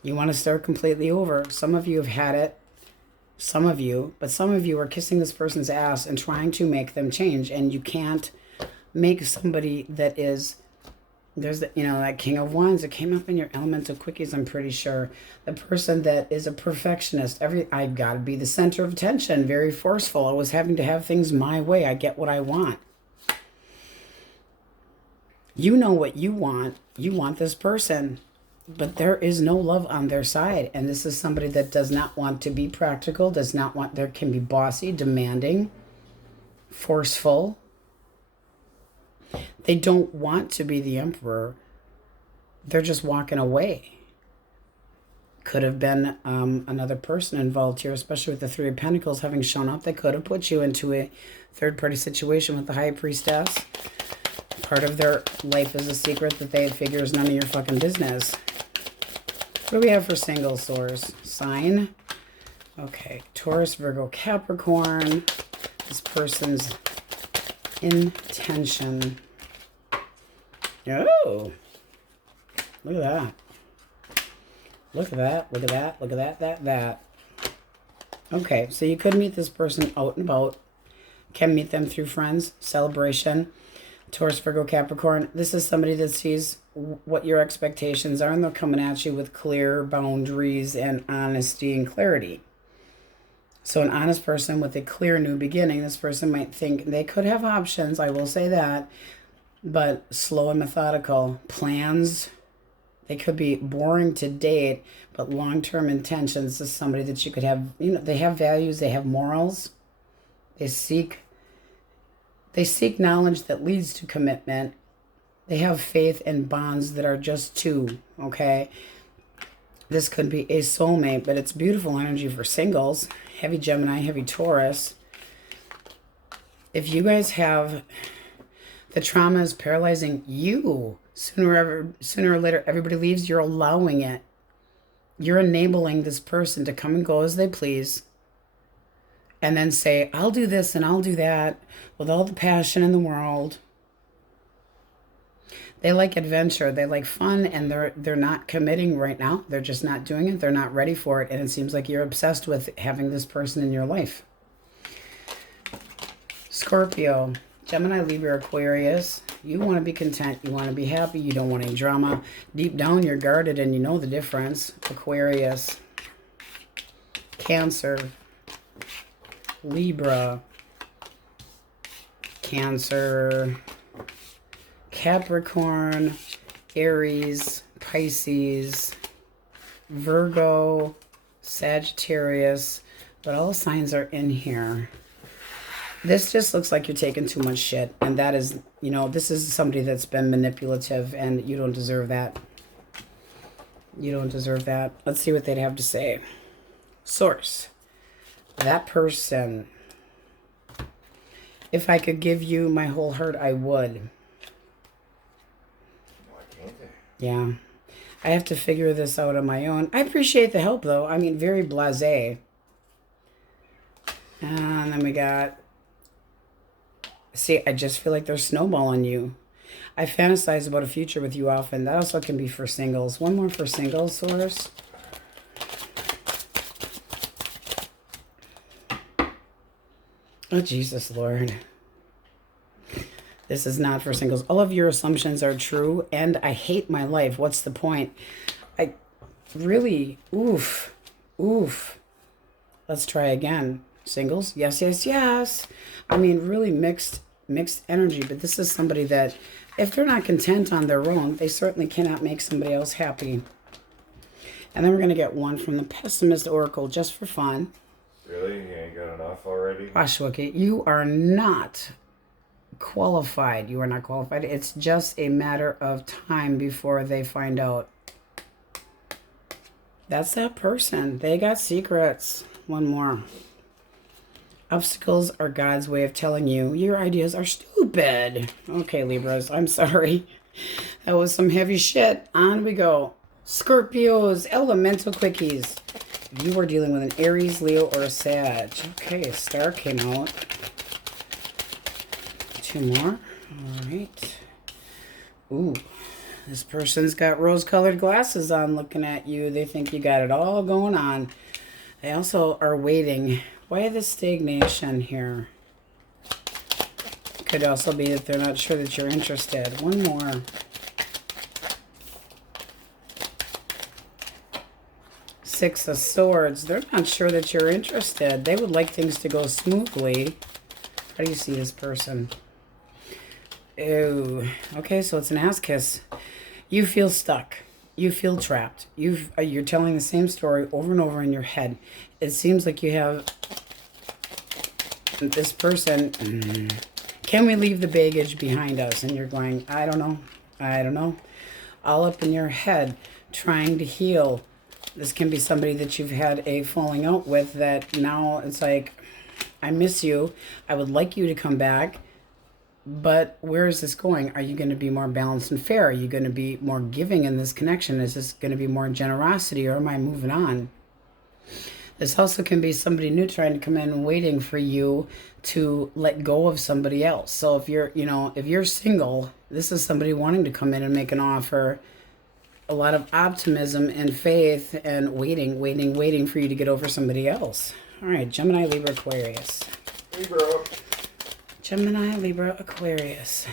You want to start completely over. Some of you have had it. Some of you are kissing this person's ass and trying to make them change, and you can't make somebody that is, there's the, that King of Wands that came up in your elemental quickies, I'm pretty sure. The person that is a perfectionist, I gotta be the center of attention, very forceful, always having to have things my way. I get what I want. You know what you want. You want this person. But there is no love on their side. And this is somebody that does not want to be practical, there can be bossy, demanding, forceful. They don't want to be the Emperor. They're just walking away. Could have been another person involved here, especially with the Three of Pentacles having shown up. They could have put you into a third-party situation with the High Priestess. Part of their life is a secret that they figure is none of your fucking business. What do we have for single source? Sign. Okay. Taurus, Virgo, Capricorn. This person's intention. Oh. Look at that. Look at that. Look at that. Look at that. Okay. So you could meet this person out and about. Can meet them through friends. Celebration. Taurus, Virgo, Capricorn. This is somebody that sees what your expectations are, and they're coming at you with clear boundaries and honesty and clarity. So an honest person with a clear new beginning, this person might think they could have options, I will say that, but slow and methodical. Plans, they could be boring to date, but long-term intentions. This is somebody that you could have, they have values, they have morals, they seek knowledge that leads to commitment. They have faith and bonds that are just two, okay? This could be a soulmate, but it's beautiful energy for singles. Heavy Gemini, heavy Taurus. If you guys have the trauma is paralyzing you, sooner or later, everybody leaves, you're allowing it. You're enabling this person to come and go as they please. And then say, I'll do this and I'll do that with all the passion in the world. They like adventure. They like fun, and they're not committing right now. They're just not doing it. They're not ready for it. And it seems like you're obsessed with having this person in your life. Scorpio, Gemini, Libra, Aquarius. You want to be content. You want to be happy. You don't want any drama. Deep down, you're guarded and you know the difference. Aquarius, Cancer, Libra, Cancer, Capricorn, Aries, Pisces, Virgo, Sagittarius, but all the signs are in here. This just looks like you're taking too much shit, and that is, you know, this is somebody that's been manipulative, and you don't deserve that. You don't deserve that. Let's see what they'd have to say. Source. That person. If I could give you my whole heart, I would. Why can't they? Yeah. I have to figure this out on my own. I appreciate the help, though. I mean, very blasé. And then we got... See, I just feel like they're snowballing you. I fantasize about a future with you often. That also can be for singles. One more for singles, Source. Oh, Jesus, Lord. This is not for singles. All of your assumptions are true, and I hate my life. What's the point? I really, oof. Let's try again. Singles, yes, yes, yes. I mean, really mixed energy, but this is somebody that, if they're not content on their own, they certainly cannot make somebody else happy. And then we're going to get one from the Pessimist Oracle, just for fun. Really? You ain't got enough already? Ashwaki, you are not qualified. You are not qualified. It's just a matter of time before they find out. That's that person. They got secrets. One more. Obstacles are God's way of telling you your ideas are stupid. Okay, Libras, I'm sorry. That was some heavy shit. On we go. Scorpios, elemental quickies. You are dealing with an Aries, Leo, or a Sag. Okay, a star came out. Two more. All right. Ooh, this person's got rose-colored glasses on looking at you. They think you got it all going on. They also are waiting. Why the stagnation here? Could also be that they're not sure that you're interested. One more. Six of Swords. They're not sure that you're interested. They would like things to go smoothly. How do you see this person? Ew. Okay, so it's an ass kiss. You feel stuck. You feel trapped. You're telling the same story over and over in your head. It seems like you have this person. Can we leave the baggage behind us? And you're going, I don't know. All up in your head, trying to heal. This can be somebody that you've had a falling out with that now it's like, I miss you. I would like you to come back. But where is this going? Are you going to be more balanced and fair? Are you going to be more giving in this connection? Is this going to be more generosity, or am I moving on? This also can be somebody new trying to come in and waiting for you to let go of somebody else. So if you're single, this is somebody wanting to come in and make an offer. A lot of optimism and faith and waiting for you to get over somebody else. All right, Gemini, Libra, Aquarius. Libra. Gemini, Libra, Aquarius.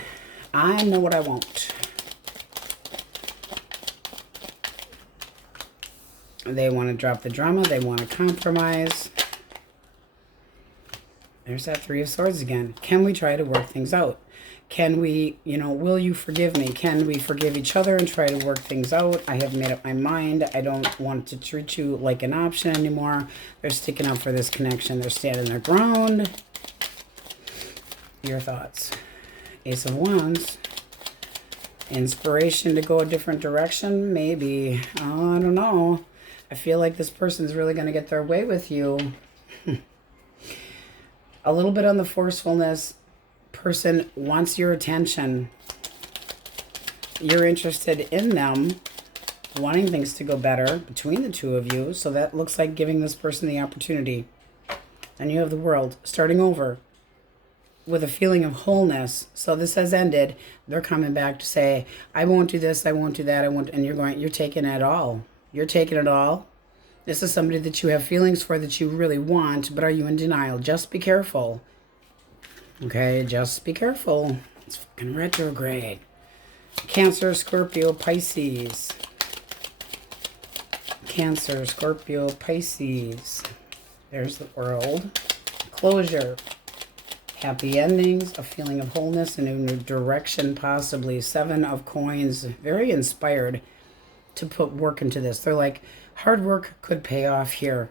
I know what I want. They want to drop the drama. They want to compromise. There's that Three of Swords again. Can we try to work things out? Can we, will you forgive me? Can we forgive each other and try to work things out? I have made up my mind. I don't want to treat you like an option anymore. They're sticking up for this connection. They're standing their ground. Your thoughts? Ace of Wands. Inspiration to go a different direction? Maybe. Oh, I don't know. I feel like this person's really going to get their way with you. A little bit on the forcefulness. Person wants your attention. You're interested in them, wanting things to go better between the two of you. So that looks like giving this person the opportunity. And you have the world starting over with a feeling of wholeness. So this has ended. They're coming back to say, I won't do this, I won't do that, I won't. And you're taking it all. You're taking it all. This is somebody that you have feelings for, that you really want, but are you in denial? Just be careful. Okay, just be careful. It's fucking retrograde. Cancer, Scorpio, Pisces. Cancer, Scorpio, Pisces. There's the world. Closure. Happy endings, a feeling of wholeness, a new direction possibly. 7 of Coins. Very inspired to put work into this. They're like, hard work could pay off here.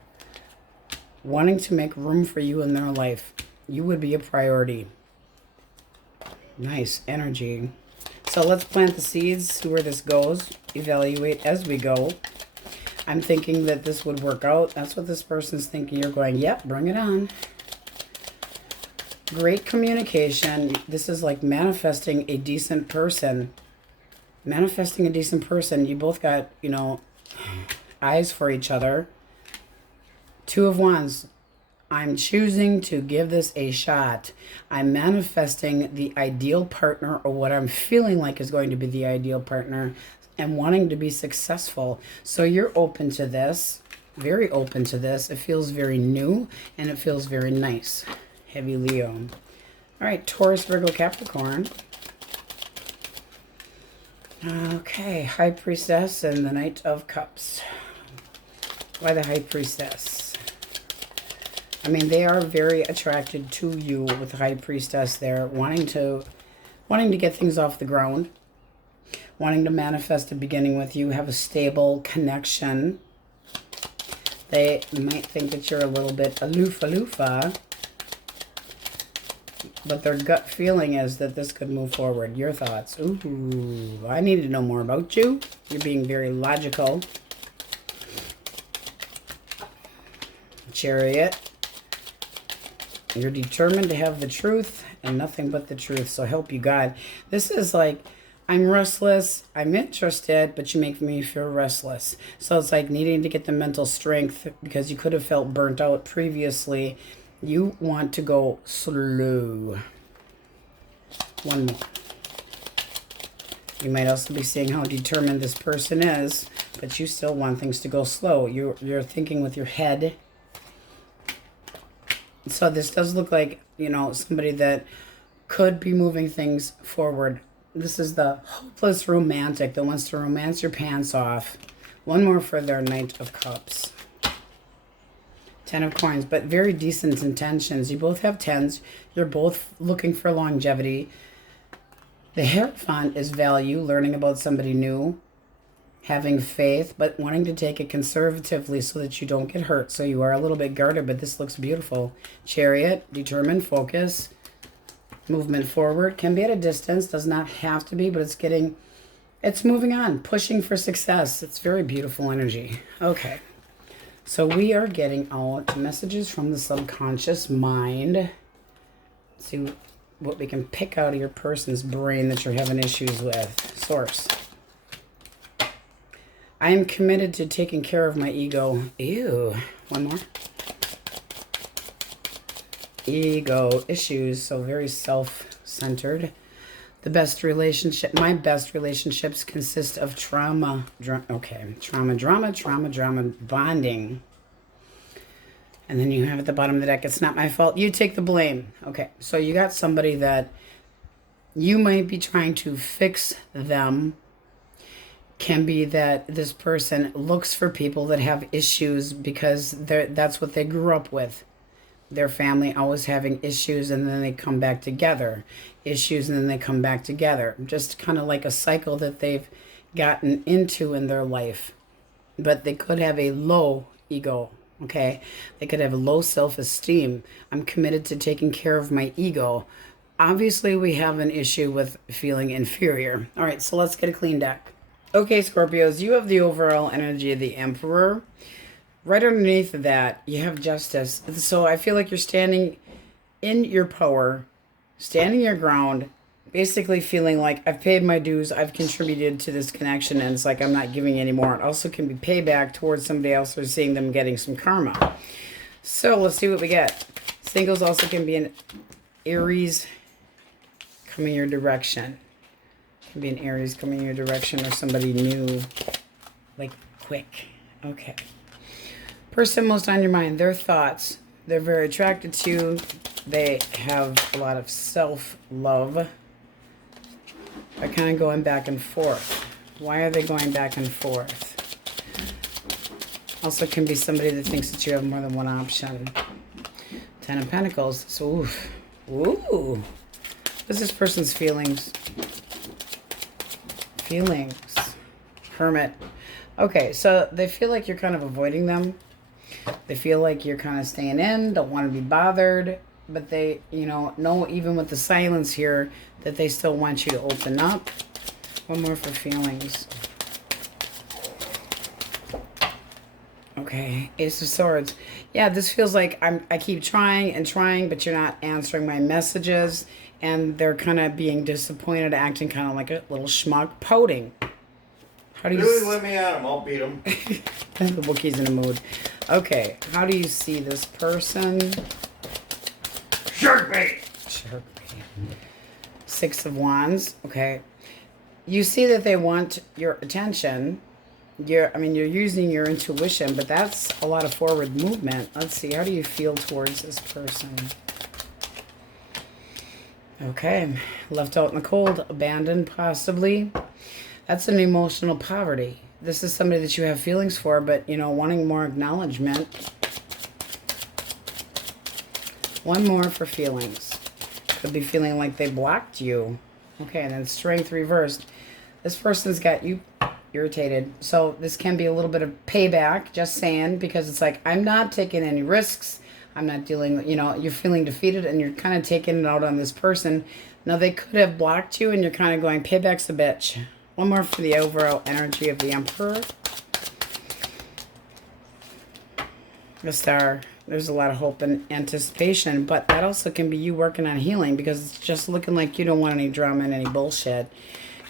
Wanting to make room for you in their life. You would be a priority. Nice energy. So let's plant the seeds, see where this goes. Evaluate as we go. I'm thinking that this would work out. That's what this person's thinking. You're going, yep, bring it on. Great communication. This is like manifesting a decent person. Manifesting a decent person. You both got, you know, eyes for each other. 2 of Wands. I'm choosing to give this a shot. I'm manifesting the ideal partner, or what I'm feeling like is going to be the ideal partner, and wanting to be successful. So you're open to this, very open to this. It feels very new and it feels very nice. Heavy Leo. All right, Taurus, Virgo, Capricorn. Okay, High Priestess and the Knight of Cups. Why the High Priestess? I mean, they are very attracted to you with the High Priestess there, wanting to get things off the ground, wanting to manifest a beginning with you, have a stable connection. They might think that you're a little bit aloofa, but their gut feeling is that this could move forward. Your thoughts? Ooh, I need to know more about you. You're being very logical. Chariot. You're determined to have the truth and nothing but the truth. So help you God. This is like, I'm restless, I'm interested, but you make me feel restless. So it's like needing to get the mental strength because you could have felt burnt out previously. You want to go slow. One more. You might also be seeing how determined this person is, but you still want things to go slow. You're thinking with your head. So this does look like, you know, somebody that could be moving things forward. This is the hopeless romantic that wants to romance your pants off. One more for their Knight of Cups. 10 of Coins, but very decent intentions. You both have 10s. You're both looking for longevity. The Hierophant is value, learning about somebody new, having faith, but wanting to take it conservatively so that you don't get hurt. So you are a little bit guarded, but this looks beautiful. Chariot, determined, focus, movement forward. Can be at a distance, does not have to be, but it's moving on, pushing for success. It's very beautiful energy. Okay. So we are getting out messages from the subconscious mind. Let's see what we can pick out of your person's brain that you're having issues with. Source. I am committed to taking care of my ego. Ew. One more. Ego issues. So very self-centered. The best relationship. My best relationships consist of trauma. Trauma, bonding. And then you have at the bottom of the deck, it's not my fault. You take the blame. Okay. So you got somebody that you might be trying to fix them. Can be that this person looks for people that have issues because that's what they grew up with. Their family always having issues and then they come back together. Issues and then they come back together. Just kind of like a cycle that they've gotten into in their life. But they could have a low ego, okay? They could have a low self-esteem. I'm committed to taking care of my ego. Obviously, we have an issue with feeling inferior. All right, so let's get a clean deck. Okay, Scorpios, you have the overall energy of the Emperor. Right underneath of that, you have Justice. So I feel like you're standing in your power, standing your ground, basically feeling like I've paid my dues, I've contributed to this connection, and it's like I'm not giving any more. It also can be payback towards somebody else or seeing them getting some karma. So let's see what we get. Singles also can be an Aries coming your direction. Can be an Aries coming your direction or somebody new, like quick. Okay. Person most on your mind, their thoughts. They're very attracted to you. They have a lot of self-love. They're kind of going back and forth. Why are they going back and forth? Also can be somebody that thinks that you have more than one option. 10 of Pentacles. So, oof. Ooh. What's this person's feelings? Feelings. Hermit. Okay, so they feel like you're kind of avoiding them. They feel like you're kind of staying in, don't want to be bothered. But they, you know even with the silence here, that they still want you to open up. One more for feelings. Okay, Ace of Swords. Yeah, this feels like I keep trying and trying, but you're not answering my messages. And they're kind of being disappointed, acting kind of like a little schmuck, pouting. How do you really let me at him? I'll beat him. The Wookiee's in a mood. Okay, how do you see this person? Shark bait! Shark bait. 6 of Wands. Okay. You see that they want your attention. You're using your intuition, but that's a lot of forward movement. Let's see, how do you feel towards this person? Okay, left out in the cold, abandoned possibly. That's an emotional poverty. This is somebody that you have feelings for, but, wanting more acknowledgement. One more for feelings. Could be feeling like they blocked you. Okay, and then Strength reversed. This person's got you irritated. So this can be a little bit of payback, just saying, because it's like, I'm not taking any risks. I'm not dealing, you're feeling defeated and you're kind of taking it out on this person. Now, they could have blocked you and you're kind of going, payback's a bitch. One more for the overall energy of the Emperor. The Star. There's a lot of hope and anticipation, but that also can be you working on healing because it's just looking like you don't want any drama and any bullshit.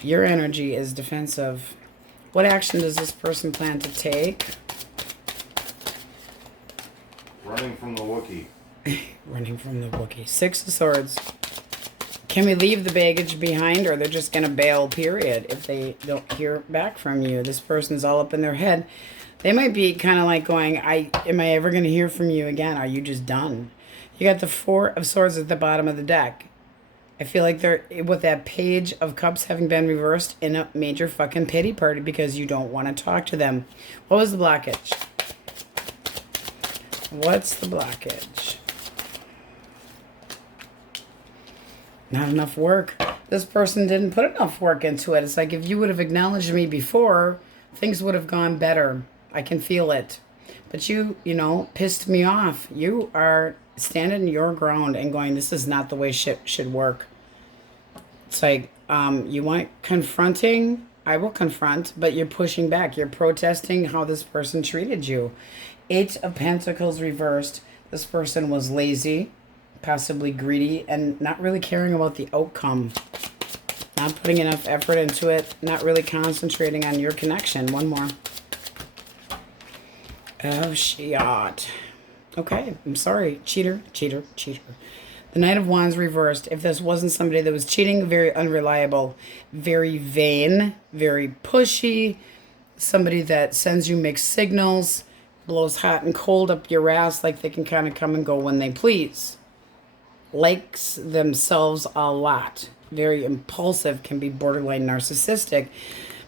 Your energy is defensive. What action does this person plan to take? Running from the Wookiee. Running from the Wookiee. 6 of Swords. Can we leave the baggage behind, or they're just going to bail, period, if they don't hear back from you? This person's all up in their head. They might be kind of like going, am I ever going to hear from you again? Are you just done? You got the 4 of Swords at the bottom of the deck. I feel like they're, with that Page of Cups having been reversed, in a major fucking pity party because you don't want to talk to them. What was the blockage? What's the blockage? Not enough work. This person didn't put enough work into it. It's like, if you would have acknowledged me before, things would have gone better. I can feel it. But you pissed me off. You are standing your ground and going, this is not the way shit should work. It's like, you want confronting? I will confront, but you're pushing back. You're protesting how this person treated you. 8 of Pentacles reversed. This person was lazy, possibly greedy, and not really caring about the outcome. Not putting enough effort into it. Not really concentrating on your connection. One more. Oh, shit. Okay, I'm sorry. Cheater, cheater, cheater. The Knight of Wands reversed. If this wasn't somebody that was cheating, very unreliable, very vain, very pushy, somebody that sends you mixed signals, blows hot and cold up your ass like they can kind of come and go when they please. Likes themselves a lot. Very impulsive, can be borderline narcissistic.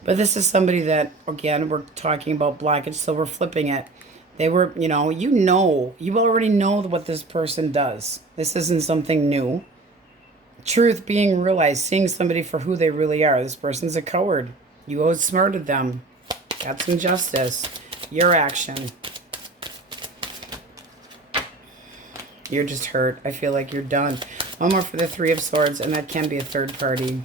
But this is somebody that, again, we're talking about blockage, so we're flipping it. They were, you already know what this person does. This isn't something new. Truth being realized, seeing somebody for who they really are. This person's a coward. You outsmarted them. Got some justice. Your action. You're just hurt. I feel like you're done. One more for the 3 of Swords, and that can be a third party.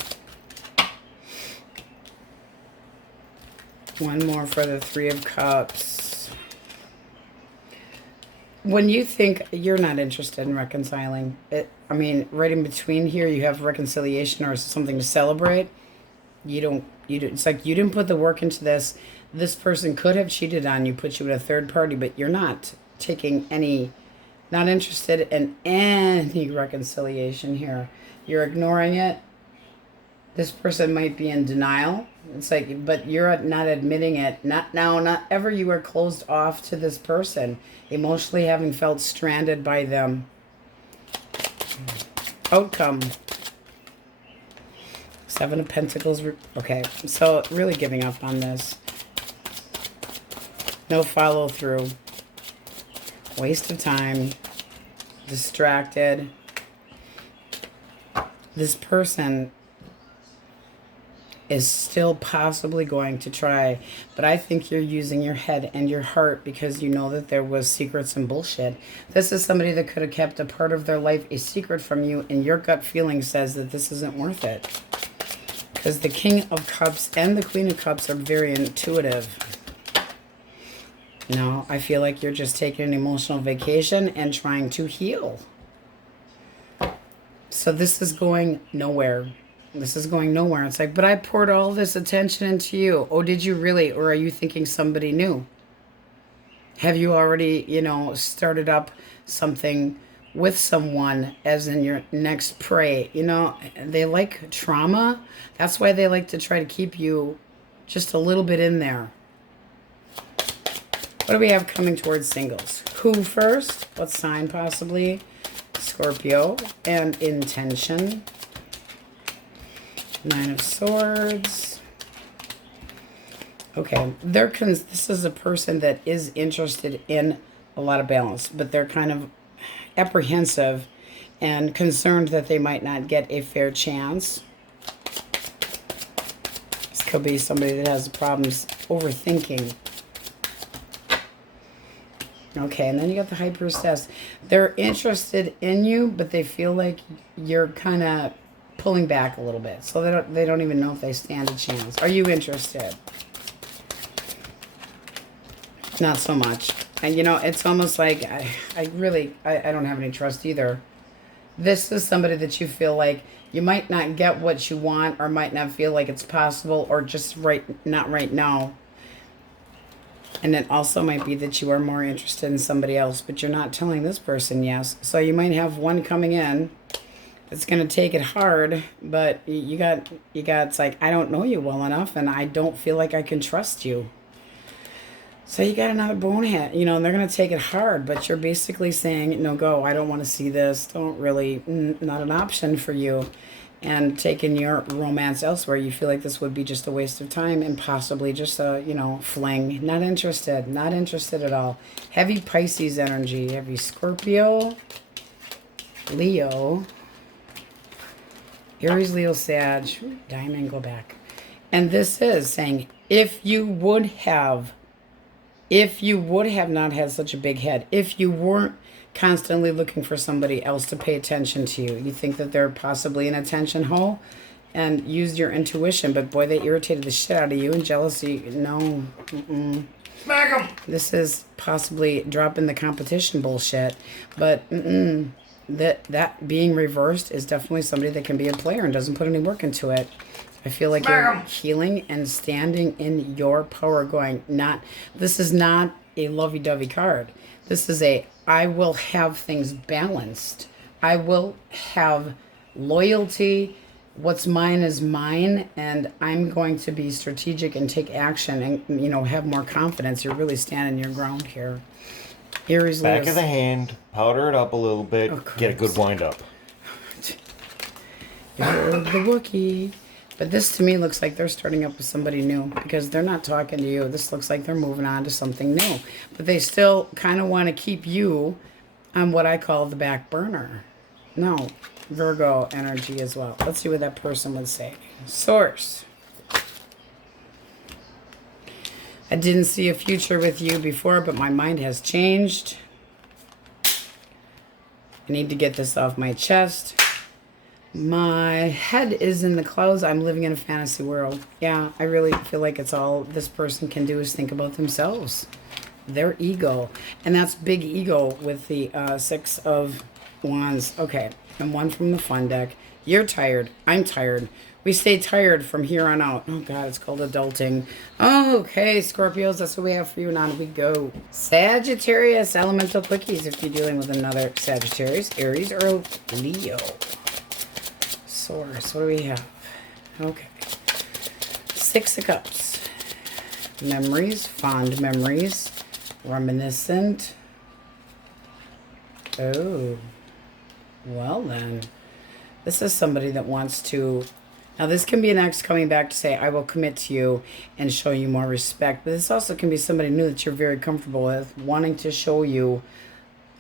One more for the Three of Cups. When you think you're not interested in reconciling, I mean, right in between here, you have reconciliation or something to celebrate. It's like you didn't put the work into this. This person could have cheated on you, put you in a third party, but you're not not interested in any reconciliation here. You're ignoring it. This person might be in denial. It's like, but you're not admitting it. Not now, not ever. You are closed off to this person, emotionally having felt stranded by them. Outcome. Seven of Pentacles. Okay, so really giving up on this. No follow through. Waste of time. Distracted. This person is still possibly going to try, but I think you're using your head and your heart because you know that there was secrets and bullshit. This is somebody that could have kept a part of their life a secret from you, and your gut feeling says that this isn't worth it. Because the King of Cups and the Queen of Cups are very intuitive. No, I feel like you're just taking an emotional vacation and trying to heal. So this is going nowhere. This is going nowhere. It's like, but I poured all this attention into you. Oh, did you really? Or are you thinking somebody new? Have you already, started up something with someone as in your next prey? They like trauma. That's why they like to try to keep you just a little bit in there. What do we have coming towards singles? Who first? What sign possibly? Scorpio and intention. Nine of Swords. Okay, this is a person that is interested in a lot of balance, but they're kind of apprehensive and concerned that they might not get a fair chance. This could be somebody that has problems overthinking. Okay, and then you got the High Priestess. They're interested in you, but they feel like you're kind of pulling back a little bit. So they don't even know if they stand a chance. Are you interested? Not so much. And it's almost like I don't have any trust either. This is somebody that you feel like you might not get what you want, or might not feel like it's possible, or just not right now. And it also might be that you are more interested in somebody else, but you're not telling this person yes. So you might have one coming in. It's going to take it hard, but you got, it's like, I don't know you well enough, and I don't feel like I can trust you. So you got another bonehead, and they're going to take it hard, but you're basically saying, no, go, I don't want to see this, don't really, not an option for you, and taking your romance elsewhere. You feel like this would be just a waste of time, and possibly just a, fling. Not interested at all. Heavy Pisces energy, heavy Scorpio, Leo, Aries, Leo, Sag, Diamond, go back. And this is saying, if you would have not had such a big head, if you weren't constantly looking for somebody else to pay attention to you, you think that they're possibly an attention hole, and used your intuition, but boy, they irritated the shit out of you, and jealousy, no. Smack 'em! This is possibly dropping the competition bullshit, but that being reversed is definitely somebody that can be a player and doesn't put any work into it. I feel like you're healing and standing in your power, going, this is not a lovey-dovey card. This is I will have things balanced. I will have loyalty. What's mine is mine, and I'm going to be strategic and take action and, have more confidence. You're really standing your ground here. Aries, back of the hand, powder it up a little bit, get a good wind up. You're the Wookiee. But this to me looks like they're starting up with somebody new, because they're not talking to you. This looks like they're moving on to something new. But they still kind of want to keep you on what I call the back burner. No, Virgo energy as well. Let's see what that person would say. Source. I didn't see a future with you before, but my mind has changed. I need to get this off my chest. My head is in the clouds. I'm living in a fantasy world. Yeah, I really feel like it's all this person can do is think about themselves. Their ego. And that's big ego with the Six of Wands. Okay, and one from the fun deck. You're tired. I'm tired. We stay tired from here on out. Oh, God, it's called adulting. Okay, Scorpios, that's what we have for you, and on we go. Sagittarius, elemental quickies if you're dealing with another Sagittarius, Aries, or Leo. Source, what do we have? Okay. Six of Cups. Memories, fond memories, reminiscent. Oh, well then. This is somebody that wants to... Now, this can be an ex coming back to say, I will commit to you and show you more respect. But this also can be somebody new that you're very comfortable with, wanting to show you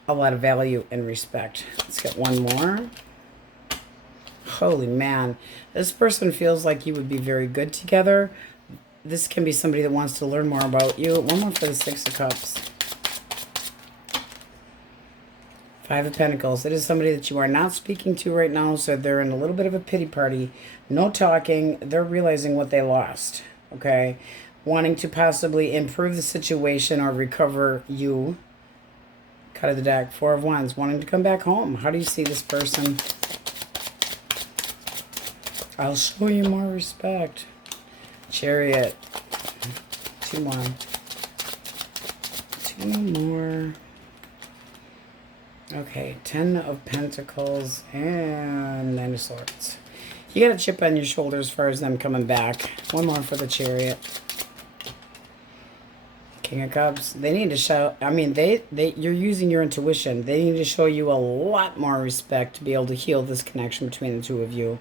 a lot of value and respect. Let's get one more. Holy man. This person feels like you would be very good together. This can be somebody that wants to learn more about you. One more for the Six of Cups. Five of Pentacles. It is somebody that you are not speaking to right now, so they're in a little bit of a pity party. No talking. They're realizing what they lost, okay? Wanting to possibly improve the situation or recover you. Cut of the deck. Four of Wands. Wanting to come back home. How do you see this person? I'll show you more respect. Chariot. Two more. Two more. Okay, Ten of Pentacles and Nine of Swords. You got a chip on your shoulder as far as them coming back. One more for the Chariot. King of Cups. They need to show... I mean, you're using your intuition. They need to show you a lot more respect to be able to heal this connection between the two of you.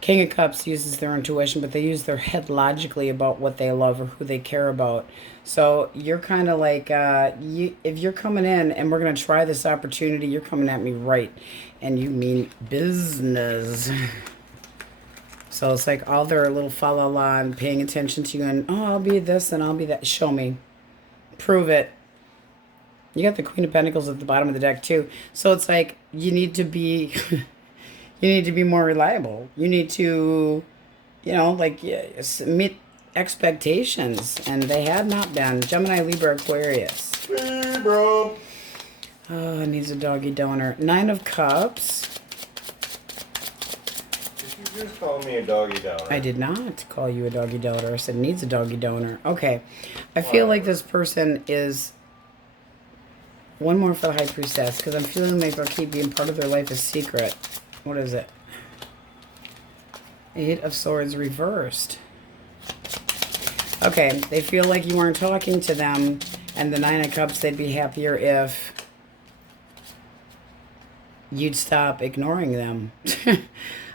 King of Cups uses their intuition, but they use their head logically about what they love or who they care about. So you're kind of like, if you're coming in and we're going to try this opportunity, you're coming at me right. And you mean business. So it's like all their little fa-la-la and paying attention to you and, oh, I'll be this and I'll be that. Show me. Prove it. You got the Queen of Pentacles at the bottom of the deck too. So it's like you need to be... You need to be more reliable. You need to, you know, like meet expectations. And they had not been. Gemini, Libra, Aquarius. Libra. Oh, it needs a doggy donor. Nine of Cups. Did you just call me a doggy donor? I did not call you a doggy donor. I said needs a doggy donor. Okay. I feel like this person is... One more for the High Priestess. Because I'm feeling like they're keeping part of their life a secret. What is it? Eight of Swords reversed. Okay, they feel like you aren't talking to them. And the Nine of Cups, they'd be happier if you'd stop ignoring them.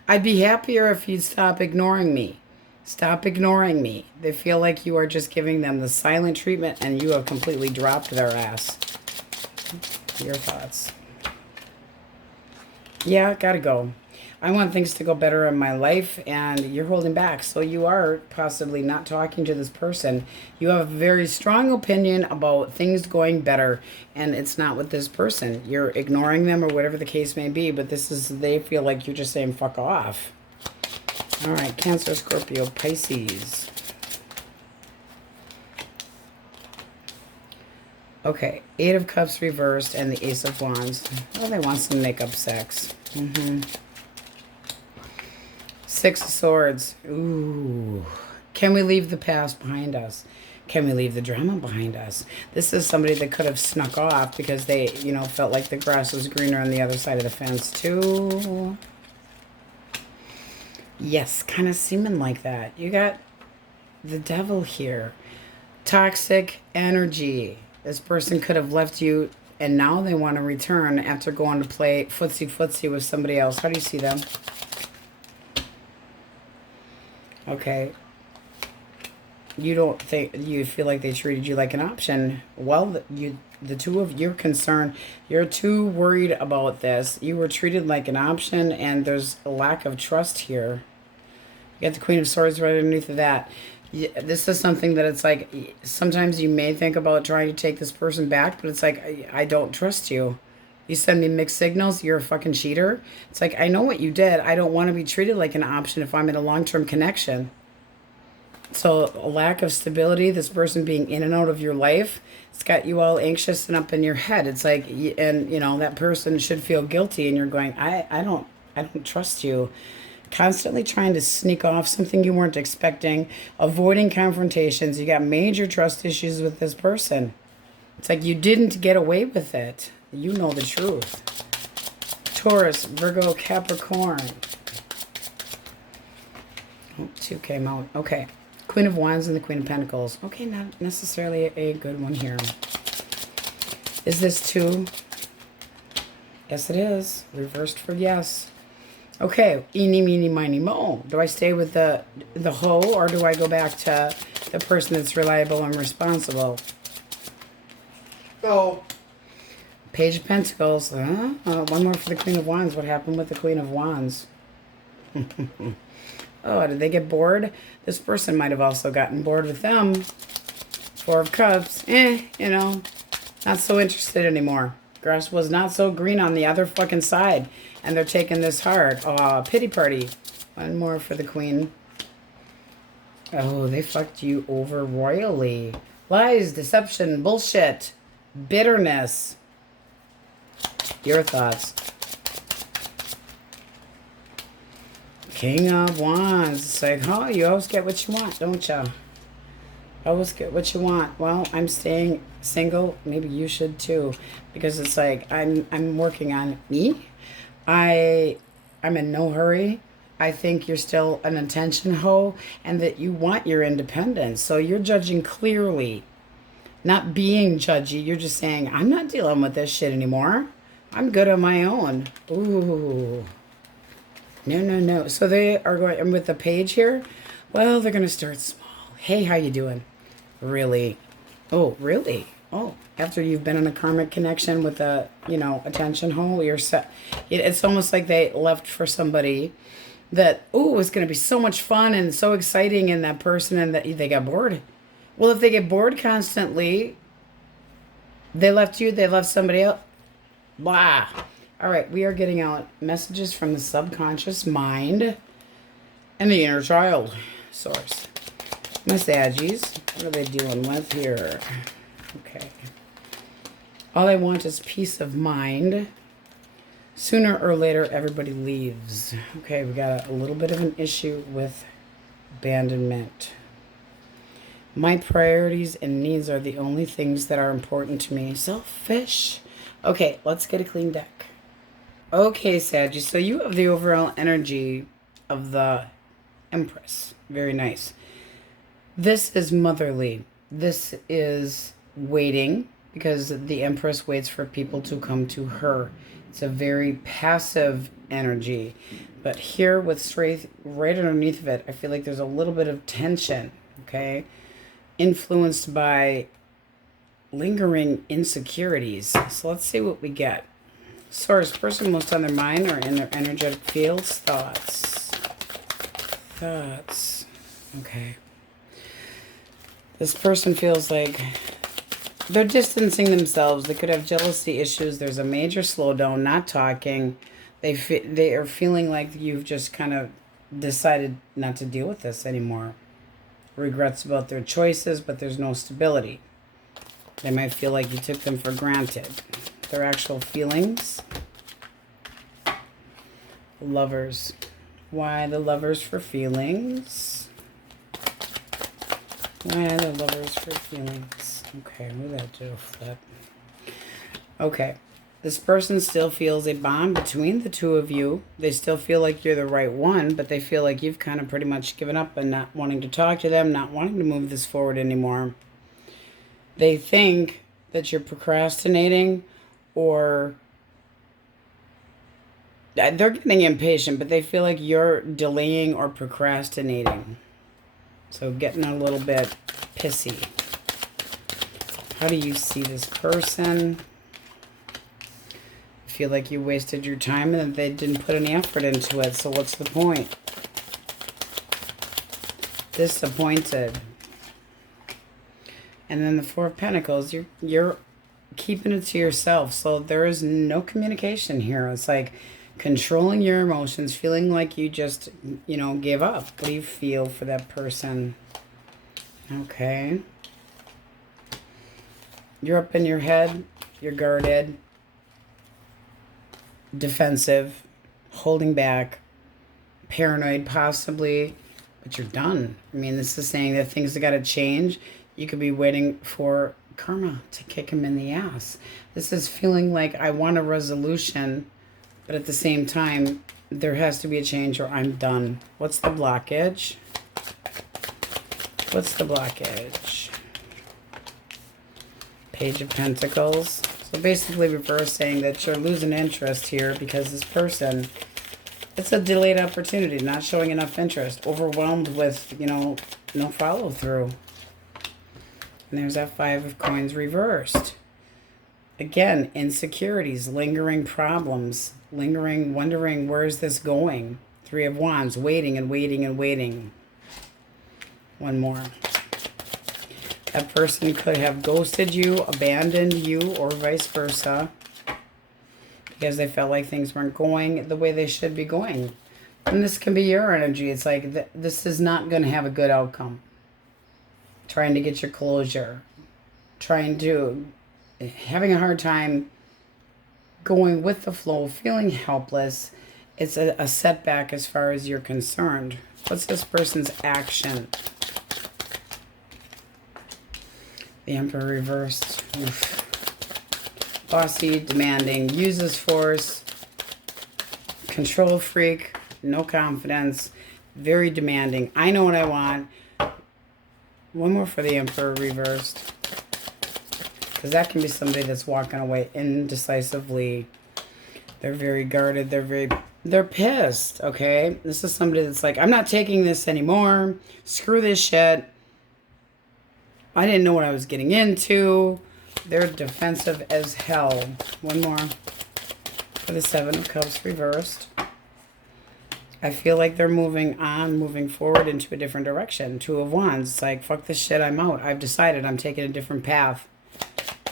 I'd be happier if you'd stop ignoring me. Stop ignoring me. They feel like you are just giving them the silent treatment and you have completely dropped their ass. Your thoughts? Yeah, gotta go. I want things to go better in my life, and you're holding back. So you are possibly not talking to this person. You have a very strong opinion about things going better, and it's not with this person. You're ignoring them or whatever the case may be, but this is, they feel like you're just saying fuck off. All right, Cancer, Scorpio, Pisces. Okay, Eight of Cups reversed and the Ace of Wands. Oh, they want some makeup sex. Six of Swords. Ooh. Can we leave the past behind us? Can we leave the drama behind us? This is somebody that could have snuck off because they, you know, felt like the grass was greener on the other side of the fence too. Yes, kind of seeming like that. You got the Devil here. Toxic energy. This person could have left you, and now they want to return after going to play footsie with somebody else. How do you see them? Okay. You don't think, you feel like they treated you like an option. Well, the two of you're concerned. You're too worried about this. You were treated like an option, and there's a lack of trust here. You got the Queen of Swords right underneath of that. This is something that it's like, sometimes you may think about trying to take this person back, but it's like, I don't trust you. You send me mixed signals, you're a fucking cheater. It's like, I know what you did. I don't want to be treated like an option if I'm in a long-term connection. So a lack of stability, this person being in and out of your life, it's got you all anxious and up in your head. It's like, and you know, that person should feel guilty, and you're going, I don't trust you. Constantly trying to sneak off something you weren't expecting, avoiding confrontations. You got major trust issues with this person. It's like you didn't get away with it. You know the truth. Taurus, Virgo, Capricorn. Oh, 2 came out. Okay. Queen of Wands and the Queen of Pentacles. Okay, not necessarily a good one here. Is this 2? Yes, it is. Reversed for yes. Okay, eeny, meeny, miny, mo. Do I stay with the hoe, or do I go back to the person that's reliable and responsible? Go. Page of Pentacles. One more for the Queen of Wands. What happened with the Queen of Wands? Oh, did they get bored? This person might have also gotten bored with them. 4 of Cups. You know, not so interested anymore. Grass was not so green on the other fucking side. And they're taking this hard. Oh, pity party. One more for the Queen. Oh, they fucked you over royally. Lies, deception, bullshit, bitterness. Your thoughts. King of Wands. It's like, oh, you always get what you want, don't you? Always get what you want. Well, I'm staying single. Maybe you should too. Because it's like, I'm working on me. I'm in no hurry. I think you're still an attention hoe and that you want your independence. So you're judging clearly. Not being judgy. You're just saying, I'm not dealing with this shit anymore. I'm good on my own. Ooh. No. So they are going, and with the page here, well, they're going to start small. Hey, how you doing? Really? Oh, really? Oh, after you've been in a karmic connection with a, attention hole, you're set. It's almost like they left for somebody that, it's going to be so much fun and so exciting, and that person, and that they got bored. Well, if they get bored constantly, they left you, they left somebody else. Blah. All right, we are getting out messages from the subconscious mind and the inner child source. My Saggies, what are they dealing with here? Okay. All I want is peace of mind. Sooner or later, everybody leaves. Okay, we got a little bit of an issue with abandonment. My priorities and needs are the only things that are important to me. Selfish. Okay, let's get a clean deck. Okay, Saggy, so you have the overall energy of the Empress. Very nice. This is motherly. This is waiting, because the Empress waits for people to come to her. It's a very passive energy. But here with strength right underneath of it, I feel like there's a little bit of tension, okay? Influenced by lingering insecurities. So let's see what we get. Source, person most on their mind or in their energetic fields. Thoughts. Okay. This person feels like they're distancing themselves. They could have jealousy issues. There's a major slowdown, not talking. They are feeling like you've just kind of decided not to deal with this anymore. Regrets about their choices, but there's no stability. They might feel like you took them for granted. Their actual feelings. Lovers. Why the lovers for feelings? Why the lovers for feelings? Okay, what did that do? Flip. Okay. This person still feels a bond between the two of you. They still feel like you're the right one, but they feel like you've kind of pretty much given up and not wanting to talk to them, not wanting to move this forward anymore. They think that you're procrastinating, or they're getting impatient, but they feel like you're delaying or procrastinating. So getting a little bit pissy. How do you see this person? Feel like you wasted your time and that they didn't put any effort into it. So what's the point? Disappointed. And then the Four of Pentacles. You're keeping it to yourself. So there is no communication here. It's like controlling your emotions, feeling like you just, gave up. What do you feel for that person? Okay. You're up in your head. You're guarded. Defensive. Holding back. Paranoid, possibly. But you're done. I mean, this is saying that things have got to change. You could be waiting for karma to kick him in the ass. This is feeling like I want a resolution, but at the same time, there has to be a change or I'm done. What's the blockage? What's the blockage? Page of Pentacles. So basically reverse saying that you're losing interest here because this person, it's a delayed opportunity, not showing enough interest, overwhelmed with, no follow through. And there's that 5 of Coins reversed. Again, insecurities, lingering problems, lingering, wondering, where is this going? 3 of Wands, waiting and waiting and waiting. One more. That person could have ghosted you, abandoned you, or vice versa, because they felt like things weren't going the way they should be going. And this can be your energy. It's like, this is not going to have a good outcome. Trying to get your closure. Having a hard time going with the flow, feeling helpless. It's a setback as far as you're concerned. What's this person's action? The Emperor reversed. Oof. Bossy, demanding, uses force, control freak, no confidence, very demanding. I know what I want. One more for the Emperor reversed. Because that can be somebody that's walking away indecisively. They're very guarded. They're pissed, okay? This is somebody that's like, I'm not taking this anymore. Screw this shit. I didn't know what I was getting into. They're defensive as hell. One more for the 7 of Cups reversed. I feel like they're moving forward into a different direction. 2 of Wands. It's like, fuck this shit, I'm out. I've decided I'm taking a different path.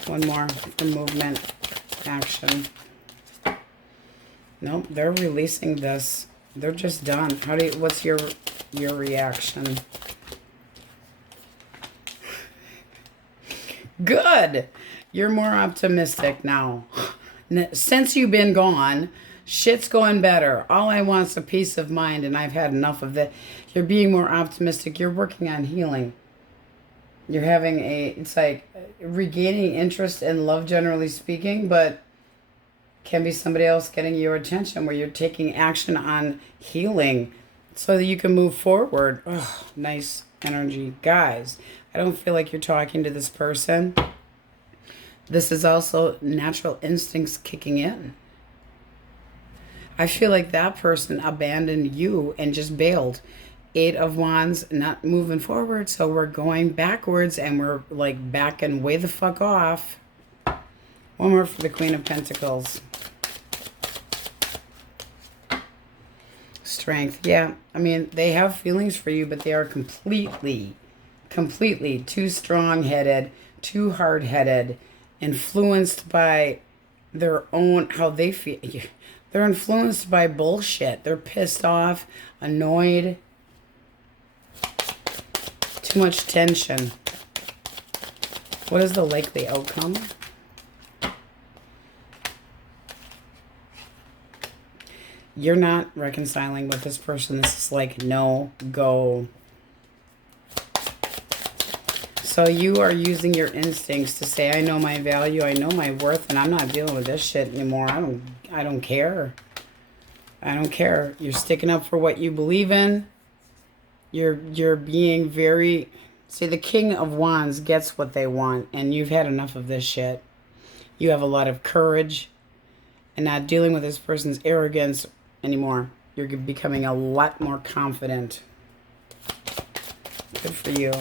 One more for movement, action. Nope, they're releasing this. They're just done. What's your reaction? Good. You're more optimistic now. Since you've been gone, shit's going better. All I want is a peace of mind, and I've had enough of it. You're being more optimistic. You're working on healing. You're having it's like regaining interest in love, generally speaking, but can be somebody else getting your attention where you're taking action on healing so that you can move forward. Oh, nice energy. Guys, I don't feel like you're talking to this person. This is also natural instincts kicking in. I feel like that person abandoned you and just bailed. 8 of Wands, not moving forward, so we're going backwards and we're like backing way the fuck off. One more for the Queen of Pentacles. Strength. Yeah, I mean, they have feelings for you, but they are completely too strong-headed, too hard-headed, influenced by their own, how they feel. They're influenced by bullshit. They're pissed off, annoyed. Too much tension. What is the likely outcome? You're not reconciling with this person. This is like no go. So you are using your instincts to say, I know my value, I know my worth, and I'm not dealing with this shit anymore. I don't care. I don't care. You're sticking up for what you believe in. You're being very... See, the King of Wands gets what they want, and you've had enough of this shit. You have a lot of courage and not dealing with this person's arrogance anymore. You're becoming a lot more confident. Good for you.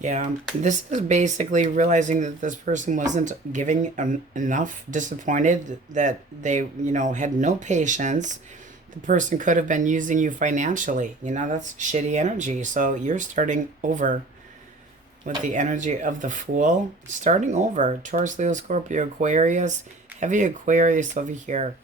Yeah, this is basically realizing that this person wasn't giving enough, disappointed that they, had no patience. The person could have been using you financially. That's shitty energy. So you're starting over. with the energy of the Fool. Starting over. Taurus, Leo, Scorpio, Aquarius. Heavy Aquarius over here.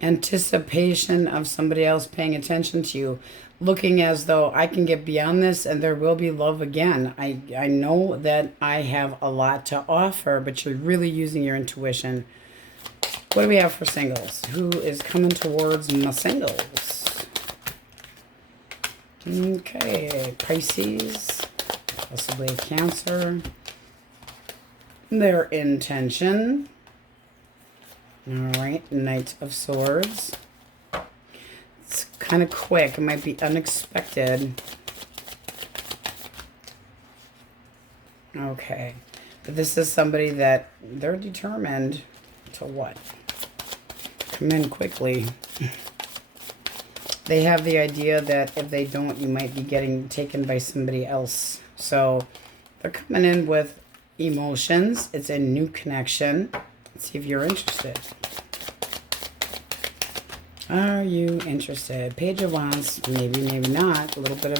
Anticipation of somebody else paying attention to you. Looking as though I can get beyond this and there will be love again. I know that I have a lot to offer, but you're really using your intuition. What do we have for singles? Who is coming towards my singles? Okay, Pisces, possibly Cancer. Their intention. All right, Knight of Swords. It's kind of quick. It might be unexpected. Okay. But this is somebody that they're determined to what? Come in quickly. They have the idea that if they don't, you might be getting taken by somebody else. So they're coming in with emotions. It's a new connection. Let's see if you're interested. Are you interested? Page of Wands, maybe, maybe not. A little bit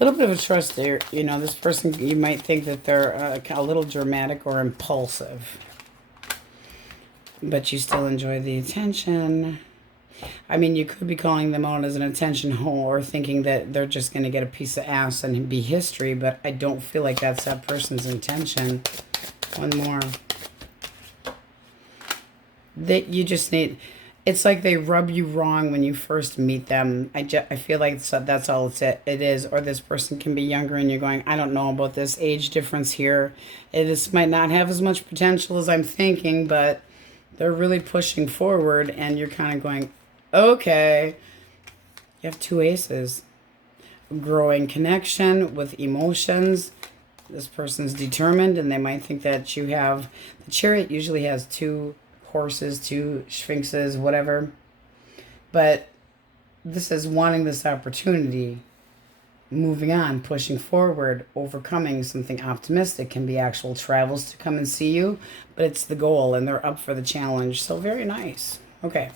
of a trust there. You know, this person, you might think that they're a little dramatic or impulsive, but you still enjoy the attention. I mean, you could be calling them out as an attention whore or thinking that they're just going to get a piece of ass and be history, but I don't feel like that's that person's intention. One more. That you just need... It's like they rub you wrong when you first meet them. I feel like that's all it is. Or this person can be younger and you're going, I don't know about this age difference here. This might not have as much potential as I'm thinking, but they're really pushing forward and you're kind of going, okay. You have two aces. Growing connection with emotions. This person's determined and they might think that you have... The Chariot usually has two horses, two sphinxes, whatever. But this is wanting this opportunity, moving on, pushing forward, overcoming something optimistic. Can be actual travels to come and see you, but it's the goal and they're up for the challenge. So very nice. Okay.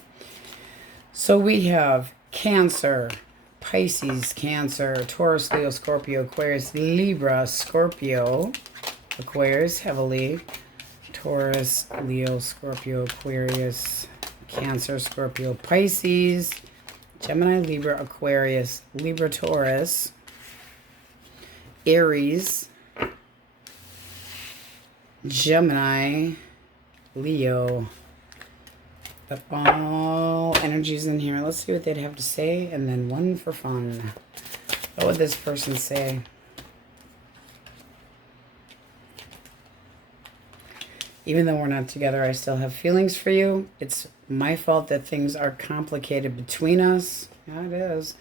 So we have Cancer, Pisces, Cancer, Taurus, Leo, Scorpio, Aquarius, Libra, Scorpio, Aquarius heavily, Taurus, Leo, Scorpio, Aquarius, Cancer, Scorpio, Pisces, Gemini, Libra, Aquarius, Libra, Taurus, Aries, Gemini, Leo. But all energies in here. Let's see what they'd have to say. And then one for fun. What would this person say? Even though we're not together, I still have feelings for you. It's my fault that things are complicated between us. Yeah, it is.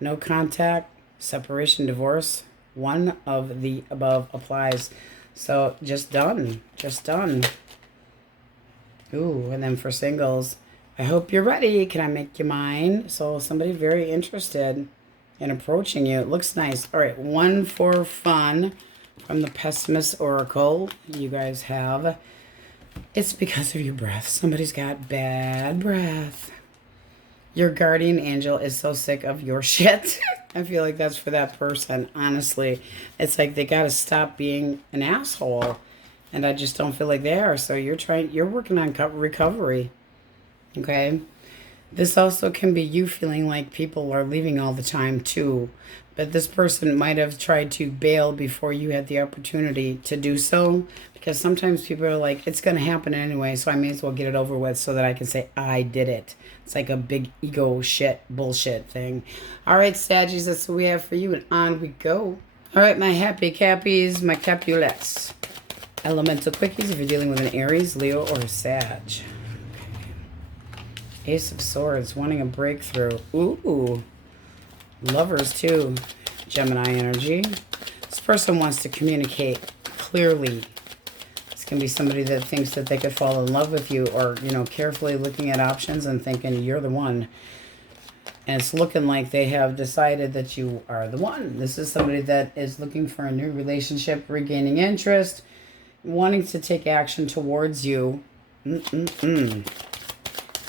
No contact, separation, divorce. One of the above applies. So just done. Just done. Ooh, and then for singles, I hope you're ready. Can I make you mine? So somebody very interested in approaching you. It looks nice. All right, one for fun from the Pessimist Oracle. You guys have... It's because of your breath. Somebody's got bad breath. Your guardian angel is so sick of your shit. I feel like that's for that person, honestly. It's like they got to stop being an asshole. And I just don't feel like they are. So you're working on recovery. Okay? This also can be you feeling like people are leaving all the time too. But this person might have tried to bail before you had the opportunity to do so. Because sometimes people are like, it's going to happen anyway, so I may as well get it over with so that I can say, I did it. It's like a big ego bullshit thing. All right, Saggies, that's what we have for you, and on we go. All right, my happy Cappies, my Capulettes. Elemental Quickies if you're dealing with an Aries, Leo, or Sag. Okay. Ace of Swords, wanting a breakthrough. Ooh. Lovers, too. Gemini energy. This person wants to communicate clearly. This can be somebody that thinks that they could fall in love with you or, you know, carefully looking at options and thinking you're the one. And it's looking like they have decided that you are the one. This is somebody that is looking for a new relationship, regaining interest, wanting to take action towards you.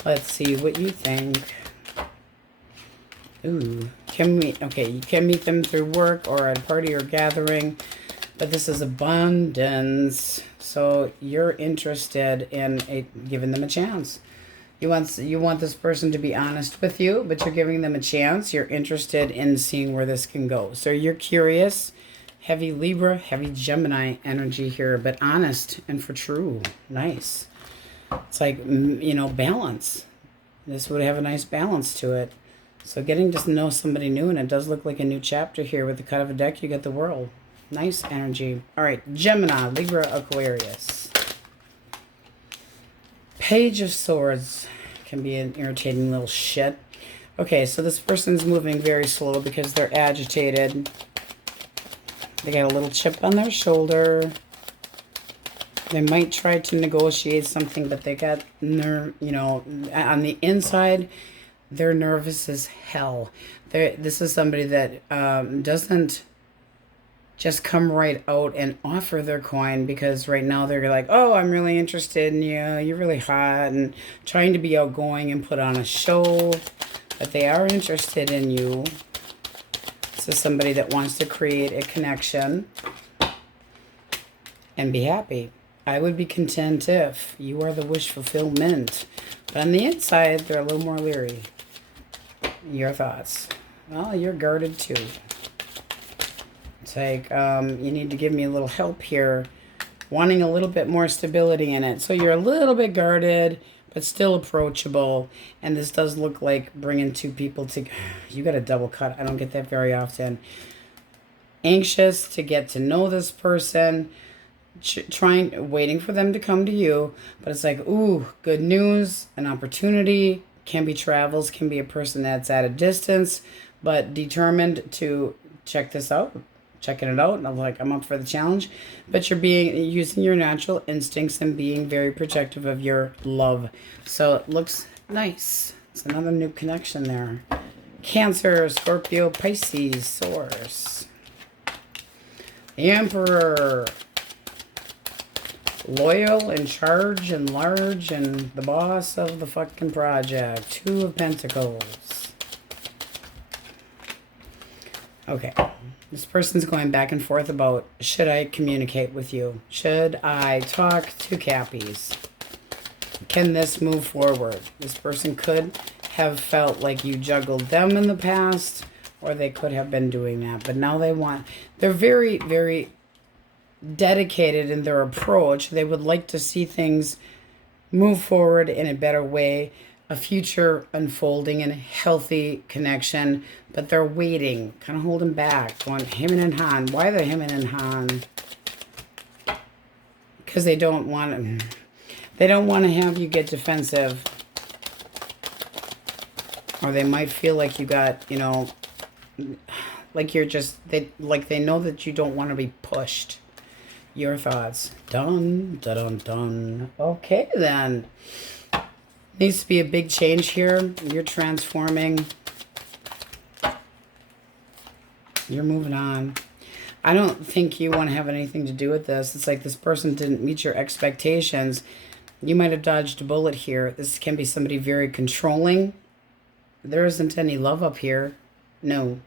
Let's see what you think. Ooh, you can meet them through work or at a party or gathering. But this is abundance. So you're interested in giving them a chance. You want this person to be honest with you, but you're giving them a chance. You're interested in seeing where this can go. So you're curious. Heavy Libra, heavy Gemini energy here, but honest and for true. Nice. It's like, you know, balance. This would have a nice balance to it. So getting to know somebody new, and it does look like a new chapter here. With the cut of a deck, you get the World. Nice energy. All right, Gemini, Libra, Aquarius. Page of Swords can be an irritating little shit. Okay, so this person's moving very slow because they're agitated. They got a little chip on their shoulder. They might try to negotiate something, but they got you know, on the inside, they're nervous as hell. This is somebody that doesn't just come right out and offer their coin, because right now they're like, oh, I'm really interested in you. You're really hot, and trying to be outgoing and put on a show. But they are interested in you. This is somebody that wants to create a connection and be happy. I would be content if you are the wish fulfillment. But on the inside, they're a little more leery. Your thoughts? Well, you're guarded too. It's like, you need to give me a little help here. Wanting a little bit more stability in it. So you're a little bit guarded, but still approachable. And this does look like bringing two people to... You got a double cut. I don't get that very often. Anxious to get to know this person. Waiting for them to come to you. But it's like, ooh, good news, an opportunity. Can be travels, can be a person that's at a distance, but determined to check this out. Checking it out. And I'm like, I'm up for the challenge. But you're using your natural instincts and being very protective of your love. So it looks nice. It's another new connection there. Cancer, Scorpio, Pisces, Source. The Emperor. Loyal, in charge, and large, and the boss of the fucking project. Two of Pentacles. Okay. This person's going back and forth about, should I communicate with you? Should I talk to Cappies? Can this move forward? This person could have felt like you juggled them in the past, or they could have been doing that. But now they're very, very dedicated in their approach. They would like to see things move forward in a better way, a future unfolding in a healthy connection, but they're waiting, kind of holding back, going him and han. Why the him and han? Because they don't want to have you get defensive, or they might feel like you got, you know, like you're just they know that you don't want to be pushed. Your thoughts. Dun, dun, dun, dun. Okay, then. Needs to be a big change here. You're transforming. You're moving on. I don't think you want to have anything to do with this. It's like this person didn't meet your expectations. You might have dodged a bullet here. This can be somebody very controlling. There isn't any love up here. No.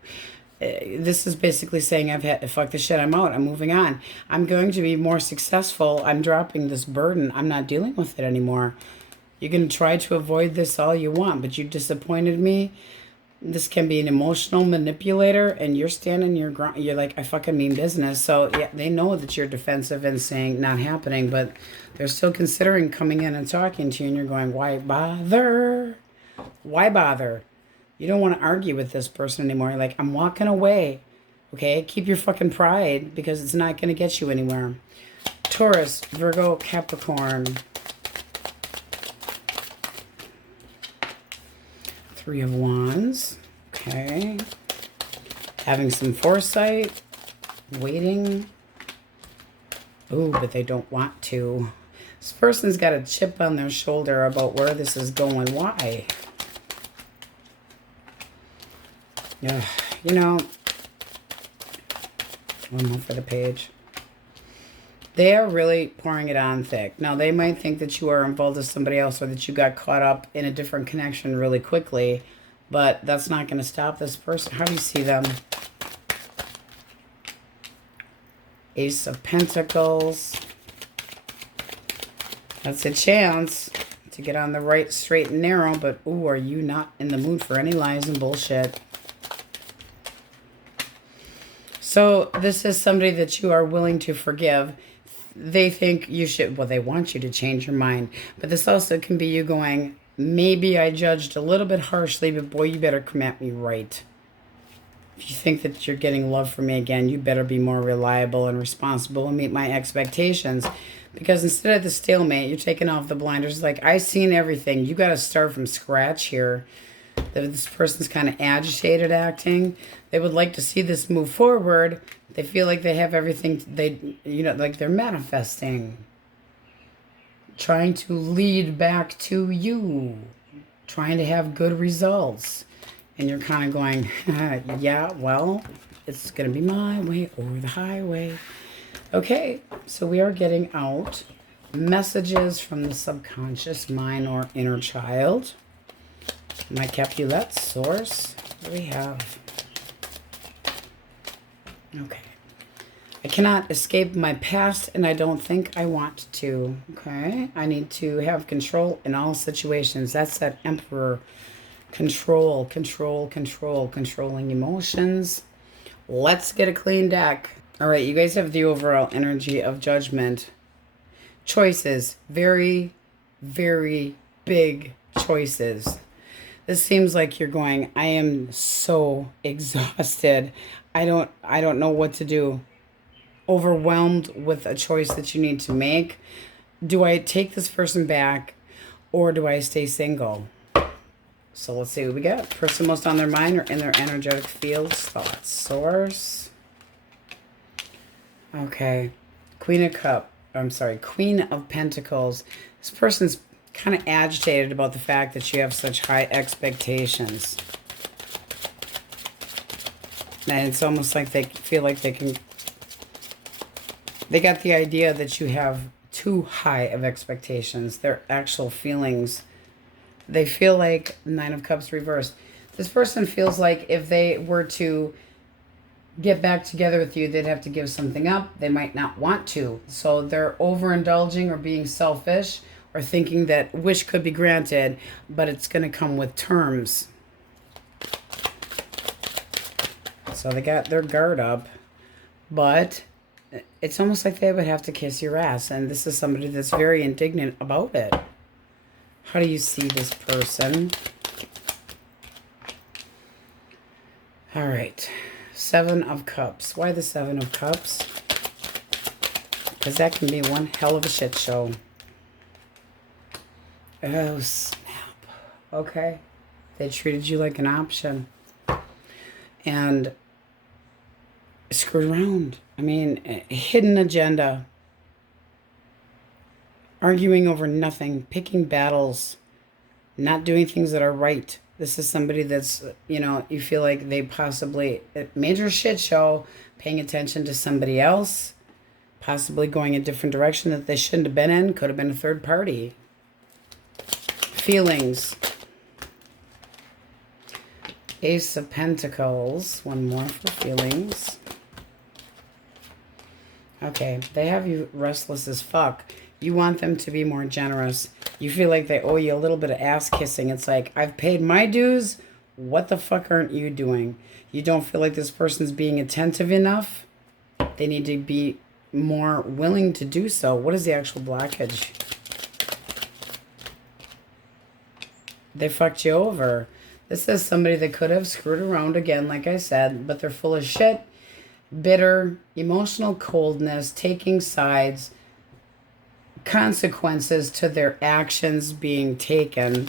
This is basically saying, fuck this shit, I'm out, I'm moving on. I'm going to be more successful. I'm dropping this burden. I'm not dealing with it anymore. You can try to avoid this all you want, but you disappointed me. This can be an emotional manipulator, and you're standing your ground. You're like, I fucking mean business. So yeah, they know that you're defensive and saying not happening, but they're still considering coming in and talking to you, and you're going, why bother? Why bother? You don't want to argue with this person anymore. You're like, I'm walking away. Okay? Keep your fucking pride, because it's not going to get you anywhere. Taurus, Virgo, Capricorn. Three of Wands. Okay. Having some foresight. Waiting. Ooh, but they don't want to. This person's got a chip on their shoulder about where this is going. Why? Yeah, you know, one more for the page. They are really pouring it on thick. Now, they might think that you are involved with somebody else, or that you got caught up in a different connection really quickly, but that's not going to stop this person. How do you see them? Ace of Pentacles. That's a chance to get on the right, straight and narrow, but ooh, are you not in the mood for any lies and bullshit? So this is somebody that you are willing to forgive. They think you should, well, they want you to change your mind. But this also can be you going, maybe I judged a little bit harshly, but boy, you better come at me right. If you think that you're getting love from me again, you better be more reliable and responsible and meet my expectations. Because instead of the stalemate, you're taking off the blinders. Like, I've seen everything. You got to start from scratch here. This person's kind of agitated acting. They would like to see this move forward. They feel like they have everything. Like they're manifesting. Trying to lead back to you. Trying to have good results. And you're kind of going, yeah, well, it's going to be my way or the highway. Okay, so we are getting out messages from the subconscious mind or inner child. My Capulet source. What do we have? Okay. I cannot escape my past, and I don't think I want to. Okay. I need to have control in all situations. That's that Emperor. Controlling emotions. Let's get a clean deck. All right, you guys have the overall energy of Judgment. Choices. Very, very big choices. This seems like you're going, I am so exhausted. I don't know what to do. Overwhelmed with a choice that you need to make. Do I take this person back or do I stay single? So let's see what we got. Person most on their mind or in their energetic fields, thoughts, source. Okay. Queen of Pentacles. This person's kind of agitated about the fact that you have such high expectations. And it's almost like they feel like they got the idea that you have too high of expectations. Their actual feelings. They feel like Nine of Cups reversed. This person feels like if they were to get back together with you, they'd have to give something up. They might not want to. So they're overindulging or being selfish or thinking that wish could be granted, but it's going to come with terms. So they got their guard up, but it's almost like they would have to kiss your ass. And this is somebody that's very indignant about it. How do you see this person? All right. 7 of Cups. Why the 7 of Cups? Because that can be one hell of a shit show. Oh, snap. Okay. They treated you like an option. And screwed around. I mean, a hidden agenda. Arguing over nothing, picking battles, not doing things that are right. This is somebody that's, you feel like they possibly, a major shit show, paying attention to somebody else, possibly going a different direction that they shouldn't have been in, could have been a third party. Feelings. Ace of Pentacles, one more for feelings. Okay, they have you restless as fuck. You want them to be more generous. You feel like they owe you a little bit of ass kissing. It's like, I've paid my dues. What the fuck aren't you doing? You don't feel like this person's being attentive enough. They need to be more willing to do so. What is the actual blockage? They fucked you over. This is somebody that could have screwed around again, like I said, but they're full of shit, bitter, emotional coldness, taking sides, consequences to their actions being taken.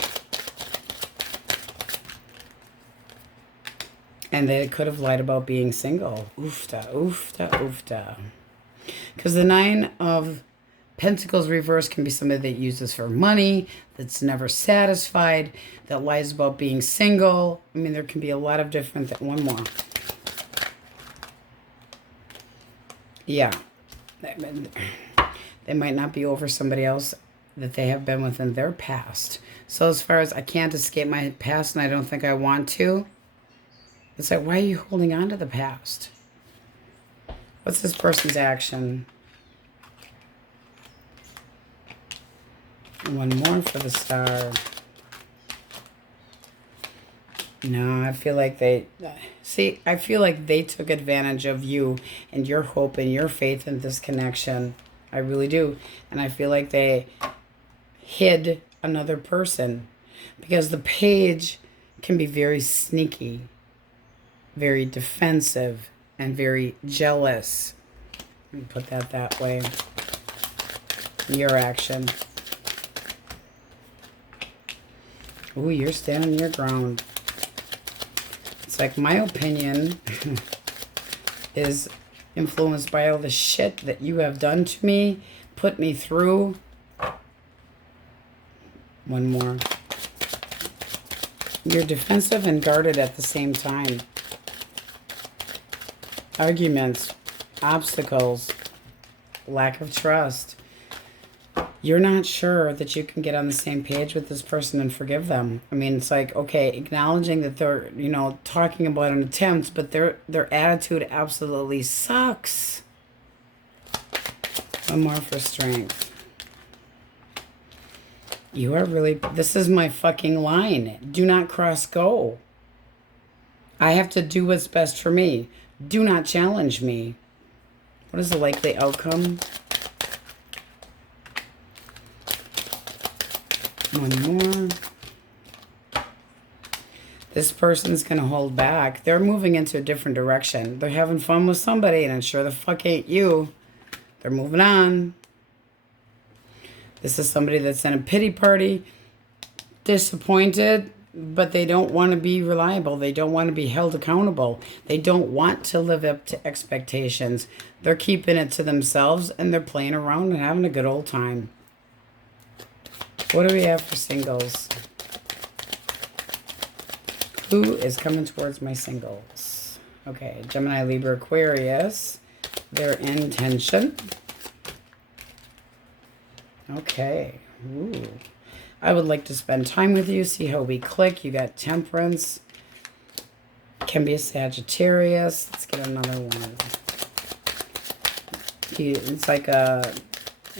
And they could have lied about being single. Oofta, oofta, oofta. Because the 9 of Pentacles reverse can be somebody that uses for money, that's never satisfied, that lies about being single. I mean, there can be a lot of different... One more. Yeah. They might not be over somebody else that they have been with in their past. So as far as I can't escape my past and I don't think I want to, it's like, why are you holding on to the past? What's this person's action? One more for the star. No, I feel like they... See, I feel like they took advantage of you and your hope and your faith in this connection. I really do. And I feel like they hid another person. Because the page can be very sneaky, very defensive, and very jealous. Let me put that way. Your action. Ooh, you're standing your ground. It's like my opinion is influenced by all the shit that you have done to me, put me through. One more. You're defensive and guarded at the same time. Arguments, obstacles, lack of trust. You're not sure that you can get on the same page with this person and forgive them. I mean, it's like, okay, acknowledging that they're, you know, talking about an attempt, but their attitude absolutely sucks. One more for strength. You are really, this is my fucking line. Do not cross go. I have to do what's best for me. Do not challenge me. What is the likely outcome? One more. This person's going to hold back. They're moving into a different direction. They're having fun with somebody, and it sure the fuck ain't you. They're moving on. This is somebody that's in a pity party, disappointed, but they don't want to be reliable. They don't want to be held accountable. They don't want to live up to expectations. They're keeping it to themselves, and they're playing around and having a good old time. What do we have for singles? Who is coming towards my singles? Okay, Gemini, Libra, Aquarius. They're in tension. Okay. Ooh. I would like to spend time with you, see how we click. You got Temperance. Can be a Sagittarius. Let's get another one. It's like a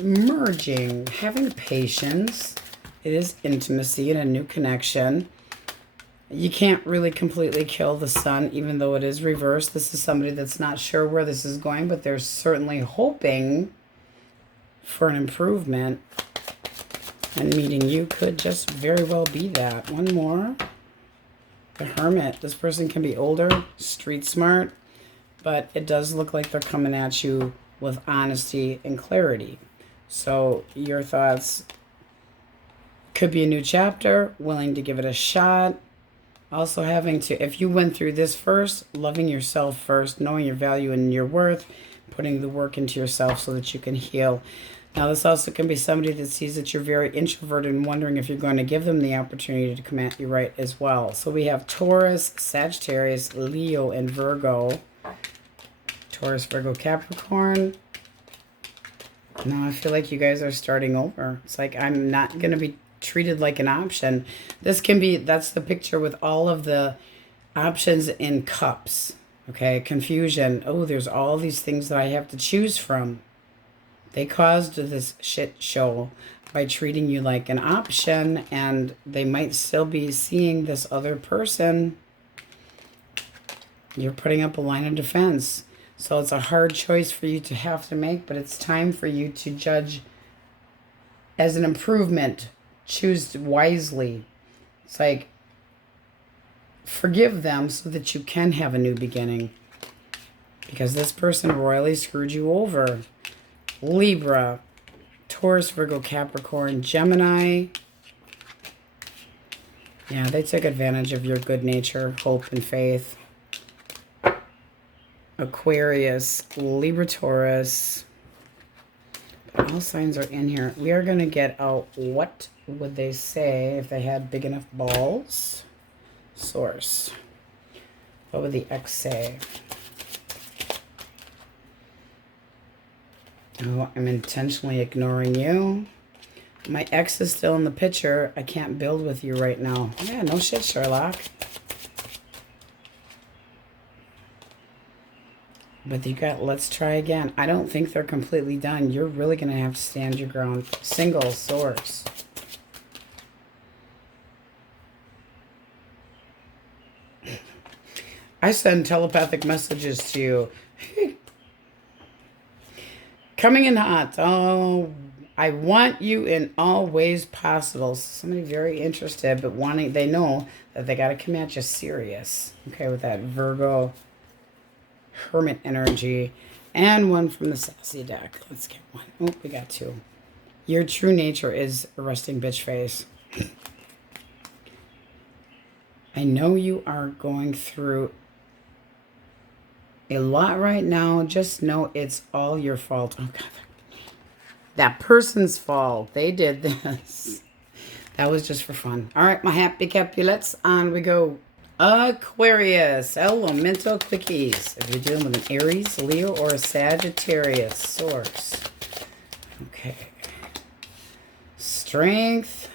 merging, having patience. It is intimacy and a new connection. You can't really completely kill the sun, even though it is reversed. This is somebody that's not sure where this is going, but they're certainly hoping for an improvement. And meeting you could just very well be that. One more. The Hermit. This person can be older, street smart, but it does look like they're coming at you with honesty and clarity. So your thoughts could be a new chapter, willing to give it a shot. Also having to, if you went through this first, loving yourself first, knowing your value and your worth, putting the work into yourself so that you can heal. Now this also can be somebody that sees that you're very introverted and wondering if you're going to give them the opportunity to come at you right as well. So we have Taurus, Sagittarius, Leo, and Virgo. Taurus, Virgo, Capricorn. No, I feel like you guys are starting over. It's like I'm not going to be treated like an option. This can be, that's the picture with all of the options in cups. Okay, confusion. Oh, there's all these things that I have to choose from. They caused this shit show by treating you like an option, and they might still be seeing this other person. You're putting up a line of defense. So it's a hard choice for you to have to make, but it's time for you to judge as an improvement. Choose wisely. It's like, forgive them so that you can have a new beginning. Because this person royally screwed you over. Libra, Taurus, Virgo, Capricorn, Gemini. Yeah, they took advantage of your good nature, hope, and faith. Aquarius, Libra, Taurus. All signs are in here. We are going to get out what would they say if they had big enough balls. Source. What would the X say? Oh, I'm intentionally ignoring you. My ex is still in the picture. I can't build with you right now. Yeah, no shit, Sherlock. But you got, let's try again. I don't think they're completely done. You're really going to have to stand your ground. Single source. I send telepathic messages to you. Coming in hot. Oh, I want you in all ways possible. Somebody very interested, but wanting, they know that they got to come at you serious. Okay, with that Virgo Hermit energy. And one from the Sassy deck. Let's get one. Oh, we got two. Your true nature is a resting bitch face. I know you are going through a lot right now. Just know it's all your fault. Oh, God. That person's fault. They did this. That was just for fun. All right, my happy Capulets. On we go. Aquarius. Elemental Quickies. If you're dealing with an Aries, Leo, or a Sagittarius source. Okay. Strength.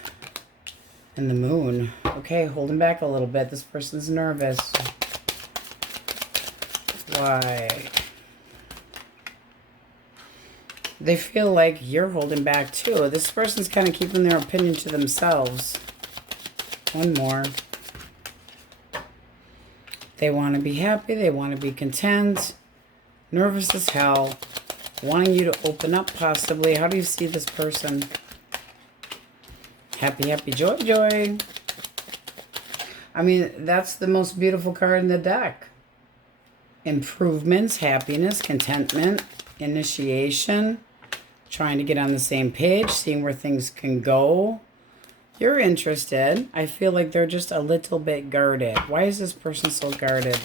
And the moon. Okay, holding back a little bit. This person's nervous. Why? They feel like you're holding back too. This person's kind of keeping their opinion to themselves. One more. They want to be happy. They want to be content. Nervous as hell. Wanting you to open up possibly. How do you see this person? Happy, happy, joy, joy. I mean, that's the most beautiful card in the deck. Improvements, happiness, contentment, initiation, trying to get on the same page, seeing where things can go. You're interested. I feel like they're just a little bit guarded. Why is this person so guarded?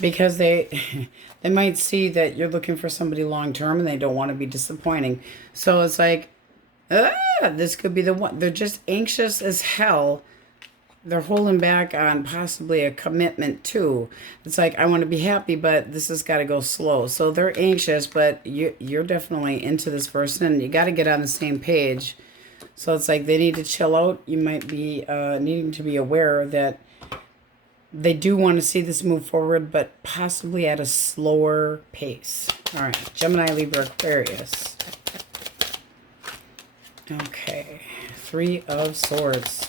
Because they might see that you're looking for somebody long term and they don't want to be disappointing. So it's like, this could be the one. They're just anxious as hell. They're holding back on possibly a commitment too. It's like, I want to be happy, but this has got to go slow. So they're anxious, but you're definitely into this person and you got to get on the same page. So it's like they need to chill out. You might be needing to be aware that they do want to see this move forward, but possibly at a slower pace. All right, Gemini, Libra, Aquarius. Okay, 3 of Swords.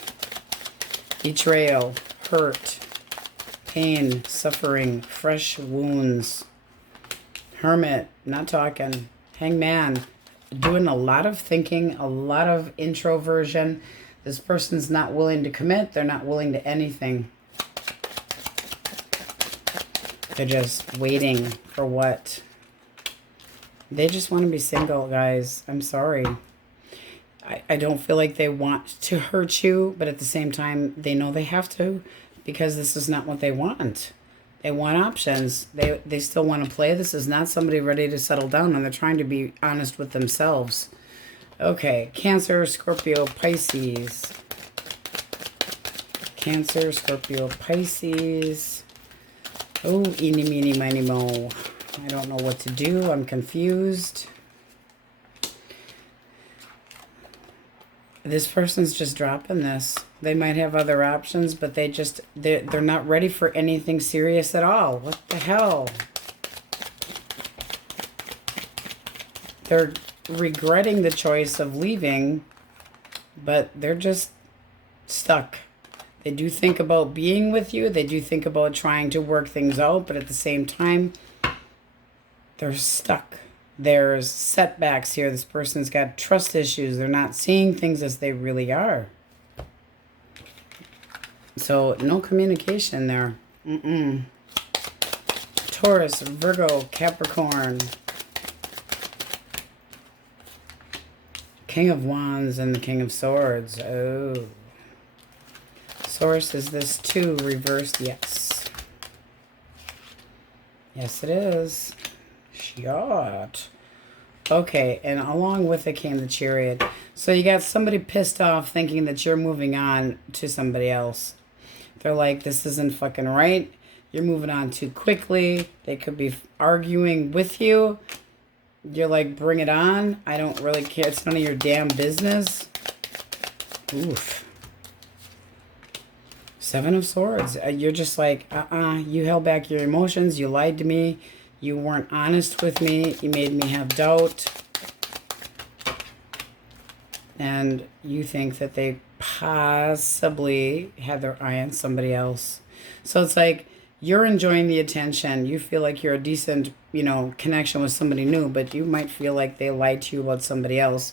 Betrayal, hurt, pain, suffering, fresh wounds. Hermit, not talking. Hangman, doing a lot of thinking, a lot of introversion. This person's not willing to commit. They're not willing to anything. They're just waiting for what? They just want to be single, guys. I'm sorry. I don't feel like they want to hurt you, but at the same time, they know they have to because this is not what they want. They want options. They still want to play. This is not somebody ready to settle down, and they're trying to be honest with themselves. Okay, Cancer, Scorpio, Pisces. Cancer, Scorpio, Pisces. Oh, eeny, meeny, miny, mo. I don't know what to do. I'm confused. This person's just dropping this. They might have other options, but they're not ready for anything serious at all. What the hell? They're regretting the choice of leaving, but they're just stuck. They do think about being with you. They do think about trying to work things out, but at the same time, they're stuck. There's setbacks here. This person's got trust issues. They're not seeing things as they really are. So, no communication there. Taurus, Virgo, Capricorn. King of Wands and the King of Swords. Oh. Source, is this 2 reversed? Yes. Yes, it is. Shot. Okay, and along with it came the Chariot. So you got somebody pissed off thinking that you're moving on to somebody else. They're like, this isn't fucking right. You're moving on too quickly. They could be arguing with you. You're like, bring it on. I don't really care. It's none of your damn business. Oof. Seven of Swords. You're just like, you held back your emotions. You lied to me. You weren't honest with me. You made me have doubt. And you think that they possibly had their eye on somebody else. So it's like you're enjoying the attention. You feel like you're a decent, connection with somebody new, but you might feel like they lied to you about somebody else.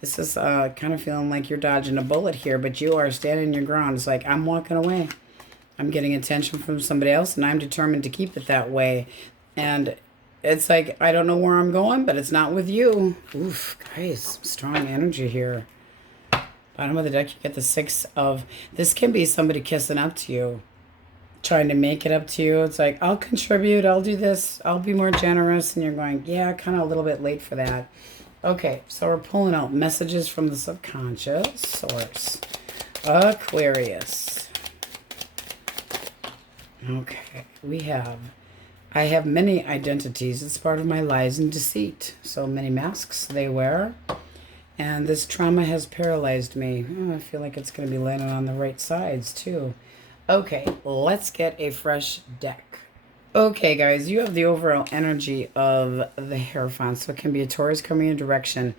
This is kind of feeling like you're dodging a bullet here, but you are standing your ground. It's like, I'm walking away. I'm getting attention from somebody else, and I'm determined to keep it that way. And it's like, I don't know where I'm going, but it's not with you. Oof, guys, strong energy here. Bottom of the deck, you get the Six of... This can be somebody kissing up to you, trying to make it up to you. It's like, I'll contribute, I'll do this, I'll be more generous. And you're going, yeah, kind of a little bit late for that. Okay, so we're pulling out messages from the subconscious source. Aquarius. Okay, I have many identities. It's part of my lies and deceit. So many masks they wear. And this trauma has paralyzed me. Oh, I feel like it's going to be landing on the right sides too. Okay, let's get a fresh deck. Okay, guys, you have the overall energy of the Hierophant, so it can be a Taurus coming in direction.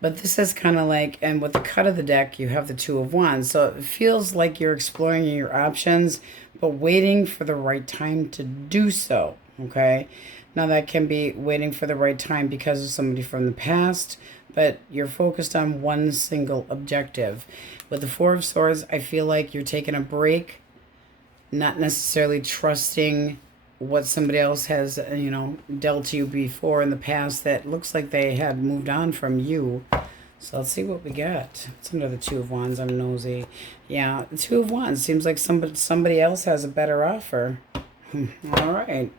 But this is kind of like, and with the cut of the deck, you have the Two of Wands. So it feels like you're exploring your options, but waiting for the right time to do so, okay? Now, that can be waiting for the right time because of somebody from the past, but you're focused on one single objective. With the Four of Swords, I feel like you're taking a break, not necessarily trusting what somebody else has, dealt to you before in the past that looks like they had moved on from you. So let's see what we got. It's under the Two of Wands. I'm nosy. Yeah, the Two of Wands seems like somebody else has a better offer. All right.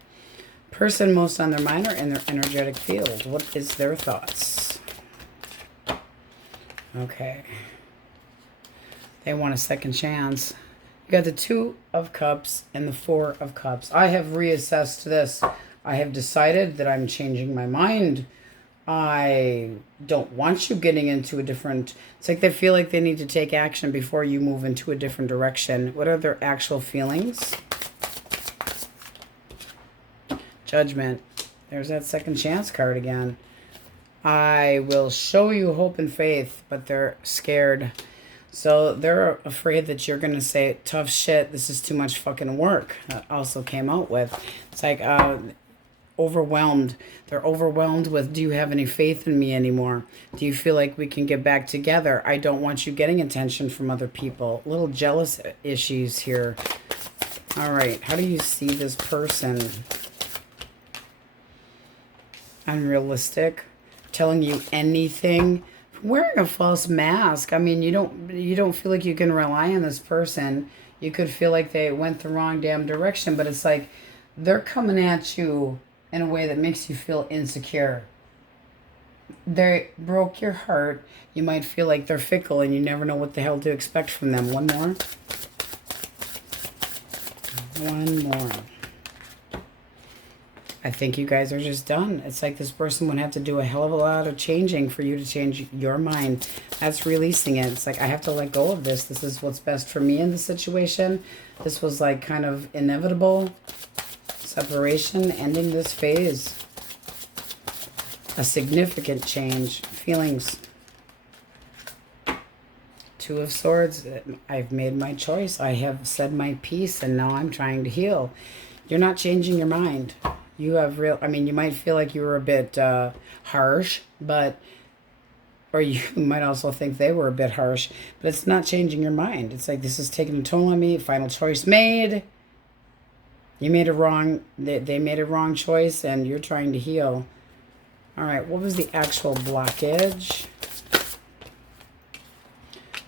Person most on their mind or in their energetic field. What is their thoughts? Okay. They want a second chance. You got the Two of Cups and the Four of Cups. I have reassessed this. I have decided that I'm changing my mind. I don't want you getting into a different... It's like they feel like they need to take action before you move into a different direction. What are their actual feelings? Judgment. There's that second chance card again. I will show you hope and faith, but they're scared. So they're afraid that you're going to say, tough shit, this is too much fucking work. That also came out with. It's like overwhelmed. They're overwhelmed with, do you have any faith in me anymore? Do you feel like we can get back together? I don't want you getting attention from other people. Little jealous issues here. All right, how do you see this person? Unrealistic. Telling you anything. Wearing a false mask. I mean, you don't feel like you can rely on this person. You could feel like they went the wrong damn direction, but it's like they're coming at you in a way that makes you feel insecure. They broke your heart. You might feel like they're fickle and you never know what the hell to expect from them. One more. One more. I think you guys are just done. It's like this person would have to do a hell of a lot of changing for you to change your mind. That's releasing it. It's like, I have to let go of this. This is what's best for me in the situation. This was like kind of inevitable. Separation, ending this phase. A significant change. Feelings. Two of Swords. I've made my choice. I have said my piece and now I'm trying to heal. You're not changing your mind. You have you might feel like you were a bit harsh, or you might also think they were a bit harsh, but it's not changing your mind. It's like, this is taking a toll on me. Final choice made. You made a wrong, they made a wrong choice and you're trying to heal. All right, what was the actual blockage?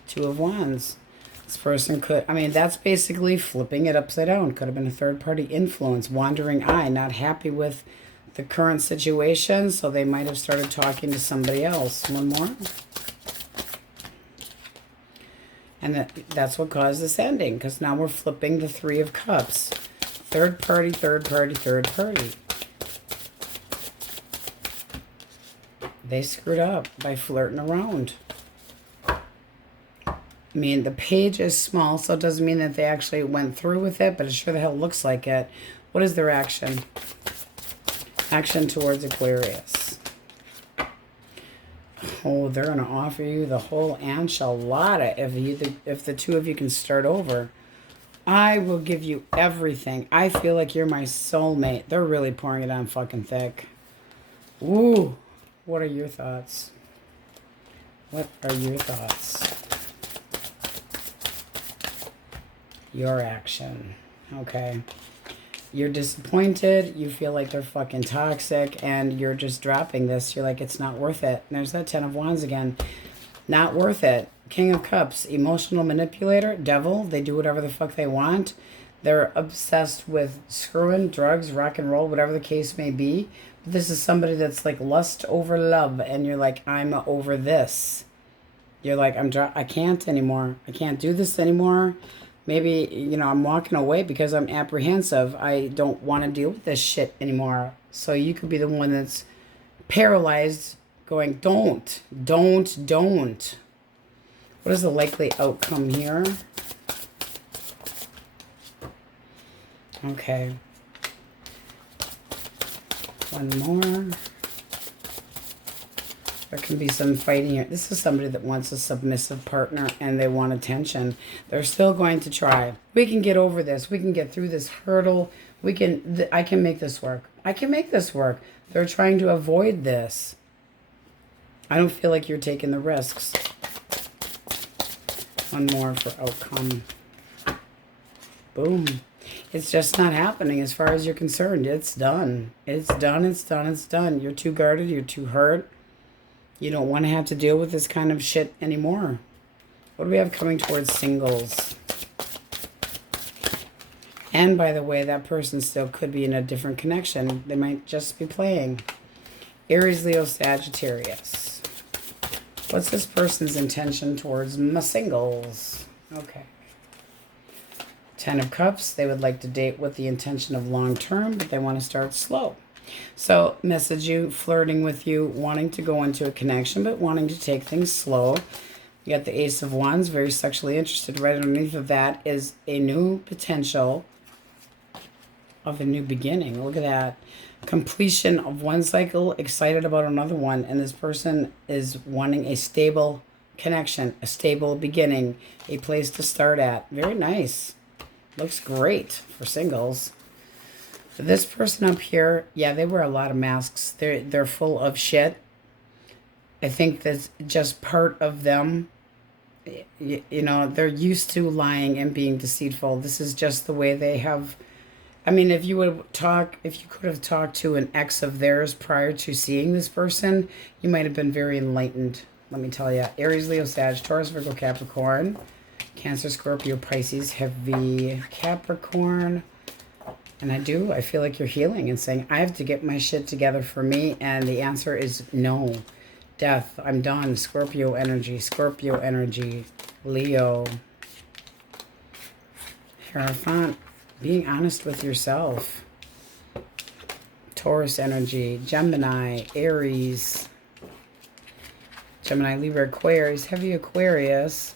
Two of Wands. This person could, that's basically flipping it upside down. Could have been a third-party influence, wandering eye, not happy with the current situation, so they might have started talking to somebody else. One more. And that's what caused this ending, because now we're flipping the Three of Cups. Third party, third party, third party. They screwed up by flirting around. I mean, the page is small, so it doesn't mean that they actually went through with it, but it sure the hell looks like it. What is their action? Action towards Aquarius. Oh, they're going to offer you the whole enchilada if the two of you can start over. I will give you everything. I feel like you're my soulmate. They're really pouring it on fucking thick. Ooh. What are your thoughts? What are your thoughts? Your action. Okay. You're disappointed. You feel like they're fucking toxic. And you're just dropping this. You're like, it's not worth it. And there's that 10 of Wands again. Not worth it. King of Cups. Emotional manipulator. Devil. They do whatever the fuck they want. They're obsessed with screwing, drugs, rock and roll, whatever the case may be. But this is somebody that's like lust over love. And you're like, I'm over this. You're like, I can't anymore. I can't do this anymore. Maybe, you know, I'm walking away because I'm apprehensive. I don't want to deal with this shit anymore. So you could be the one that's paralyzed going, don't. What is the likely outcome here? Okay. One more. There can be some fighting here. This is somebody that wants a submissive partner and they want attention. They're still going to try. We can get over this. We can get through this hurdle. I can make this work. I can make this work. They're trying to avoid this. I don't feel like you're taking the risks. One more for outcome. Boom. It's just not happening as far as you're concerned. It's done. It's done. It's done. It's done. You're too guarded. You're too hurt. You don't want to have to deal with this kind of shit anymore. What do we have coming towards singles? And by the way, that person still could be in a different connection. They might just be playing. Aries, Leo, Sagittarius. What's this person's intention towards my singles? Okay. 10 of Cups. They would like to date with the intention of long term, but they want to start slow. So, message you, flirting with you, wanting to go into a connection, but wanting to take things slow. You got the Ace of Wands, very sexually interested. Right underneath of that is a new potential of a new beginning. Look at that. Completion of one cycle, excited about another one. And this person is wanting a stable connection, a stable beginning, a place to start at. Very nice. Looks great for singles. This person up here, yeah, they wear a lot of masks. They're full of shit. I think that's just part of them. You know, they're used to lying and being deceitful. This is just the way they have. I mean, if you could have talked to an ex of theirs prior to seeing this person, you might have been very enlightened. Let me tell you. Aries, Leo, Sag, Taurus, Virgo, Capricorn, Cancer, Scorpio, Pisces, heavy Capricorn. And I feel like you're healing and saying, I have to get my shit together for me. And the answer is no. Death, I'm done. Scorpio energy, Leo. Hierophant, being honest with yourself. Taurus energy, Gemini, Aries. Gemini, Libra, Aquarius, heavy Aquarius.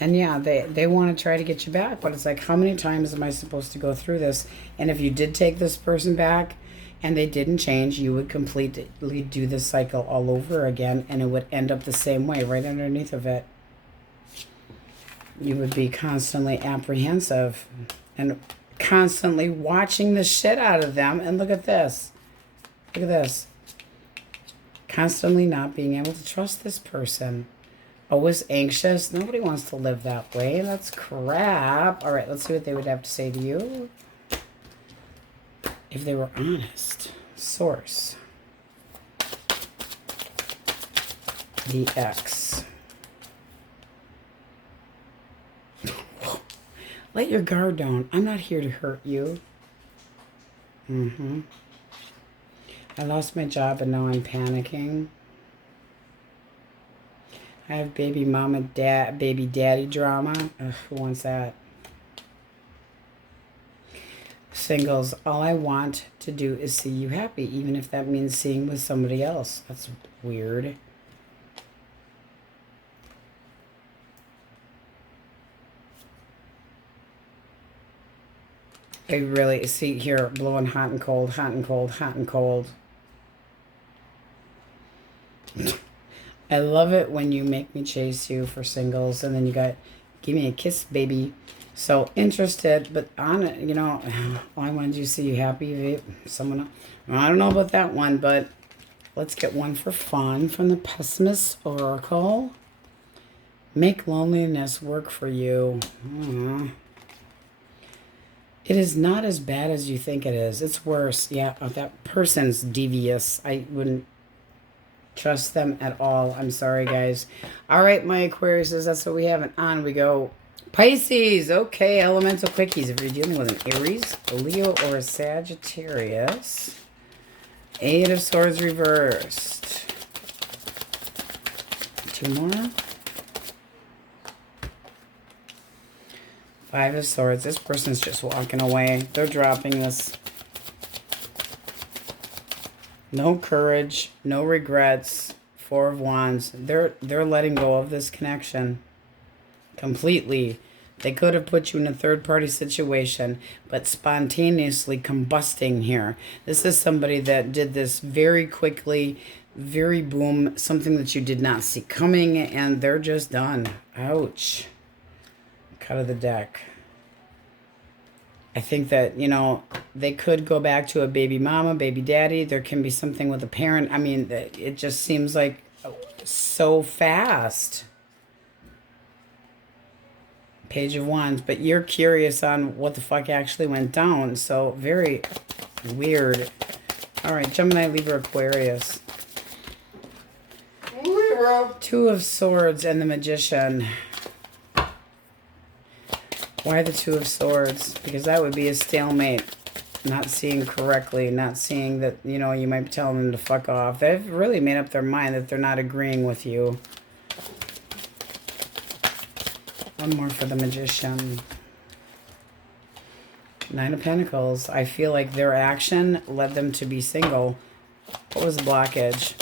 And yeah, they want to try to get you back, but it's like, how many times am I supposed to go through this? And if you did take this person back and they didn't change, you would completely do this cycle all over again, and it would end up the same way, right underneath of it. You would be constantly apprehensive and constantly watching the shit out of them. And look at this. Look at this. Constantly not being able to trust this person. Always anxious. Nobody wants to live that way. That's crap. All right, let's see what they would have to say to you. If they were honest. Source. The X. Let your guard down. I'm not here to hurt you. I lost my job and now I'm panicking. I have baby mama, baby daddy drama. Ugh, who wants that? Singles, all I want to do is see you happy, even if that means seeing with somebody else. That's weird. I really see here blowing hot and cold, hot and cold, hot and cold. I love it when you make me chase you for singles, and then you got give me a kiss, baby. So interested, but on it, you know, I wanted you to see you happy. Someone else. I don't know about that one, but let's get one for fun from the Pessimist Oracle. Make loneliness work for you. It is not as bad as you think it is. It's worse. Yeah, that person's devious. I wouldn't trust them at all. I'm sorry, guys. All right, my Aquariuses, that's what we have. And on we go. Pisces. Okay, elemental quickies. If you're dealing with an Aries, a Leo, or a Sagittarius. Eight of Swords reversed. Two more. Five of Swords. This person's just walking away. They're dropping this. No courage, no regrets. Four of Wands. They're letting go of this connection completely. They could have put you in a third-party situation, but spontaneously combusting here. This is somebody that did this very quickly, very boom, something that you did not see coming, and they're just done. Ouch. Cut of the deck. I think that, you know, they could go back to a baby mama, baby daddy. There can be something with a parent. I mean, it just seems like so fast. Page of Wands. But you're curious on what the fuck actually went down. So, very weird. All right, Gemini, Libra, Aquarius. Libra. Two of Swords and the Magician. Why the Two of Swords? Because that would be a stalemate. Not seeing correctly. Not seeing that, you know, you might be telling them to fuck off. They've really made up their mind that they're not agreeing with you. One more for the Magician. Nine of Pentacles. I feel like their action led them to be single. What was the blockage?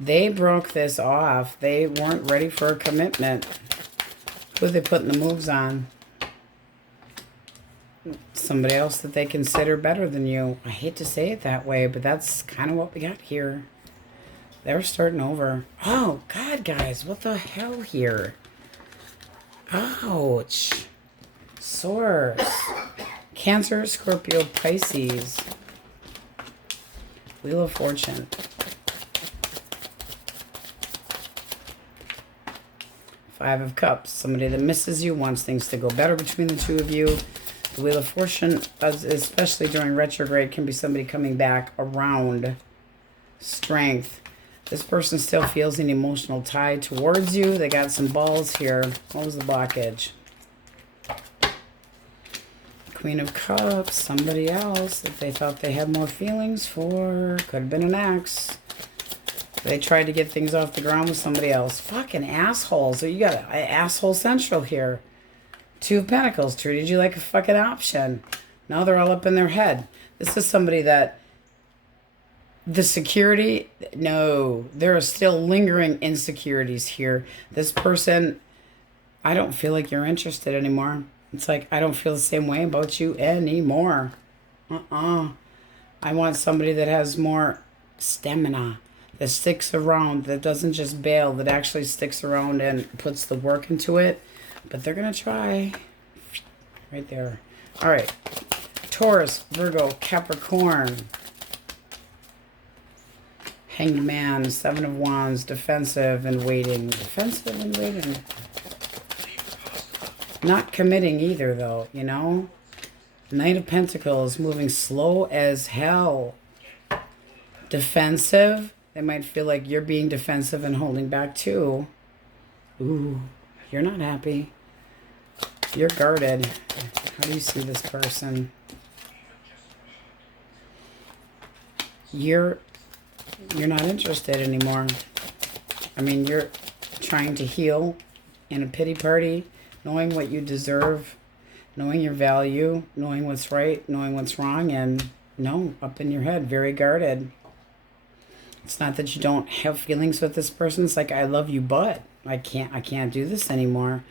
They broke this off. They weren't ready for a commitment. Who are they putting the moves on? Somebody else that they consider better than you. I hate to say it that way, but that's kind of what we got here. They're starting over. Oh, God, guys. What the hell here? Ouch. Swords. Cancer, Scorpio, Pisces. Wheel of Fortune. Five of Cups. Somebody that misses you, wants things to go better between the two of you. The Wheel of Fortune, especially during retrograde, can be somebody coming back around. Strength. This person still feels an emotional tie towards you. They got some balls here. What was the blockage? Queen of Cups. Somebody else that they thought they had more feelings for. Could have been an ex. They tried to get things off the ground with somebody else. Fucking assholes. So you got an asshole central here. Two of Pentacles. Treated you like a fucking option. Now they're all up in their head. This is somebody that the security, no, there are still lingering insecurities here. This person, I don't feel like you're interested anymore. It's like, I don't feel the same way about you anymore. I want somebody that has more stamina, that sticks around, that doesn't just bail, that actually sticks around and puts the work into it. But they're going to try. Right there. All right. Taurus, Virgo, Capricorn. Hanged Man, Seven of Wands, defensive and waiting. Defensive and waiting. Not committing either, though, you know? Knight of Pentacles, moving slow as hell. Defensive. They might feel like you're being defensive and holding back, too. Ooh, you're not happy. You're guarded. How do you see this person? You're not interested anymore. I mean, you're trying to heal in a pity party, knowing what you deserve, knowing your value, knowing what's right, knowing what's wrong, and no, up in your head, very guarded. It's not that you don't have feelings with this person. It's like, I love you, but I can't do this anymore.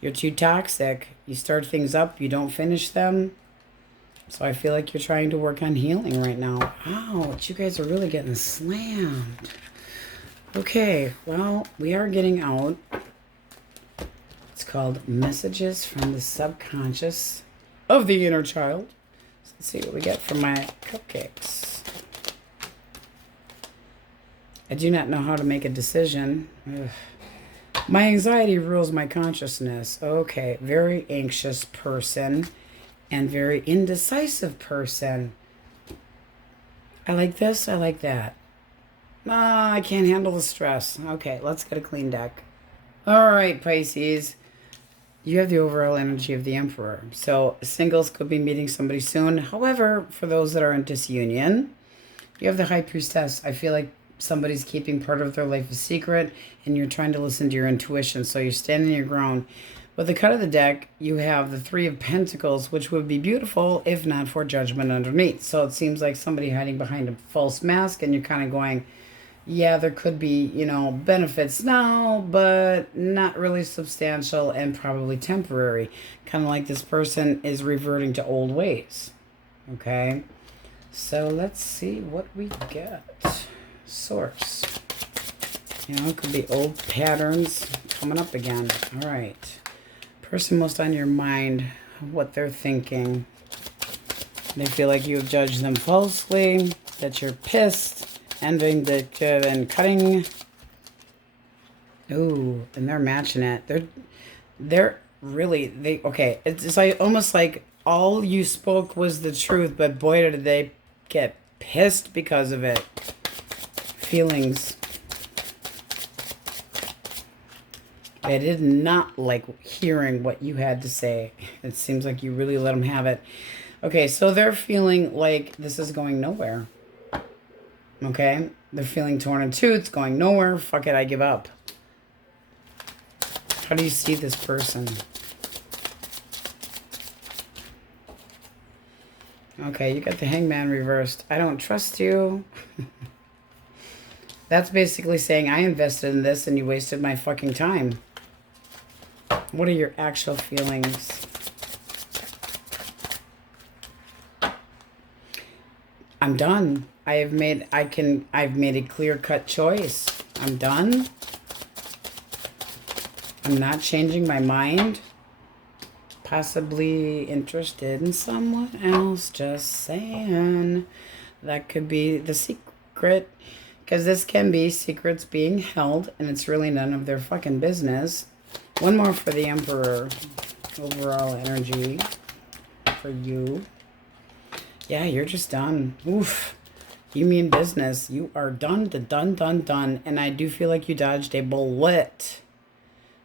You're too toxic. You start things up, you don't finish them. So I feel like you're trying to work on healing right now. Ouch, you guys are really getting slammed. Okay, well, we are getting out. It's called Messages from the Subconscious of the Inner Child. So let's see what we get from my cupcakes. I do not know how to make a decision. Ugh. My anxiety rules my consciousness. Okay, very anxious person and very indecisive person. I like this, I like that. I can't handle the stress. Okay, let's get a clean deck. All right, Pisces. You have the overall energy of the Emperor. So singles could be meeting somebody soon. However, for those that are in disunion, you have the High Priestess. I feel like somebody's keeping part of their life a secret and you're trying to listen to your intuition. So you're standing your ground. With the cut of the deck, you have the Three of Pentacles, which would be beautiful if not for Judgment underneath. So it seems like somebody hiding behind a false mask and you're kind of going, yeah, there could be, you know, benefits now, but not really substantial and probably temporary. Kind of like this person is reverting to old ways. Okay? So let's see what we get. Source. You know, it could be old patterns coming up again. All right. Person most on your mind, what they're thinking. They feel like you have judged them falsely, that you're pissed, ending the and cutting. Ooh, and they're matching it. They're really okay. It's like almost like all you spoke was the truth, but boy did they get pissed because of it. Feelings. They did not like hearing what you had to say. It seems like you really let them have it. Okay, so they're feeling like this is going nowhere. Okay? They're feeling torn in two. It's going nowhere. Fuck it, I give up. How do you see this person? Okay, you got the Hangman reversed. I don't trust you. That's basically saying I invested in this and you wasted my fucking time. What are your actual feelings? I'm done. I've made a clear-cut choice. I'm done. I'm not changing my mind. Possibly interested in someone else. Just saying. That could be the secret. Because this can be secrets being held, and it's really none of their fucking business. One more for the Emperor. Overall energy for you. Yeah, you're just done. Oof. You mean business. You are done. And I do feel like you dodged a bullet.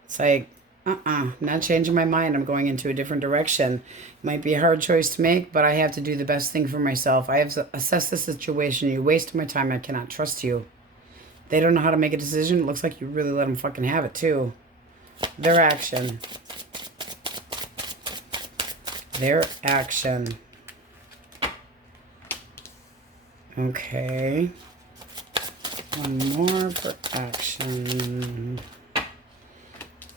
It's like, not changing my mind. I'm going into a different direction. It might be a hard choice to make, but I have to do the best thing for myself. I have to assess the situation. You wasted my time. I cannot trust you. They don't know how to make a decision. It looks like you really let them fucking have it, too. Their action. Their action. Okay. One more for action.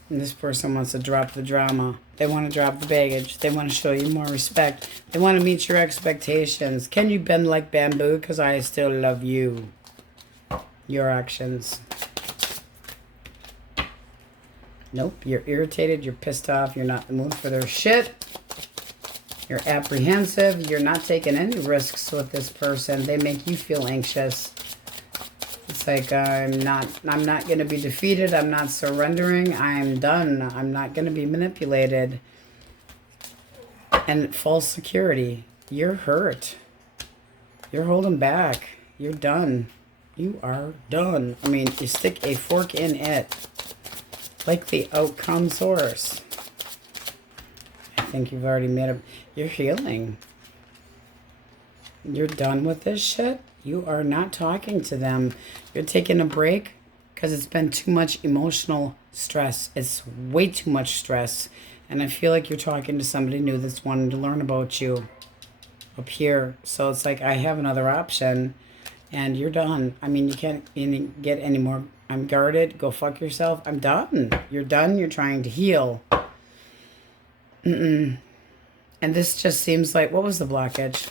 And this person wants to drop the drama. They want to drop the baggage. They want to show you more respect. They want to meet your expectations. Can you bend like bamboo? Because I still love you. Your actions. Nope. You're irritated. You're pissed off. You're not in the mood for their shit. You're apprehensive. You're not taking any risks with this person. They make you feel anxious. It's like, I'm not going to be defeated. I'm not surrendering. I'm done. I'm not going to be manipulated. And false security. You're hurt. You're holding back. You're done. You are done. I mean, you stick a fork in it. Like the outcome source. I think you've already made a... You're healing. You're done with this shit. You are not talking to them. You're taking a break because it's been too much emotional stress. It's way too much stress. And I feel like you're talking to somebody new that's wanting to learn about you up here. So it's like, I have another option and you're done. I mean, you can't get any more. I'm guarded. Go fuck yourself. I'm done. You're done. You're trying to heal. And this just seems like, what was the blockage?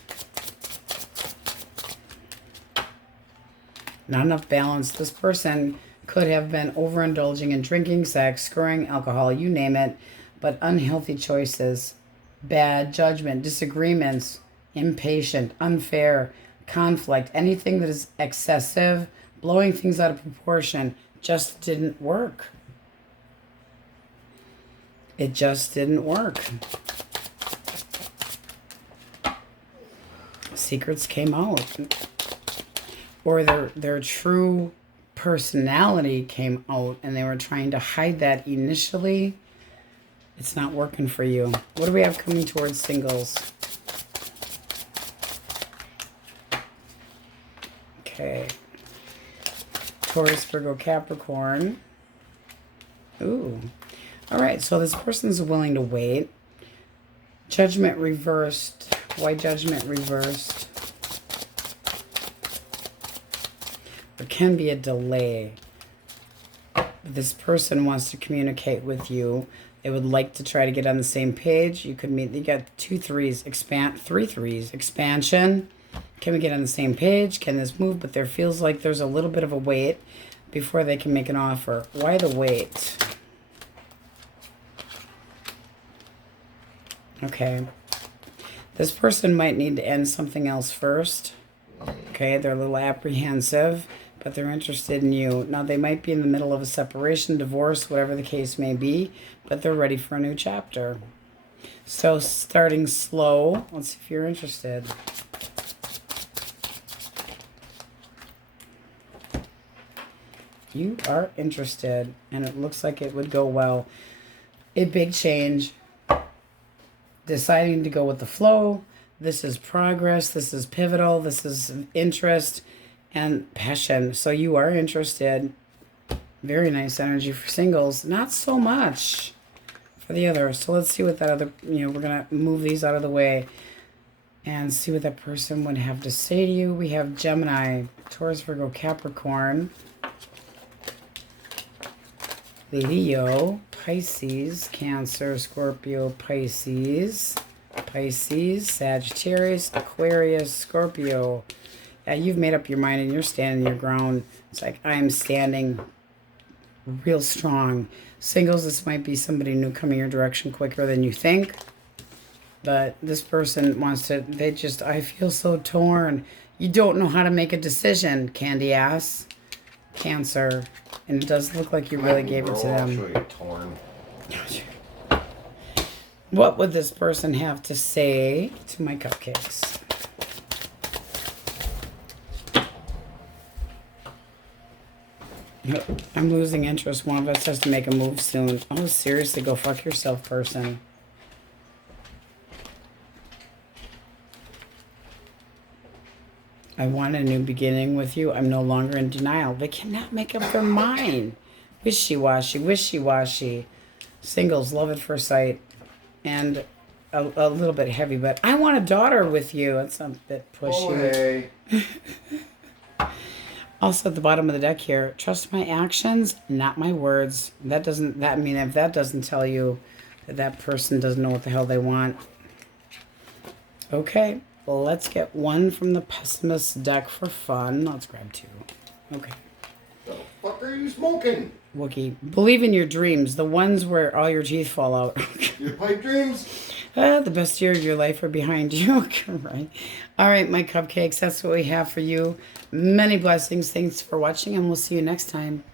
Not enough balance. This person could have been overindulging in drinking, sex, screwing, alcohol, you name it, but unhealthy choices, bad judgment, disagreements, impatient, unfair, conflict, anything that is excessive, blowing things out of proportion, just didn't work. It just didn't work. Secrets came out. Or their true personality came out and they were trying to hide that initially. It's not working for you. What do we have coming towards singles? Okay. Taurus, Virgo, Capricorn. Ooh. All right, so this person's willing to wait. Judgment reversed. Why judgment reversed? There can be a delay. This person wants to communicate with you. They would like to try to get on the same page. You could meet, you got 2 3s, three threes, expansion. Can we get on the same page? Can this move? But there feels like there's a little bit of a wait before they can make an offer. Why the wait? Okay. This person might need to end something else first. Okay, they're a little apprehensive, but they're interested in you. Now, they might be in the middle of a separation, divorce, whatever the case may be, but they're ready for a new chapter. So, starting slow. Let's see if you're interested. You are interested, and it looks like it would go well. A big change. Deciding to go with the flow. This is progress. This is pivotal. This is interest and passion. So you are interested. Very nice energy for singles. Not so much for the other. So let's see what that other, we're going to move these out of the way and see what that person would have to say to you. We have Gemini, Taurus, Virgo, Capricorn, Leo, Pisces, Cancer, Scorpio, Pisces, Sagittarius, Aquarius, Scorpio. Yeah, you've made up your mind and you're standing your ground. It's like, I am standing real strong. Singles, this might be somebody new coming your direction quicker than you think. But this person wants to, I feel so torn. You don't know how to make a decision, candy ass. Cancer. And it does look like you really gave it to them. I'll show you torn. What would this person have to say to my cupcakes? I'm losing interest. One of us has to make a move soon. Oh, seriously, go fuck yourself, person. I want a new beginning with you. I'm no longer in denial. They cannot make up their mind. Wishy-washy, wishy-washy. Singles, love at first sight. And a little bit heavy, but I want a daughter with you. That's a bit pushy. Oh, hey. Also at the bottom of the deck here, trust my actions, not my words. If that doesn't tell you that that person doesn't know what the hell they want. Okay, well, let's get one from the pessimist deck for fun. Let's grab 2. Okay. The fuck are you smoking? Wookie, believe in your dreams, the ones where all your teeth fall out. Your pipe dreams? The best year of your life are behind you. Right. All right, my cupcakes, that's what we have for you. Many blessings. Thanks for watching, and we'll see you next time.